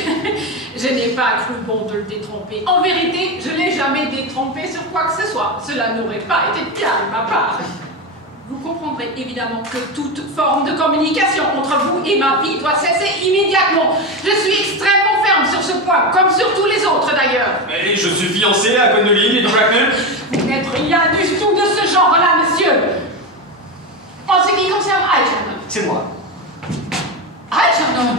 Je n'ai pas cru bon de le détromper. En vérité, je ne l'ai jamais détrompé sur quoi que ce soit. Cela n'aurait pas été bien de ma part. Vous comprendrez évidemment que toute forme de communication entre vous et ma fille doit cesser immédiatement. Je suis extrêmement ferme sur ce point, comme sur tous les autres d'ailleurs. Et je suis fiancé à Gwendolyn, Lady Bracknell. Vous n'êtes rien du tout de ce genre-là, monsieur. En ce qui concerne Algernon. C'est moi. Algernon,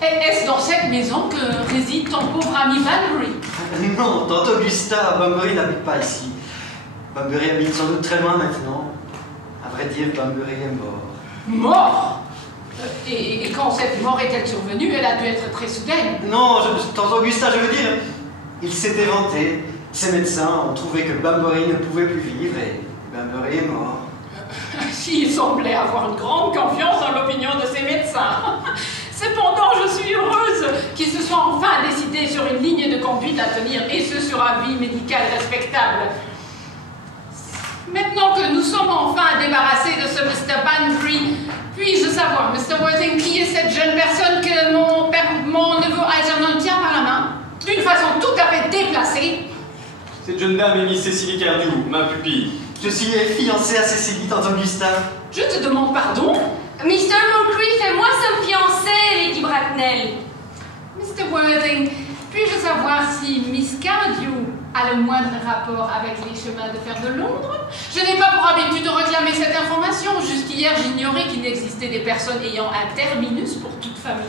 est-ce dans cette maison que réside ton pauvre ami Banbury? Non, tante Augusta, Bunbury n'habite pas ici. Bunbury habite sans doute très loin maintenant. À vrai dire, Bunbury est mort. Mort? Et quand cette mort est-elle survenue? Elle a dû être très soudaine. Non, tante Augusta, je veux dire, il s'était vanté. Ses médecins ont trouvé que Bunbury ne pouvait plus vivre et Bunbury est mort. Il semblait avoir une grande confiance dans l'opinion de ses médecins. Cependant, je suis heureuse qu'ils se soient enfin décidés sur une ligne de conduite à tenir, et ce sur un avis médical respectable. Maintenant que nous sommes enfin débarrassés de ce Mr. Banbury, puis-je savoir, Mr. Worthing, qui est cette jeune personne que mon neveu Algernon tient par la main, d'une façon tout à fait déplacée? Cette jeune dame est Miss Cécilie Cardew, ma pupille. Je suis fiancé à Cécilie, tante Augusta. Je te demande pardon? Mr. Moncrief et moi sommes fiancés, Lady Bracknell. Mr. Worthing, puis-je savoir si Miss Cardew a le moindre rapport avec les chemins de fer de Londres? Je n'ai pas pour habitude de réclamer cette information. Jusqu'hier, j'ignorais qu'il n'existait des personnes ayant un terminus pour toute famille.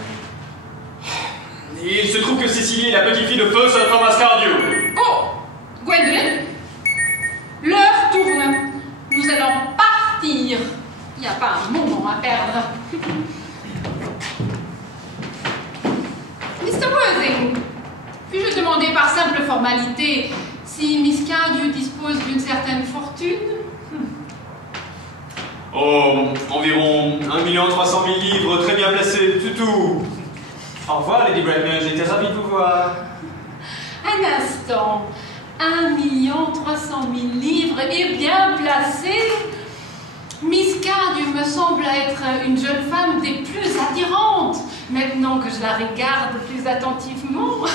Et il se trouve que Cécilie est la petite fille de feu Sir Thomas Cardew. Oh! Gwendolyn, l'heure tourne. Nous allons partir. Il n'y a pas un moment à perdre. Mr. Worthing, puis-je demander par simple formalité si Miss Cardew dispose d'une certaine fortune? Oh, environ 1 300 000 livres, très bien placés, tout. Au revoir, Lady Bracknell, j'ai été ravi de vous voir. Un instant. 1 300 000 livres et bien placés. Miss Cardew me semble être une jeune femme des plus attirantes, maintenant que je la regarde plus attentivement.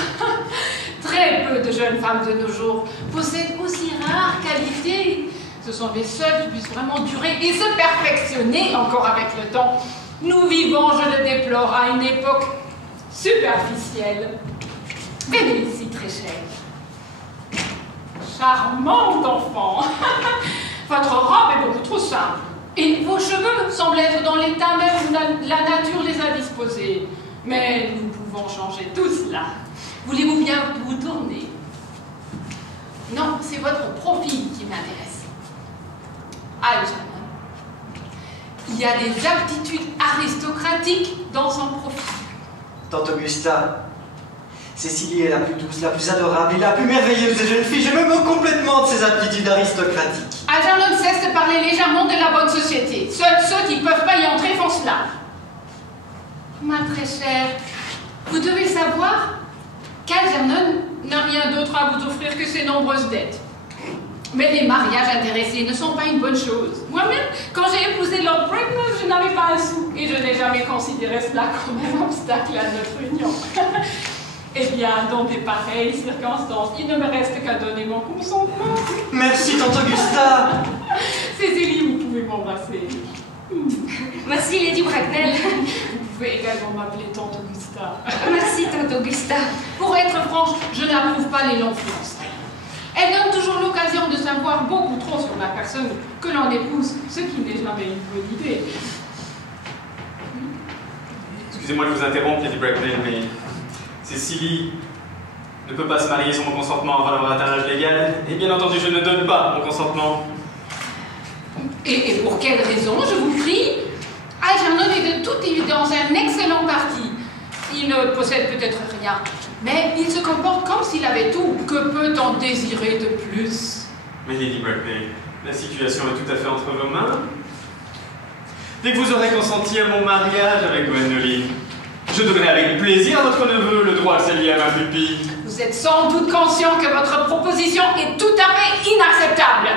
Très peu de jeunes femmes de nos jours possèdent aussi rares qualités. Ce sont les seules qui puissent vraiment durer et se perfectionner encore avec le temps. Nous vivons, je le déplore, à une époque superficielle. Venez ici, très chère. Charmante enfant. Votre robe est beaucoup trop simple. Et vos cheveux semblent être dans l'état même où la nature les a disposés. Mais nous pouvons changer tout cela. Voulez-vous bien vous tourner? Non, c'est votre profil qui m'intéresse. Algernon. Il y a des aptitudes aristocratiques dans son profil. Tante Augusta, Cécilie est la plus douce, la plus adorable et la plus merveilleuse des jeunes filles. Je me moque complètement de ses aptitudes aristocratiques. Algernon cesse de parler légèrement de la bonne société. Seuls ceux qui ne peuvent pas y entrer font cela. Ma très chère, vous devez savoir qu'Algernon n'a rien d'autre à vous offrir que ses nombreuses dettes. Mais les mariages intéressés ne sont pas une bonne chose. Moi-même, quand j'ai épousé Lord Bracknell, je n'avais pas un sou, et je n'ai jamais considéré cela comme un obstacle à notre union. Eh bien, dans des pareilles circonstances, il ne me reste qu'à donner mon consentement. Merci, tante Augusta. Cécilie, vous pouvez m'embrasser. Merci, Lady Bracknell. Vous pouvez également m'appeler tante Augusta. Merci, tante Augusta. Pour être franche, je n'approuve pas les longues fiançailles. Elles donnent toujours l'occasion de savoir beaucoup trop sur la personne que l'on épouse, ce qui n'est jamais une bonne idée. Excusez-moi de vous interrompre, Lady Bracknell, mais Cécilie ne peut pas se marier sans mon consentement avant d'avoir atteint l'âge légal, et bien entendu, je ne donne pas mon consentement. Et pour quelle raison, je vous prie? Algernon est de toute évidence un excellent parti. Il ne possède peut-être rien, mais il se comporte comme s'il avait tout. Que peut-on désirer de plus? Mais Lady Bracknell, la situation est tout à fait entre vos mains. Dès que vous aurez consenti à mon mariage avec Gwendoline, je donnerai avec plaisir à votre neveu le droit de s'allier à ma pupille. Vous êtes sans doute conscient que votre proposition est tout à fait inacceptable.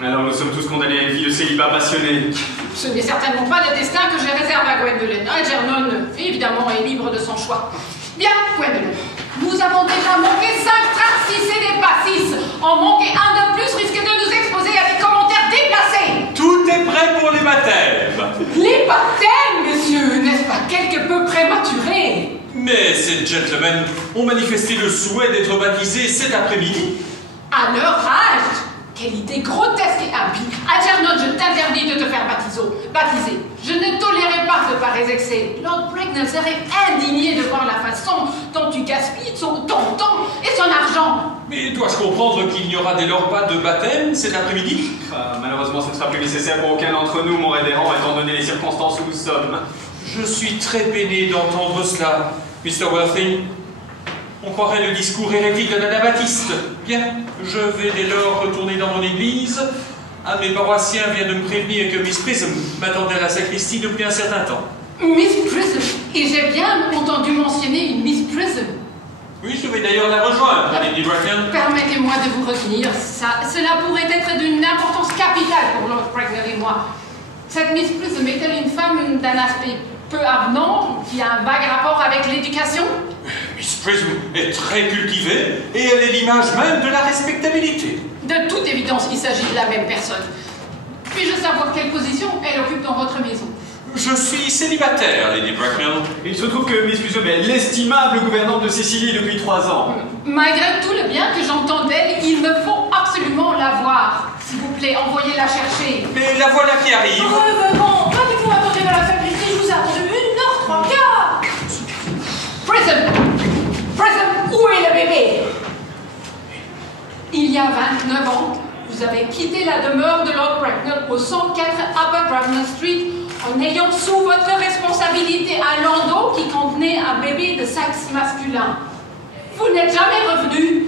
Alors nous sommes tous condamnés à une vie de célibat passionné. Ce n'est certainement pas le destin que je réserve à Gwendoline. Algernon, évidemment, est libre de son choix. Bien, Gwendoline, nous avons déjà manqué 5 tracts, si ce n'est pas 6. En manquer un de plus risque de nous exposer à des commentaires déplacés. Tout est prêt pour les baptêmes. Les baptêmes, monsieur, n'est-ce pas quelque peu prématuré? Mais ces gentlemen ont manifesté le souhait d'être baptisés cet après-midi. À leur âge? Quelle idée grotesque et impie. Algernon, je t'interdis de te faire baptiser. Je ne tolérerai pas de pareils excès. Lord Bracknell serait indigné de voir la façon dont tu gaspilles ton temps et son argent. Mais dois-je comprendre qu'il n'y aura dès lors pas de baptême cet après-midi? Malheureusement, ce ne sera plus nécessaire pour aucun d'entre nous, mon révérend, étant donné les circonstances où nous sommes. Je suis très peiné d'entendre cela, Mr. Worthing. On croirait le discours hérétique d'un anabaptiste. Bien, je vais dès lors retourner dans mon église. Un de mes paroissiens vient de me prévenir que Miss Prism m'attendait à la sacristie depuis un certain temps. Miss Prism? Et j'ai bien entendu mentionner une Miss Prism. Oui, je vais d'ailleurs la rejoindre, Lady Bracknell. Permettez-moi de vous retenir. Cela pourrait être d'une importance capitale pour Lord Bracknell et moi. Cette Miss Prism est-elle une femme d'un aspect peu avenant, qui a un vague rapport avec l'éducation? Miss Prism est très cultivée et elle est l'image même de la respectabilité. De toute évidence, il s'agit de la même personne. Puis-je savoir quelle position elle occupe dans votre maison? Je suis célibataire, Lady Bracknell. Il se trouve que Miss Prism est l'estimable gouvernante de Cécilie depuis 3 ans. Malgré tout le bien que j'entends d'elle, il me faut absolument la voir. S'il vous plaît, envoyez-la chercher. Mais la voilà qui arrive. Revenons, pas que vous m'attendez dans la sacristie, je vous ai attendu 1h03. Prism, où est le bébé? Il y a 29 ans, vous avez quitté la demeure de Lord Bracknell au 104 Upper Grosvenor Street en ayant sous votre responsabilité un landau qui contenait un bébé de sexe masculin. Vous n'êtes jamais revenu.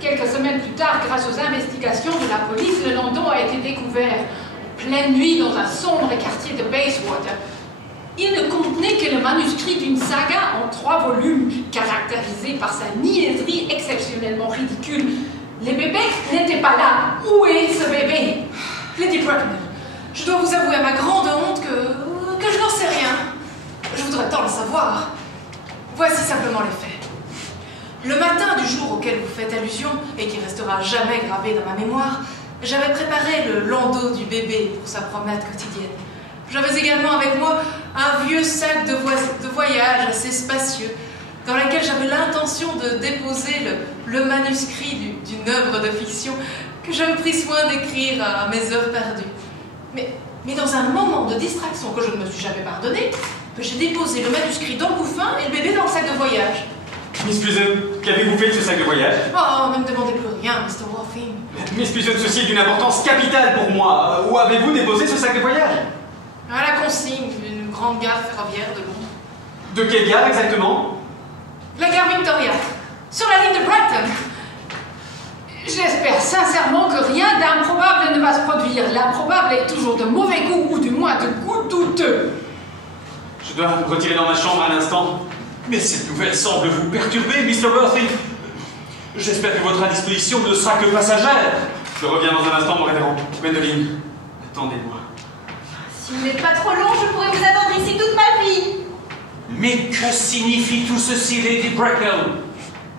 Quelques semaines plus tard, grâce aux investigations de la police, le landau a été découvert en pleine nuit dans un sombre quartier de Bayswater. Il ne contenait que le manuscrit d'une saga en 3 volumes, caractérisée par sa niaiserie exceptionnellement ridicule. Les bébés n'étaient pas là. Où est ce bébé? Lady Bracknell, je dois vous avouer à ma grande honte que je n'en sais rien. Je voudrais tant le savoir. Voici simplement les faits. Le matin du jour auquel vous faites allusion, et qui restera jamais gravé dans ma mémoire, j'avais préparé le landau du bébé pour sa promenade quotidienne. J'avais également avec moi un vieux sac de voyage assez spacieux, dans lequel j'avais l'intention de déposer le manuscrit d'une œuvre de fiction que j'avais pris soin d'écrire à mes heures perdues. Mais dans un moment de distraction que je ne me suis jamais pardonné, j'ai déposé le manuscrit dans le bouffin et le bébé dans le sac de voyage. Miss Prism, qu'avez-vous fait de ce sac de voyage? Oh, ne me demandez plus rien, Mr. Worthing. Miss Prism, ceci est d'une importance capitale pour moi. Où avez-vous déposé ce sac de voyage? À la consigne d'une grande gare ferroviaire de Londres. De quelle gare exactement? La gare Victoria, sur la ligne de Brighton. J'espère sincèrement que rien d'improbable ne va se produire. L'improbable est toujours de mauvais goût, ou du moins de goût douteux. Je dois me retirer dans ma chambre à l'instant. Mais cette nouvelle semble vous perturber, Mr. Worthing. J'espère que votre indisposition ne sera que passagère. Je reviens dans un instant, mon révérend. Gwendoline, attendez-moi. Si vous n'êtes pas trop long, je pourrais vous attendre ici toute ma vie. Mais que signifie tout ceci, Lady Bracknell?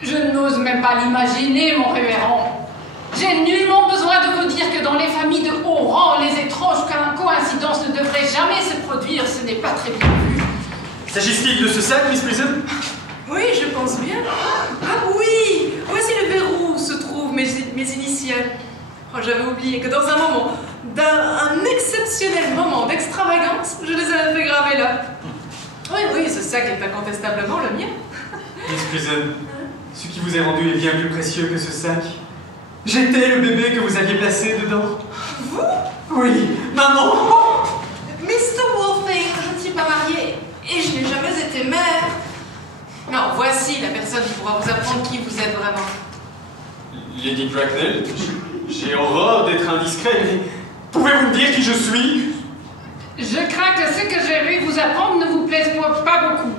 Je n'ose même pas l'imaginer, mon révérend. J'ai nullement besoin de vous dire que dans les familles de haut rang, les étranges coïncidences ne devraient jamais se produire. Ce n'est pas très bien vu. S'agit-il de ce sac, Miss Prism? Oui, je pense bien. Ah oui, voici le verrou où se trouvent mes initiales. Oh, j'avais oublié que dans un moment, un exceptionnel moment d'extravagance, je les avais fait graver là. Oui, ce sac est incontestablement le mien. Miss Prism, ce qui vous est rendu est bien plus précieux que ce sac. J'étais le bébé que vous aviez placé dedans. Vous? Oui, maman! Mr. Wolfing, je ne suis pas mariée et je n'ai jamais été mère. Non, voici la personne qui pourra vous apprendre qui vous êtes vraiment. Lady Bracknell, j'ai horreur d'être indiscret, mais pouvez-vous me dire qui je suis? Je crains que ce que je vais vous apprendre ne vous plaise pas beaucoup.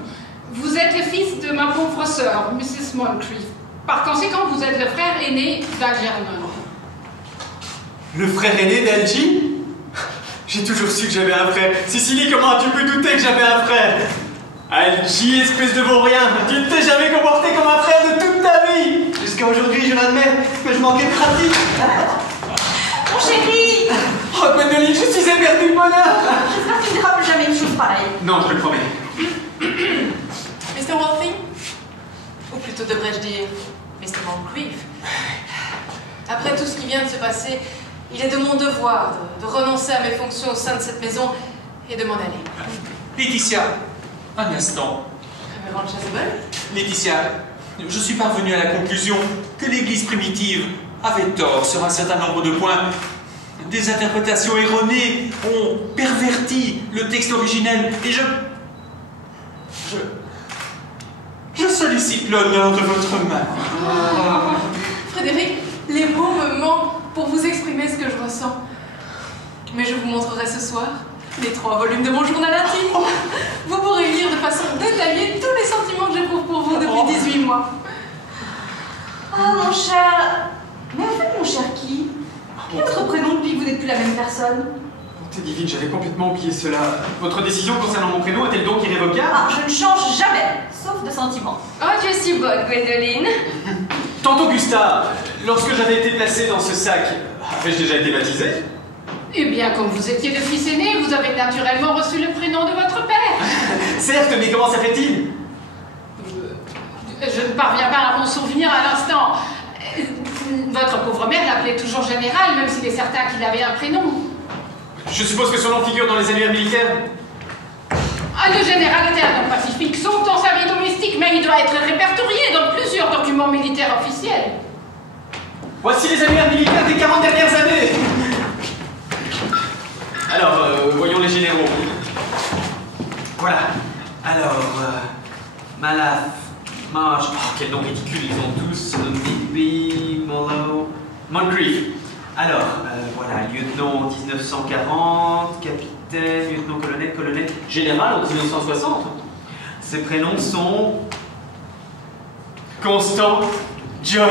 Vous êtes le fils de ma pauvre sœur, Mrs. Moncrief. Par conséquent, vous êtes le frère aîné d'Algernon. Le frère aîné d'Algie? J'ai toujours su que j'avais un frère. Cicely, comment as-tu pu douter que j'avais un frère? Algie, espèce de vaurien, tu ne t'es jamais comporté comme un frère de toute ta vie! Jusqu'à aujourd'hui, je l'admets, mais je manquais de pratique. Mon chéri! Oh, Gwendoline, je suis éperdu de bonheur! J'espère que tu ne rappelles jamais une chose pareille. Non, je le promets. Mr. Wolfing? Ou plutôt devrais-je dire Mr. Moncrief? Après tout ce qui vient de se passer, il est de mon devoir de renoncer à mes fonctions au sein de cette maison et de m'en aller. Laetitia, un instant. Révérende Chasuble? Laetitia, je suis parvenu à la conclusion que l'Église primitive avait tort sur un certain nombre de points. Des interprétations erronées ont perverti le texte originel et je sollicite l'honneur de votre main. Frédéric, les mots me manquent pour vous exprimer ce que je ressens. Mais je vous montrerai ce soir les 3 volumes de mon journal intime. Vous pourrez lire de façon détaillée tous les sentiments que j'éprouve pour vous depuis 18 mois. Ah, mon cher... Mais en fait, mon cher qui? Quel est votre prénom depuis que vous n'êtes plus la même personne? Bonté divine, j'avais complètement oublié cela. Votre décision concernant mon prénom est-elle donc irrévocable? Ah, je ne change jamais, sauf de sentiment. Oh, je suis bonne, Gwendoline. Tante Augusta, lorsque j'avais été placé dans ce sac, avais-je déjà été baptisé? Eh bien, comme vous étiez le fils aîné, vous avez naturellement reçu le prénom de votre père. Certes, mais comment ça fait-il? Je ne parviens pas à m'en souvenir à l'instant. Votre pauvre mère l'appelait toujours général, même s'il est certain qu'il avait un prénom. Je suppose que son nom figure dans les annuaires militaires? Ah, le général était un homme pacifique, sauf dans sa vie domestique, mais il doit être répertorié dans plusieurs documents militaires officiels. Voici les annuaires militaires des 40 dernières années. Alors, voyons les généraux. Voilà. Alors, Malaf, March... Oh, quel nom ridicule ils ont tous. Digby, Mollo... Moncrief. Alors, voilà, lieutenant 1940, capitaine, lieutenant-colonel, colonel, général en 1960. Ses prénoms sont... Constant, John.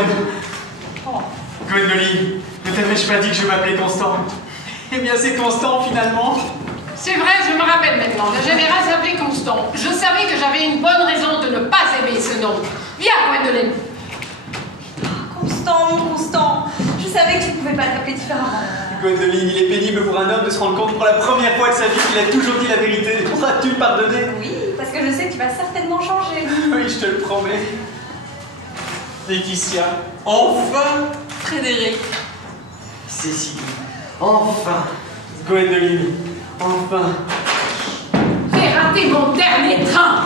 Oh. Gwendoline, ne t'avais-je pas dit que je m'appelais Constant? Eh bien, c'est Constant, finalement. C'est vrai, je me rappelle maintenant. Le général s'appelait Constant. Je savais que j'avais une bonne raison de ne pas aimer ce nom. Viens, Gwendoline. Constant, mon Constant. Je savais que tu ne pouvais pas t'appeler différemment. Gwendoline, il est pénible pour un homme de se rendre compte pour la première fois de sa vie qu'il a toujours dit la vérité. Pourras-tu me pardonner? Oui, parce que je sais que tu vas certainement changer. Oui, je te le promets. Laetitia, enfin! Frédéric. Cécile, enfin! Gwendoline, enfin! J'ai raté mon dernier train.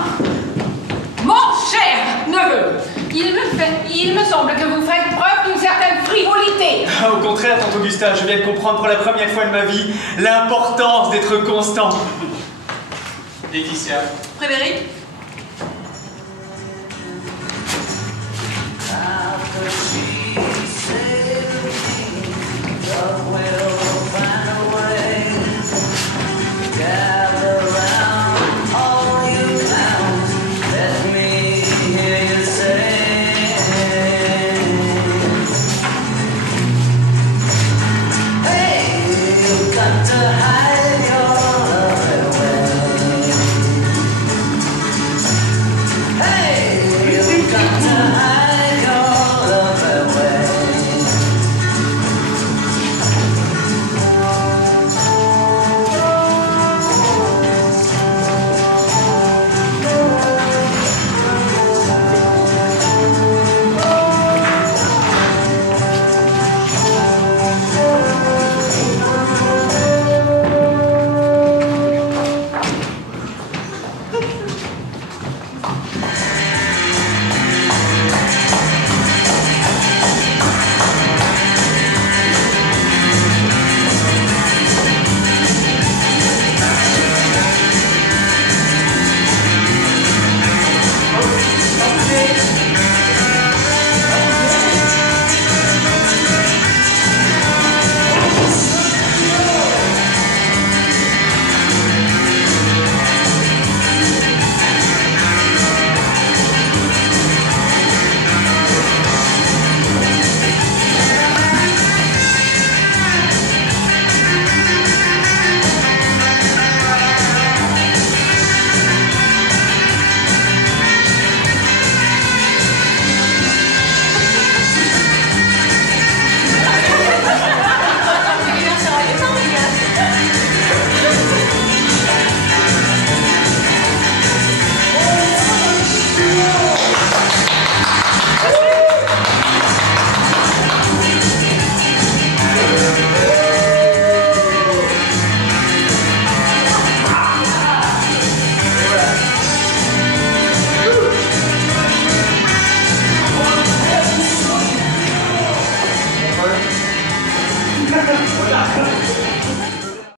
Mon cher neveu, il me semble que vous faites preuve d'une certaine frivolité. Ah, au contraire, tante Augusta, je viens de comprendre pour la première fois de ma vie l'importance d'être constant. Laetitia. Frédéric,